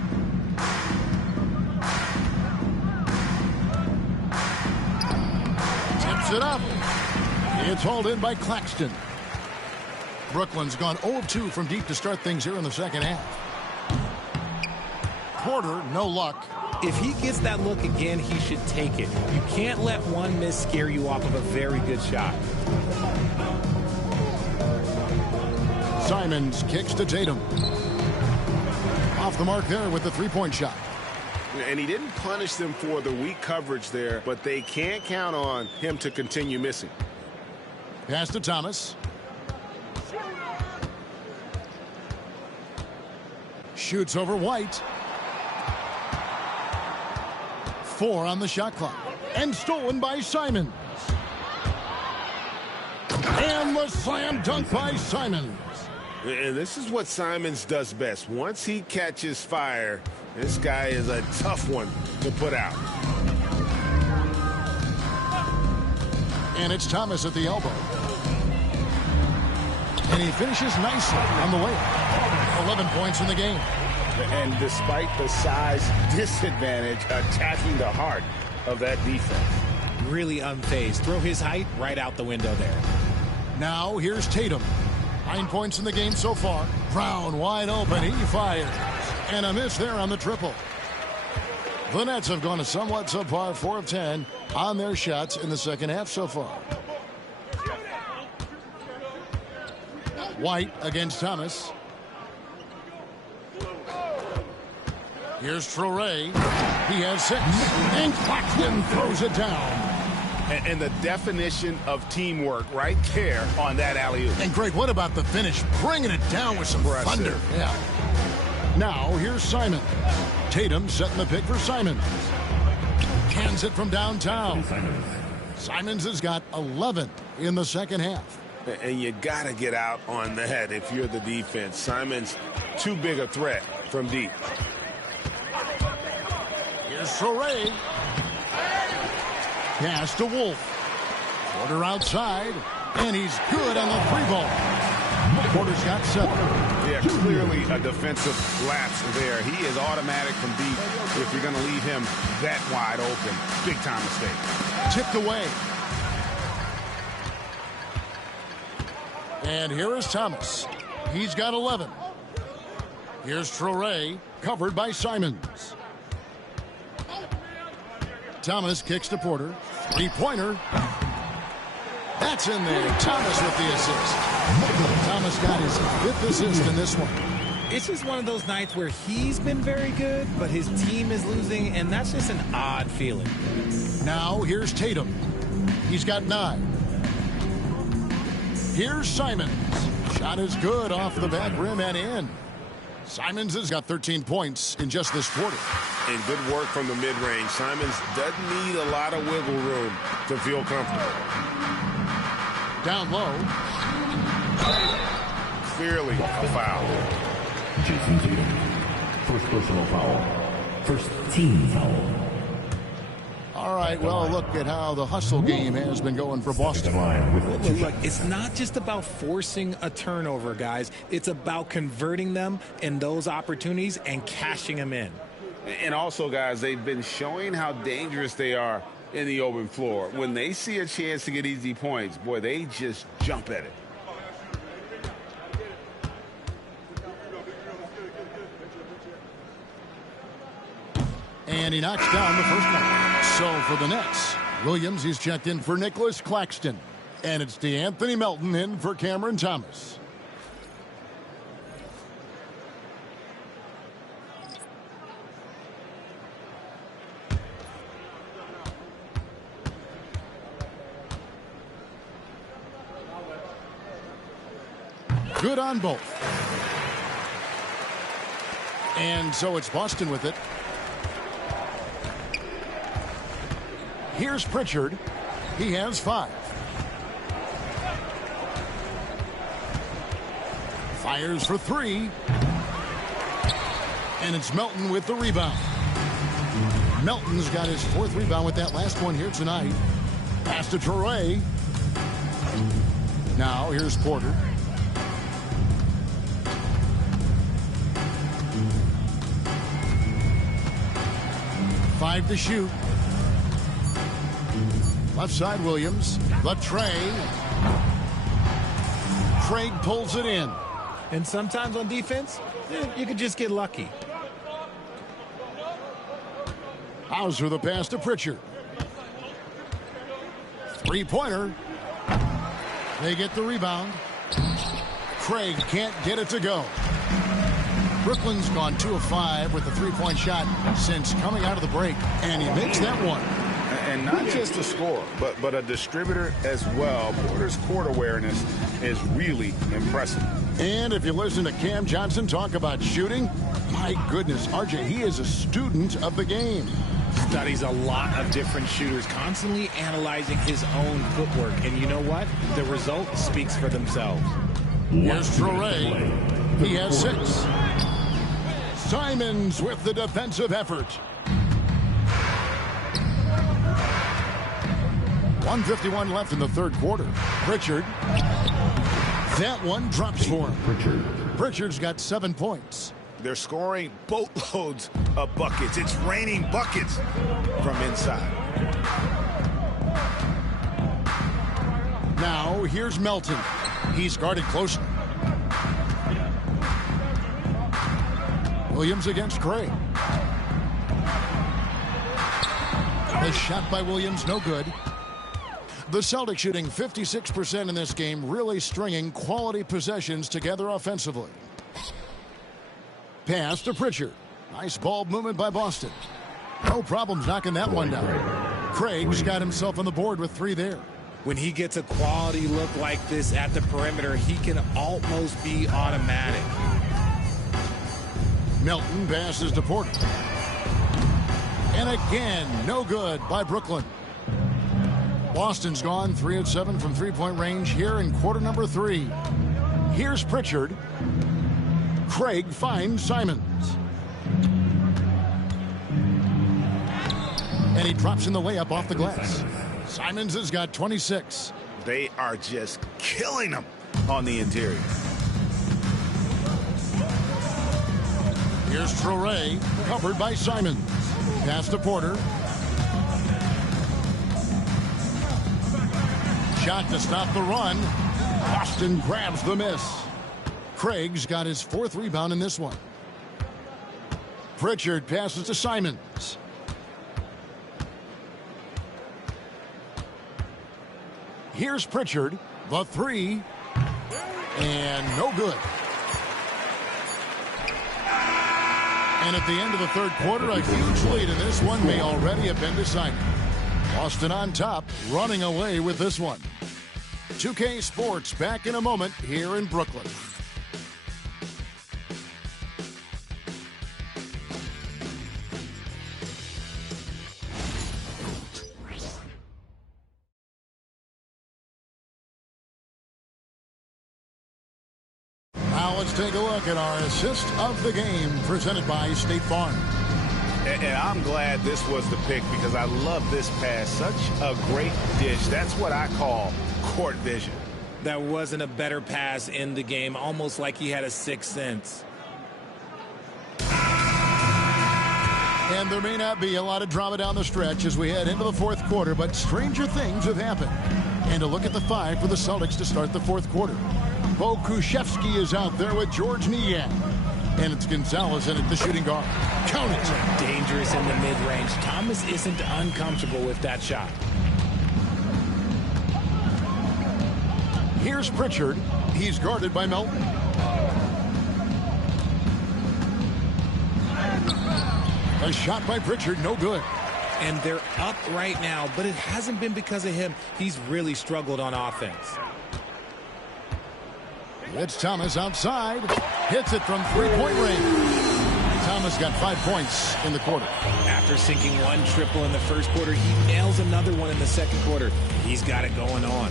Tips it up. It's hauled in by Claxton. Brooklyn's gone 0-2 from deep to start things here in the second half. Porter, no luck. If he gets that look again, he should take it. You can't let one miss scare you off of a very good shot. Simons kicks to Tatum. Off the mark there with the three-point shot. And he didn't punish them for the weak coverage there, but they can't count on him to continue missing. Pass to Thomas. Shoots over White. 4 on the shot clock. And stolen by Simons. And the slam dunk by Simons. And this is what Simons does best. Once he catches fire, this guy is a tough one to put out. And it's Thomas at the elbow. And he finishes nicely on the layup. 11 points in the game. And despite the size disadvantage, attacking the heart of that defense. Really unfazed. Throw his height right out the window there. Now here's Tatum. 9 points in the game so far. Brown wide open. He fires. And a miss there on the triple. The Nets have gone a somewhat subpar 4 of 10 on their shots in the second half so far. White against Thomas. Here's Traore. He has 6. And Claxton throws it down. And the definition of teamwork right there on that alley-oop. And Greg, what about the finish? Bringing it down with some thunder. Yeah. Now, here's Simon. Tatum setting the pick for Simons. Hands it from downtown. Simons has got 11 in the second half. And you got to get out on that if you're the defense. Simon's too big a threat from deep. Here's Torrey. Pass to Wolf. Porter outside, and he's good on the 3-ball. Porter's got 7. Yeah, clearly a defensive lapse there. He is automatic from deep if you're going to leave him that wide open. Big time mistake. Tipped away. And here is Thomas. He's got 11. Here's Torrey, covered by Simons. Thomas kicks to Porter. 3-pointer. That's in there. Thomas with the assist. Thomas got his 5th assist in this one. It's just one of those nights where he's been very good, but his team is losing, and that's just an odd feeling. Now here's Tatum. He's got 9. Here's Simons. Shot is good off the back rim and in. Simons has got 13 points in just this quarter. And good work from the mid-range. Simons doesn't need a lot of wiggle room to feel comfortable. Down low. Clearly a foul. Jason Tatum. First personal foul. First team foul. All right, well, look at how the hustle game has been going for Boston. Look, it's not just about forcing a turnover, guys. It's about converting them in those opportunities and cashing them in. And also, guys, they've been showing how dangerous they are in the open floor. When they see a chance to get easy points, boy, they just jump at it. And he knocks down the first one. So for the Nets, Williams, he's checked in for Nicholas Claxton. And it's DeAnthony Melton in for Cameron Thomas. Good on both. And so it's Boston with it. Here's Pritchard. He has 5. Fires for 3. And it's Melton with the rebound. Melton's got his 4th rebound with that last one here tonight. Pass to Torrey. Now here's Porter. Five to shoot. Left side, Williams. The tray. Craig pulls it in. And sometimes on defense, you could just get lucky. Hauser the pass to Pritchard. 3-pointer. They get the rebound. Craig can't get it to go. Brooklyn's gone 2 of 5 with the 3-point shot since coming out of the break, and he makes that one. And not just a scorer, but a distributor as well. Porter's court awareness is really impressive. And if you listen to Cam Johnson talk about shooting, my goodness, RJ, he is a student of the game. Studies a lot of different shooters, constantly analyzing his own footwork. And you know what? The result speaks for themselves. Here's Torrey. He has 6. Simons with the defensive effort. 1:51 left in the third quarter. Pritchard. That one drops for him. Pritchard's got 7 points. They're scoring boatloads of buckets. It's raining buckets from inside. Now here's Melton. He's guarded closely. Williams against Craig. The shot by Williams, no good. The Celtics shooting 56% in this game, really stringing quality possessions together offensively. Pass to Pritchard. Nice ball movement by Boston. No problems knocking that one down. Craig's got himself on the board with 3 there. When he gets a quality look like this at the perimeter, he can almost be automatic. Melton passes to Porter. And again, no good by Brooklyn. Boston's gone 3 of 7 from three-point range here in quarter number 3. Here's Pritchard. Craig finds Simons. And he drops in the layup off the glass. Simons has got 26. They are just killing them on the interior. Here's Traoré, covered by Simons. Pass to Porter. Shot to stop the run. Boston grabs the miss. Craig's got his 4th rebound in this one. Pritchard passes to Simons. Here's Pritchard, the 3, and no good. And at the end of the 3rd quarter, a huge lead in this one may already have been decided. Boston on top, running away with this one. 2K Sports back in a moment here in Brooklyn. Now let's take a look at our assist of the game presented by State Farm. And I'm glad this was the pick because I love this pass. Such a great dish. That's what I call court vision. That wasn't a better pass in the game, almost like he had a 6th sense. And there may not be a lot of drama down the stretch as we head into the 4th quarter, but stranger things have happened. And a look at the 5 for the Celtics to start the 4th quarter. Pokusevski is out there with George Niang. And it's Gonzalez in at the shooting guard. Count it. Dangerous in the mid-range. Thomas isn't uncomfortable with that shot. Here's Pritchard. He's guarded by Melton. A shot by Pritchard, no good. And they're up right now, but it hasn't been because of him. He's really struggled on offense. It's Thomas outside. Hits it from three-point range. Thomas got 5 points in the quarter. After sinking 1 triple in the 1st quarter, he nails another one in the 2nd quarter. He's got it going on.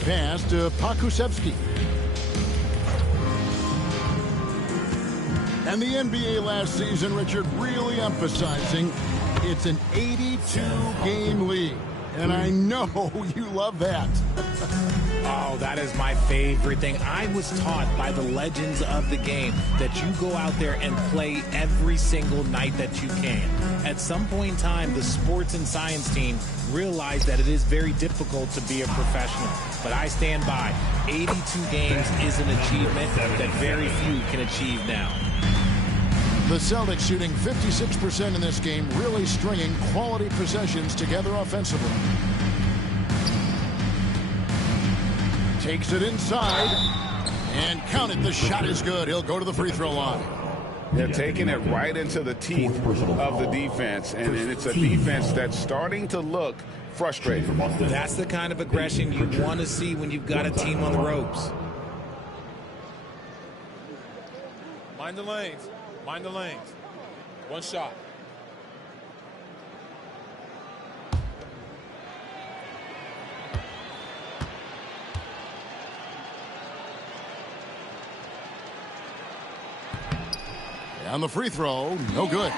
Pass to Pokusevski. And the NBA last season, Richard, really emphasizing it's an 82-game league. And I know you love that. Oh, that is my favorite thing. I was taught by the legends of the game that you go out there and play every single night that you can. At some point in time, the sports and science team realized that it is very difficult to be a professional. But I stand by. 82 games is an achievement that very few can achieve now. The Celtics shooting 56% in this game, really stringing quality possessions together offensively. Takes it inside, and count it, the shot is good. He'll go to the free throw line. They're taking it right into the teeth of the defense, and it's a defense that's starting to look frustrated. That's the kind of aggression you want to see when you've got a team on the ropes. Mind the lanes. Mind the lanes. 1 shot. On the free throw, no good.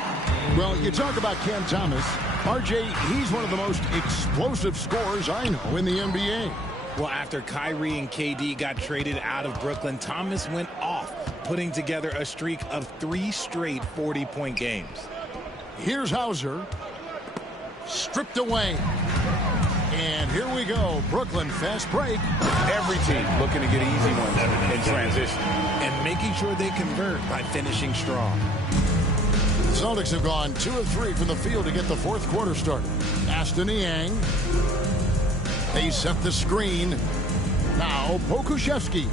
Well, you talk about Cam Thomas. RJ, he's one of the most explosive scorers I know in the NBA. Well, after Kyrie and KD got traded out of Brooklyn, Thomas went off, putting together a streak of 3 straight 40-point games. Here's Hauser. Stripped away. And here we go. Brooklyn, fast break. Every team looking to get easy ones in transition. And making sure they convert by finishing strong. Celtics have gone 2 of 3 from the field to get the 4th quarter started. Aston Niang. They set the screen. Now Pokusevski.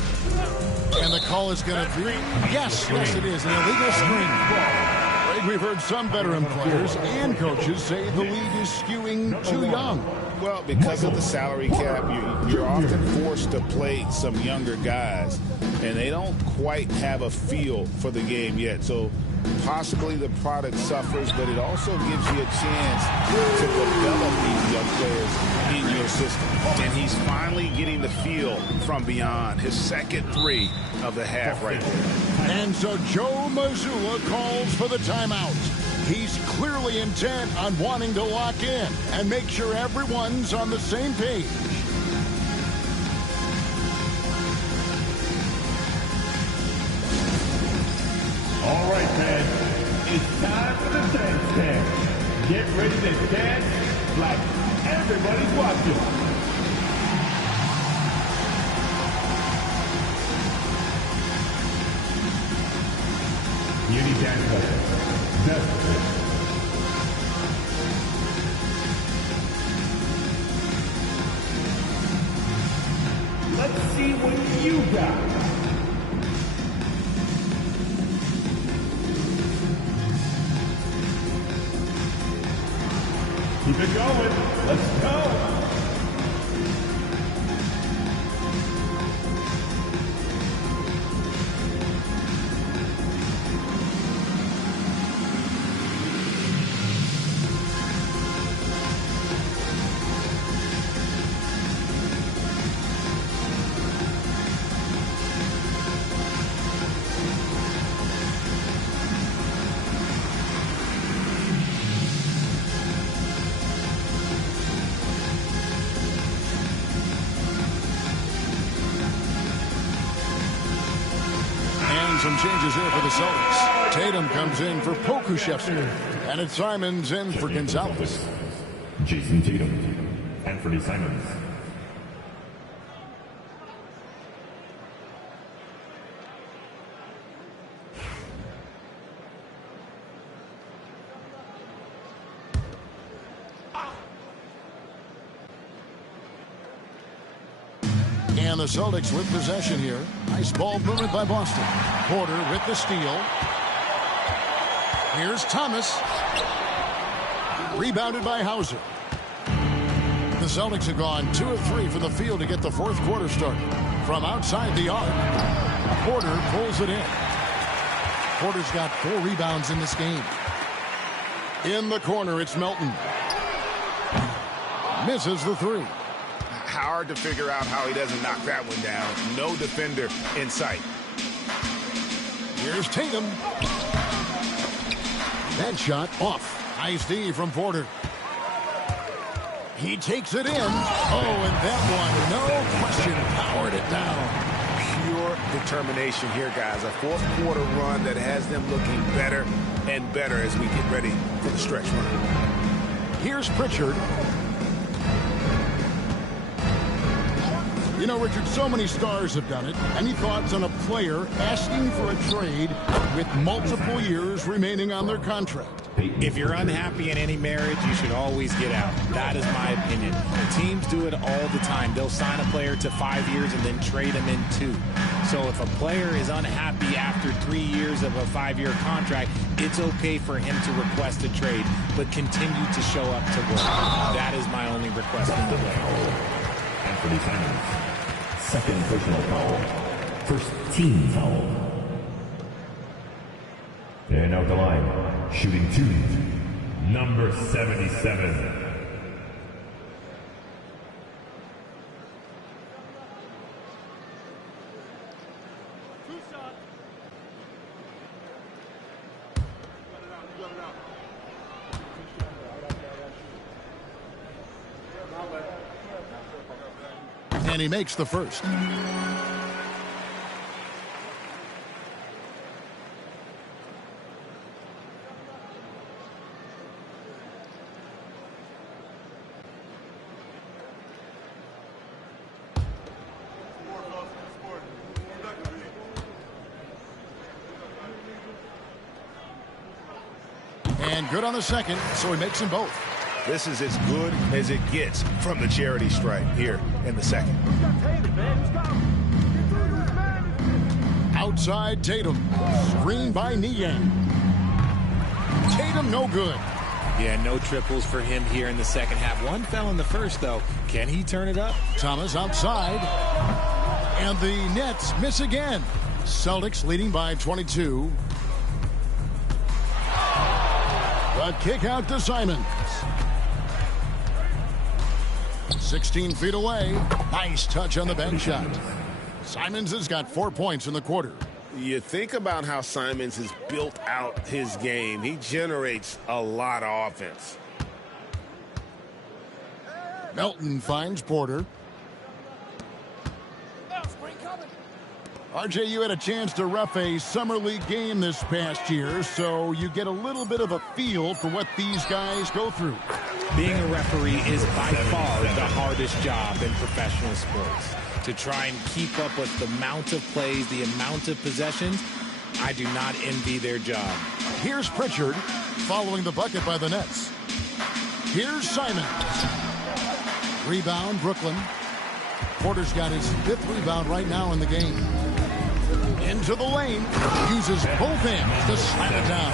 And the call is going to be, yes, it is, an illegal screen. Greg, we've heard some veteran players and coaches say the league is skewing too young. Well, because of the salary cap, you're often forced to play some younger guys, and they don't quite have a feel for the game yet. So Possibly the product suffers, but it also gives you a chance to develop these young players in your system. And he's finally getting the feel from beyond. His second three of the half right there. And so Joe Mazzulla calls for the timeout. He's clearly intent on wanting to lock in and make sure everyone's on the same page. All right, fans. It's time for the dance dance. Get ready to dance like everybody's watching. Beauty dance players. Best. Let's see what you got. Keep it going. Let's go. Some changes here for the Celtics. Tatum comes in for Pokuševski, and it's Simons in for Gonzalez. Jason Tatum, Anthony Simons. And the Celtics with possession here. Nice ball movement by Boston. Porter with the steal. Here's Thomas. Rebounded by Hauser. The Celtics have gone 2 of 3 from the field to get the fourth quarter started. From outside the arc, Porter pulls it in. Porter's got 4 rebounds in this game. In the corner, it's Melton. Misses the 3. Hard to figure out how he doesn't knock that one down. No defender in sight. Here's Tatum. That shot off. Nice D from Porter. He takes it in. Oh, and that one, no question, powered it down. Pure determination here, guys. A fourth quarter run that has them looking better and better as we get ready for the stretch run. Here's Pritchard. You know, Richard, so many stars have done it. Any thoughts on a player asking for a trade with multiple years remaining on their contract? If you're unhappy in any marriage, you should always get out. That is my opinion. Teams do it all the time. They'll sign a player to 5 years and then trade him in 2. So if a player is unhappy after 3 years of a 5-year contract, it's okay for him to request a trade, but continue to show up to work. That is my only request in the way. Anthony Simons. Second personal foul. First team foul. And out the line, shooting 2, number 77. And he makes the first. And good on the second, so he makes them both. This is as good as it gets from the charity stripe here in the second. Outside Tatum. Screen by Niang. Tatum no good. Yeah, no triples for him here in the second half. One fell in the first, though. Can he turn it up? Thomas outside. And the Nets miss again. Celtics leading by 22. The kick out to Simons. 16 feet away. Nice touch on the bank shot. Simons has got 4 points in the quarter. You think about how Simons has built out his game. He generates a lot of offense. Melton finds Porter. RJ, you had a chance to ref a Summer League game this past year, so you get a little bit of a feel for what these guys go through. Being a referee is by far the hardest job in professional sports. To try and keep up with the amount of plays, the amount of possessions, I do not envy their job. Here's Pritchard following the bucket by the Nets. Here's Simons. Rebound, Brooklyn. Porter's got his 5th rebound right now in the game. Into the lane. Uses both hands to slam it down.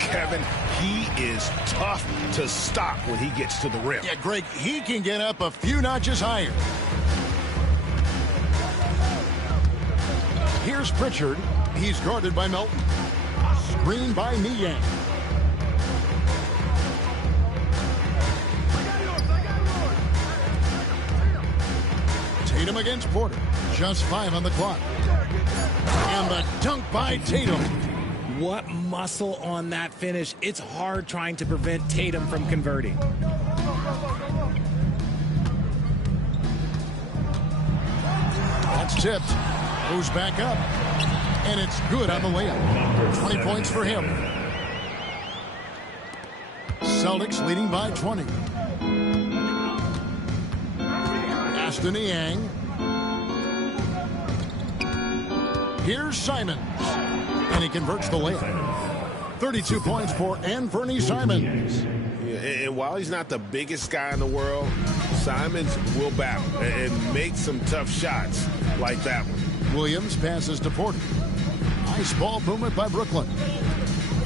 Kevin, he is tough to stop when he gets to the rim. Yeah, Greg, he can get up a few notches higher. Here's Pritchard. He's guarded by Melton. Screen by Niang. Tatum against Porter. Just 5 on the clock. And the dunk by Tatum. What muscle on that finish. It's hard trying to prevent Tatum from converting. That's tipped. Goes back up. And it's good on the layup. 20 points for him. Celtics leading by 20. To Niang. Here's Simons. And he converts the layup. 32 points for Anthony Simons. Yeah, and while he's not the biggest guy in the world, Simons will battle and make some tough shots like that one. Williams passes to Porter. Nice ball movement by Brooklyn.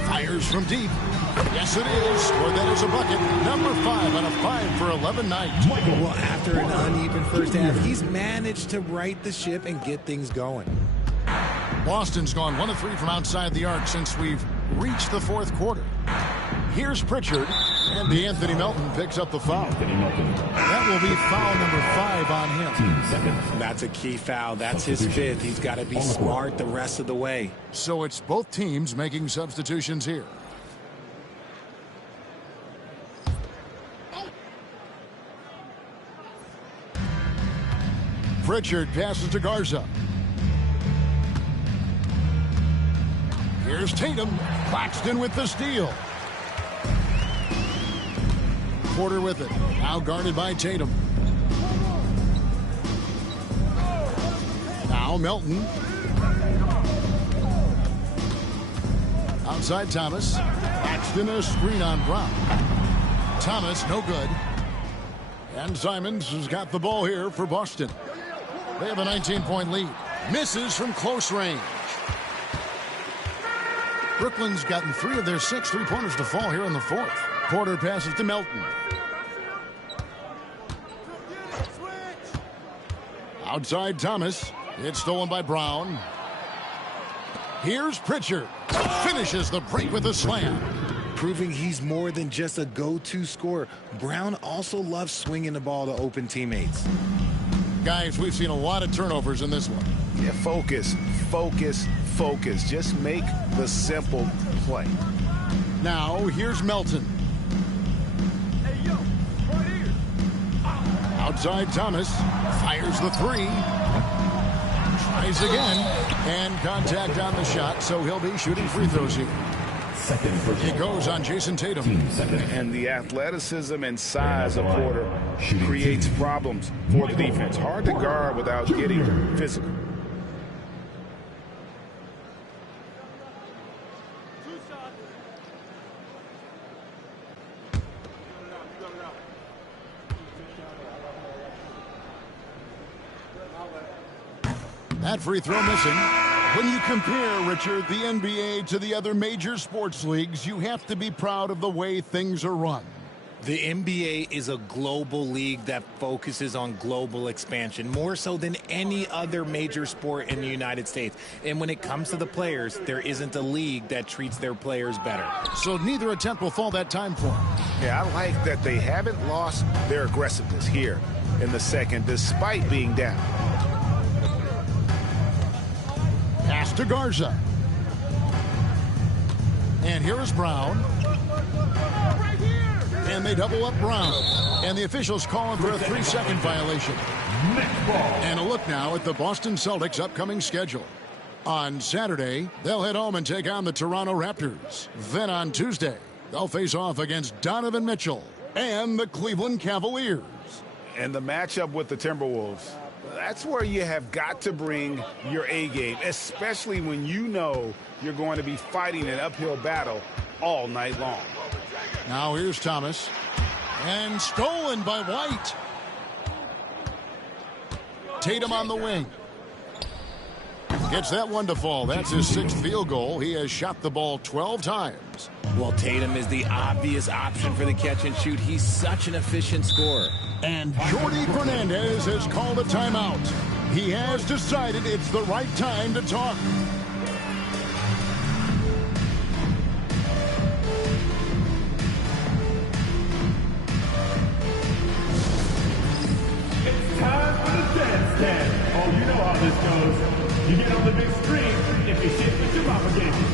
Fires from deep. Yes, it is. Or that is a bucket. Number 5 on a 5 for 11 night. Well, after an uneven first half, he's managed to right the ship and get things going. Boston's gone 1 of 3 from outside the arc since we've reached the 4th quarter. Here's Pritchard, and DeAnthony Melton picks up the foul. That will be foul number 5 on him. That's a key foul. That's his 5th. He's got to be smart the rest of the way. So it's both teams making substitutions here. Pritchard passes to Garza. Here's Tatum. Claxton with the steal. Porter with it. Now guarded by Tatum. Now Melton. Outside Thomas. Claxton a screen on Brown. Thomas no good. And Simons has got the ball here for Boston. They have a 19-point lead. Misses from close range. Brooklyn's gotten 3 of their 6 3-pointers to fall here in the 4th. Porter passes to Melton. Outside Thomas. It's stolen by Brown. Here's Pritchard. Finishes the break with a slam. Proving he's more than just a go-to scorer. Brown also loves swinging the ball to open teammates. Guys, we've seen a lot of turnovers in this one. Yeah, focus, focus, focus. Just make the simple play. Now, here's Melton. Outside Thomas. Fires the 3. Tries again. And contact on the shot, so he'll be shooting free throws here. It goes on Jason Tatum. And the athleticism and size of Porter creates problems for the defense. Hard to guard without getting physical. That free throw missing. When you compare, Richard, the NBA to the other major sports leagues, you have to be proud of the way things are run. The NBA is a global league that focuses on global expansion, more so than any other major sport in the United States. And when it comes to the players, there isn't a league that treats their players better. So neither attempt will fall that time for him. Yeah, I like that they haven't lost their aggressiveness here in the second, despite being down. Pass to Garza. And here is Brown. And they double up Brown. And the officials call him for a 3-second violation. And a look now at the Boston Celtics' upcoming schedule. On Saturday, they'll head home and take on the Toronto Raptors. Then on Tuesday, they'll face off against Donovan Mitchell and the Cleveland Cavaliers. And the matchup with the Timberwolves, that's where you have got to bring your A game, especially when you know you're going to be fighting an uphill battle all night long. Now here's Thomas. And stolen by White. Tatum on the wing. Gets that one to fall. That's his 6th field goal. He has shot the ball 12 times. Well, Tatum is the obvious option for the catch and shoot. He's such an efficient scorer. And Jordi Fernandez has called a timeout. He has decided it's the right time to talk. It's time for the dance stand. Oh, you know how this goes. You get on the big screen if you shit with your mama gave you.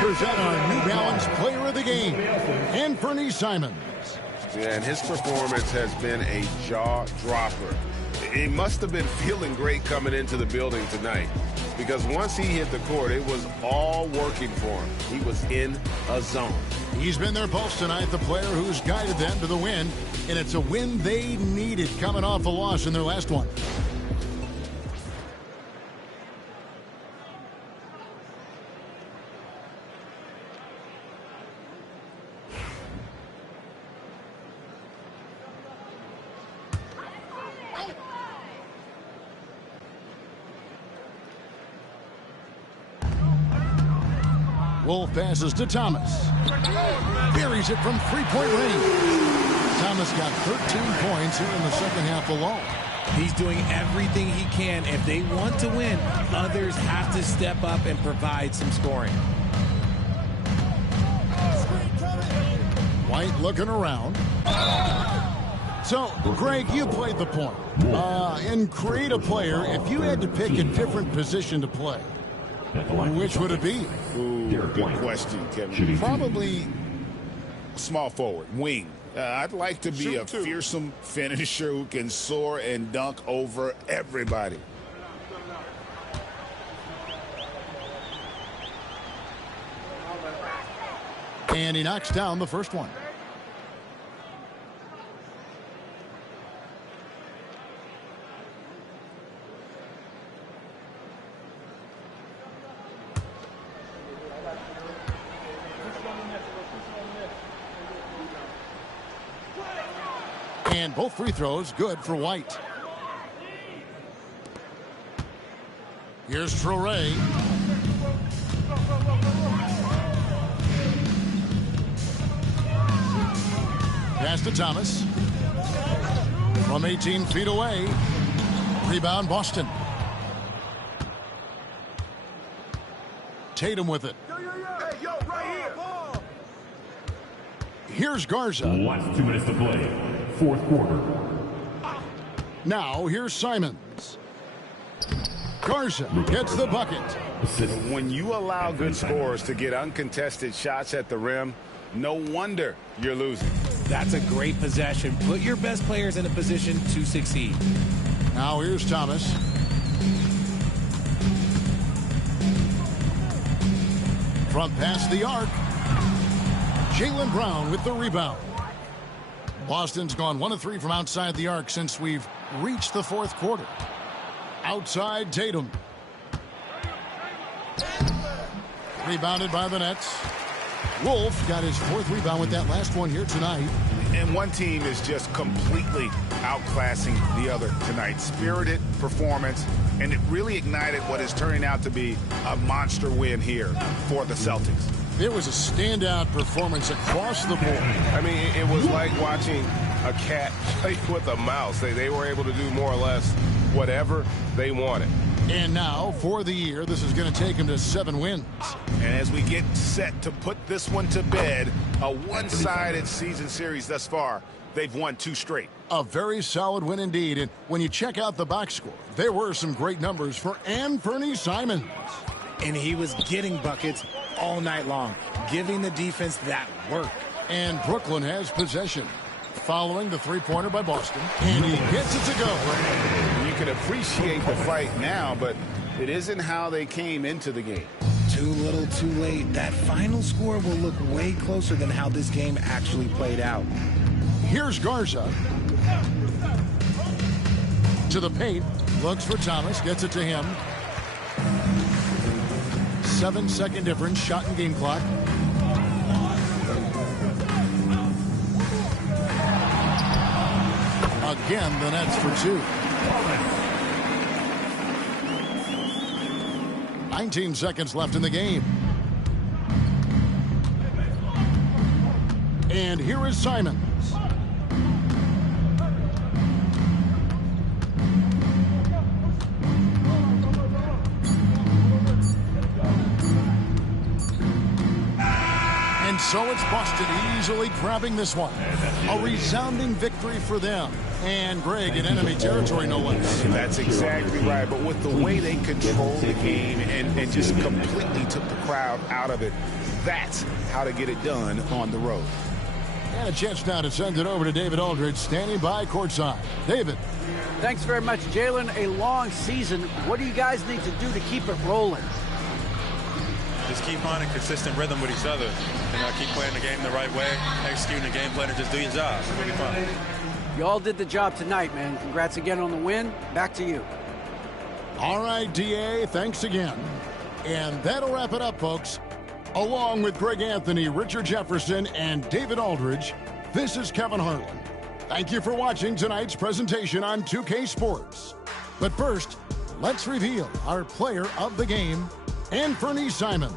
Present our New Balance Player of the Game, Anthony Simons. Yeah, and his performance has been a jaw-dropper. He must have been feeling great coming into the building tonight, because once he hit the court, it was all working for him. He was in a zone. He's been their pulse tonight, the player who's guided them to the win, and it's a win they needed coming off a loss in their last one. Wolf passes to Thomas. Buries it from three-point range. Thomas got 13 points here in the second half alone. He's doing everything he can. If they want to win, others have to step up and provide some scoring. White looking around. So, Greg, you played the point. In creative player, if you had to pick a different position to play, which would it be? Ooh, good question, Kevin. Probably small forward, wing. I'd like to be a fearsome finisher who can soar and dunk over everybody. And he knocks down the first one. And both free throws good for White. Here's Traoré. Pass to Thomas. From 18 feet away. Rebound Boston. Tatum with it. Hey, yo, right here. Here's Garza. Last 2 minutes to play. Fourth quarter. Now here's Simons. Garza gets the bucket. When you allow good scorers to get uncontested shots at the rim, no wonder you're losing. That's a great possession. Put your best players in a position to succeed. Now here's Thomas. Front past the arc. Jaylen Brown with the rebound. Boston's gone 1 of 3 from outside the arc since we've reached the fourth quarter. Outside Tatum. Rebounded by the Nets. Wolf got his 4th rebound with that last one here tonight. And one team is just completely outclassing the other tonight. Spirited performance, and it really ignited what is turning out to be a monster win here for the Celtics. It was a standout performance across the board. I mean, it was like watching a cat play with a mouse. They were able to do more or less whatever they wanted. And now, for the year, this is going to take him to 7 wins. And as we get set to put this one to bed, a one-sided season series thus far, they've won 2 straight. A very solid win indeed. And when you check out the box score, there were some great numbers for Anthony Simons. And he was getting buckets all night long, giving the defense that work. And Brooklyn has possession, following the three-pointer by Boston. And he gets it to go. You can appreciate the fight now, but it isn't how they came into the game. Too little, too late. That final score will look way closer than how this game actually played out. Here's Garza. To the paint. Looks for Thomas. Gets it to him. 7-second difference. Shot and game clock. Again, the Nets for 2. 19 seconds left in the game. And here is Simons. And so it's Boston easily grabbing this one. A resounding victory for them. And Greg in enemy territory, no less. That's exactly right. But with the way they controlled the game and just completely took the crowd out of it, that's how to get it done on the road. And a chance now to send it over to David Aldridge, standing by courtside. David. Thanks very much, Jalen. A long season. What do you guys need to do to keep it rolling? Just keep finding consistent rhythm with each other. Keep playing the game the right way, executing the game plan, and just do your job. It'll be fun. You all did the job tonight, man. Congrats again on the win. Back to you. All right, DA, thanks again. And that'll wrap it up, folks. Along with Greg Anthony, Richard Jefferson, and David Aldridge, this is Kevin Harlan. Thank you for watching tonight's presentation on 2K Sports. But first, let's reveal our player of the game, Anthony Simons.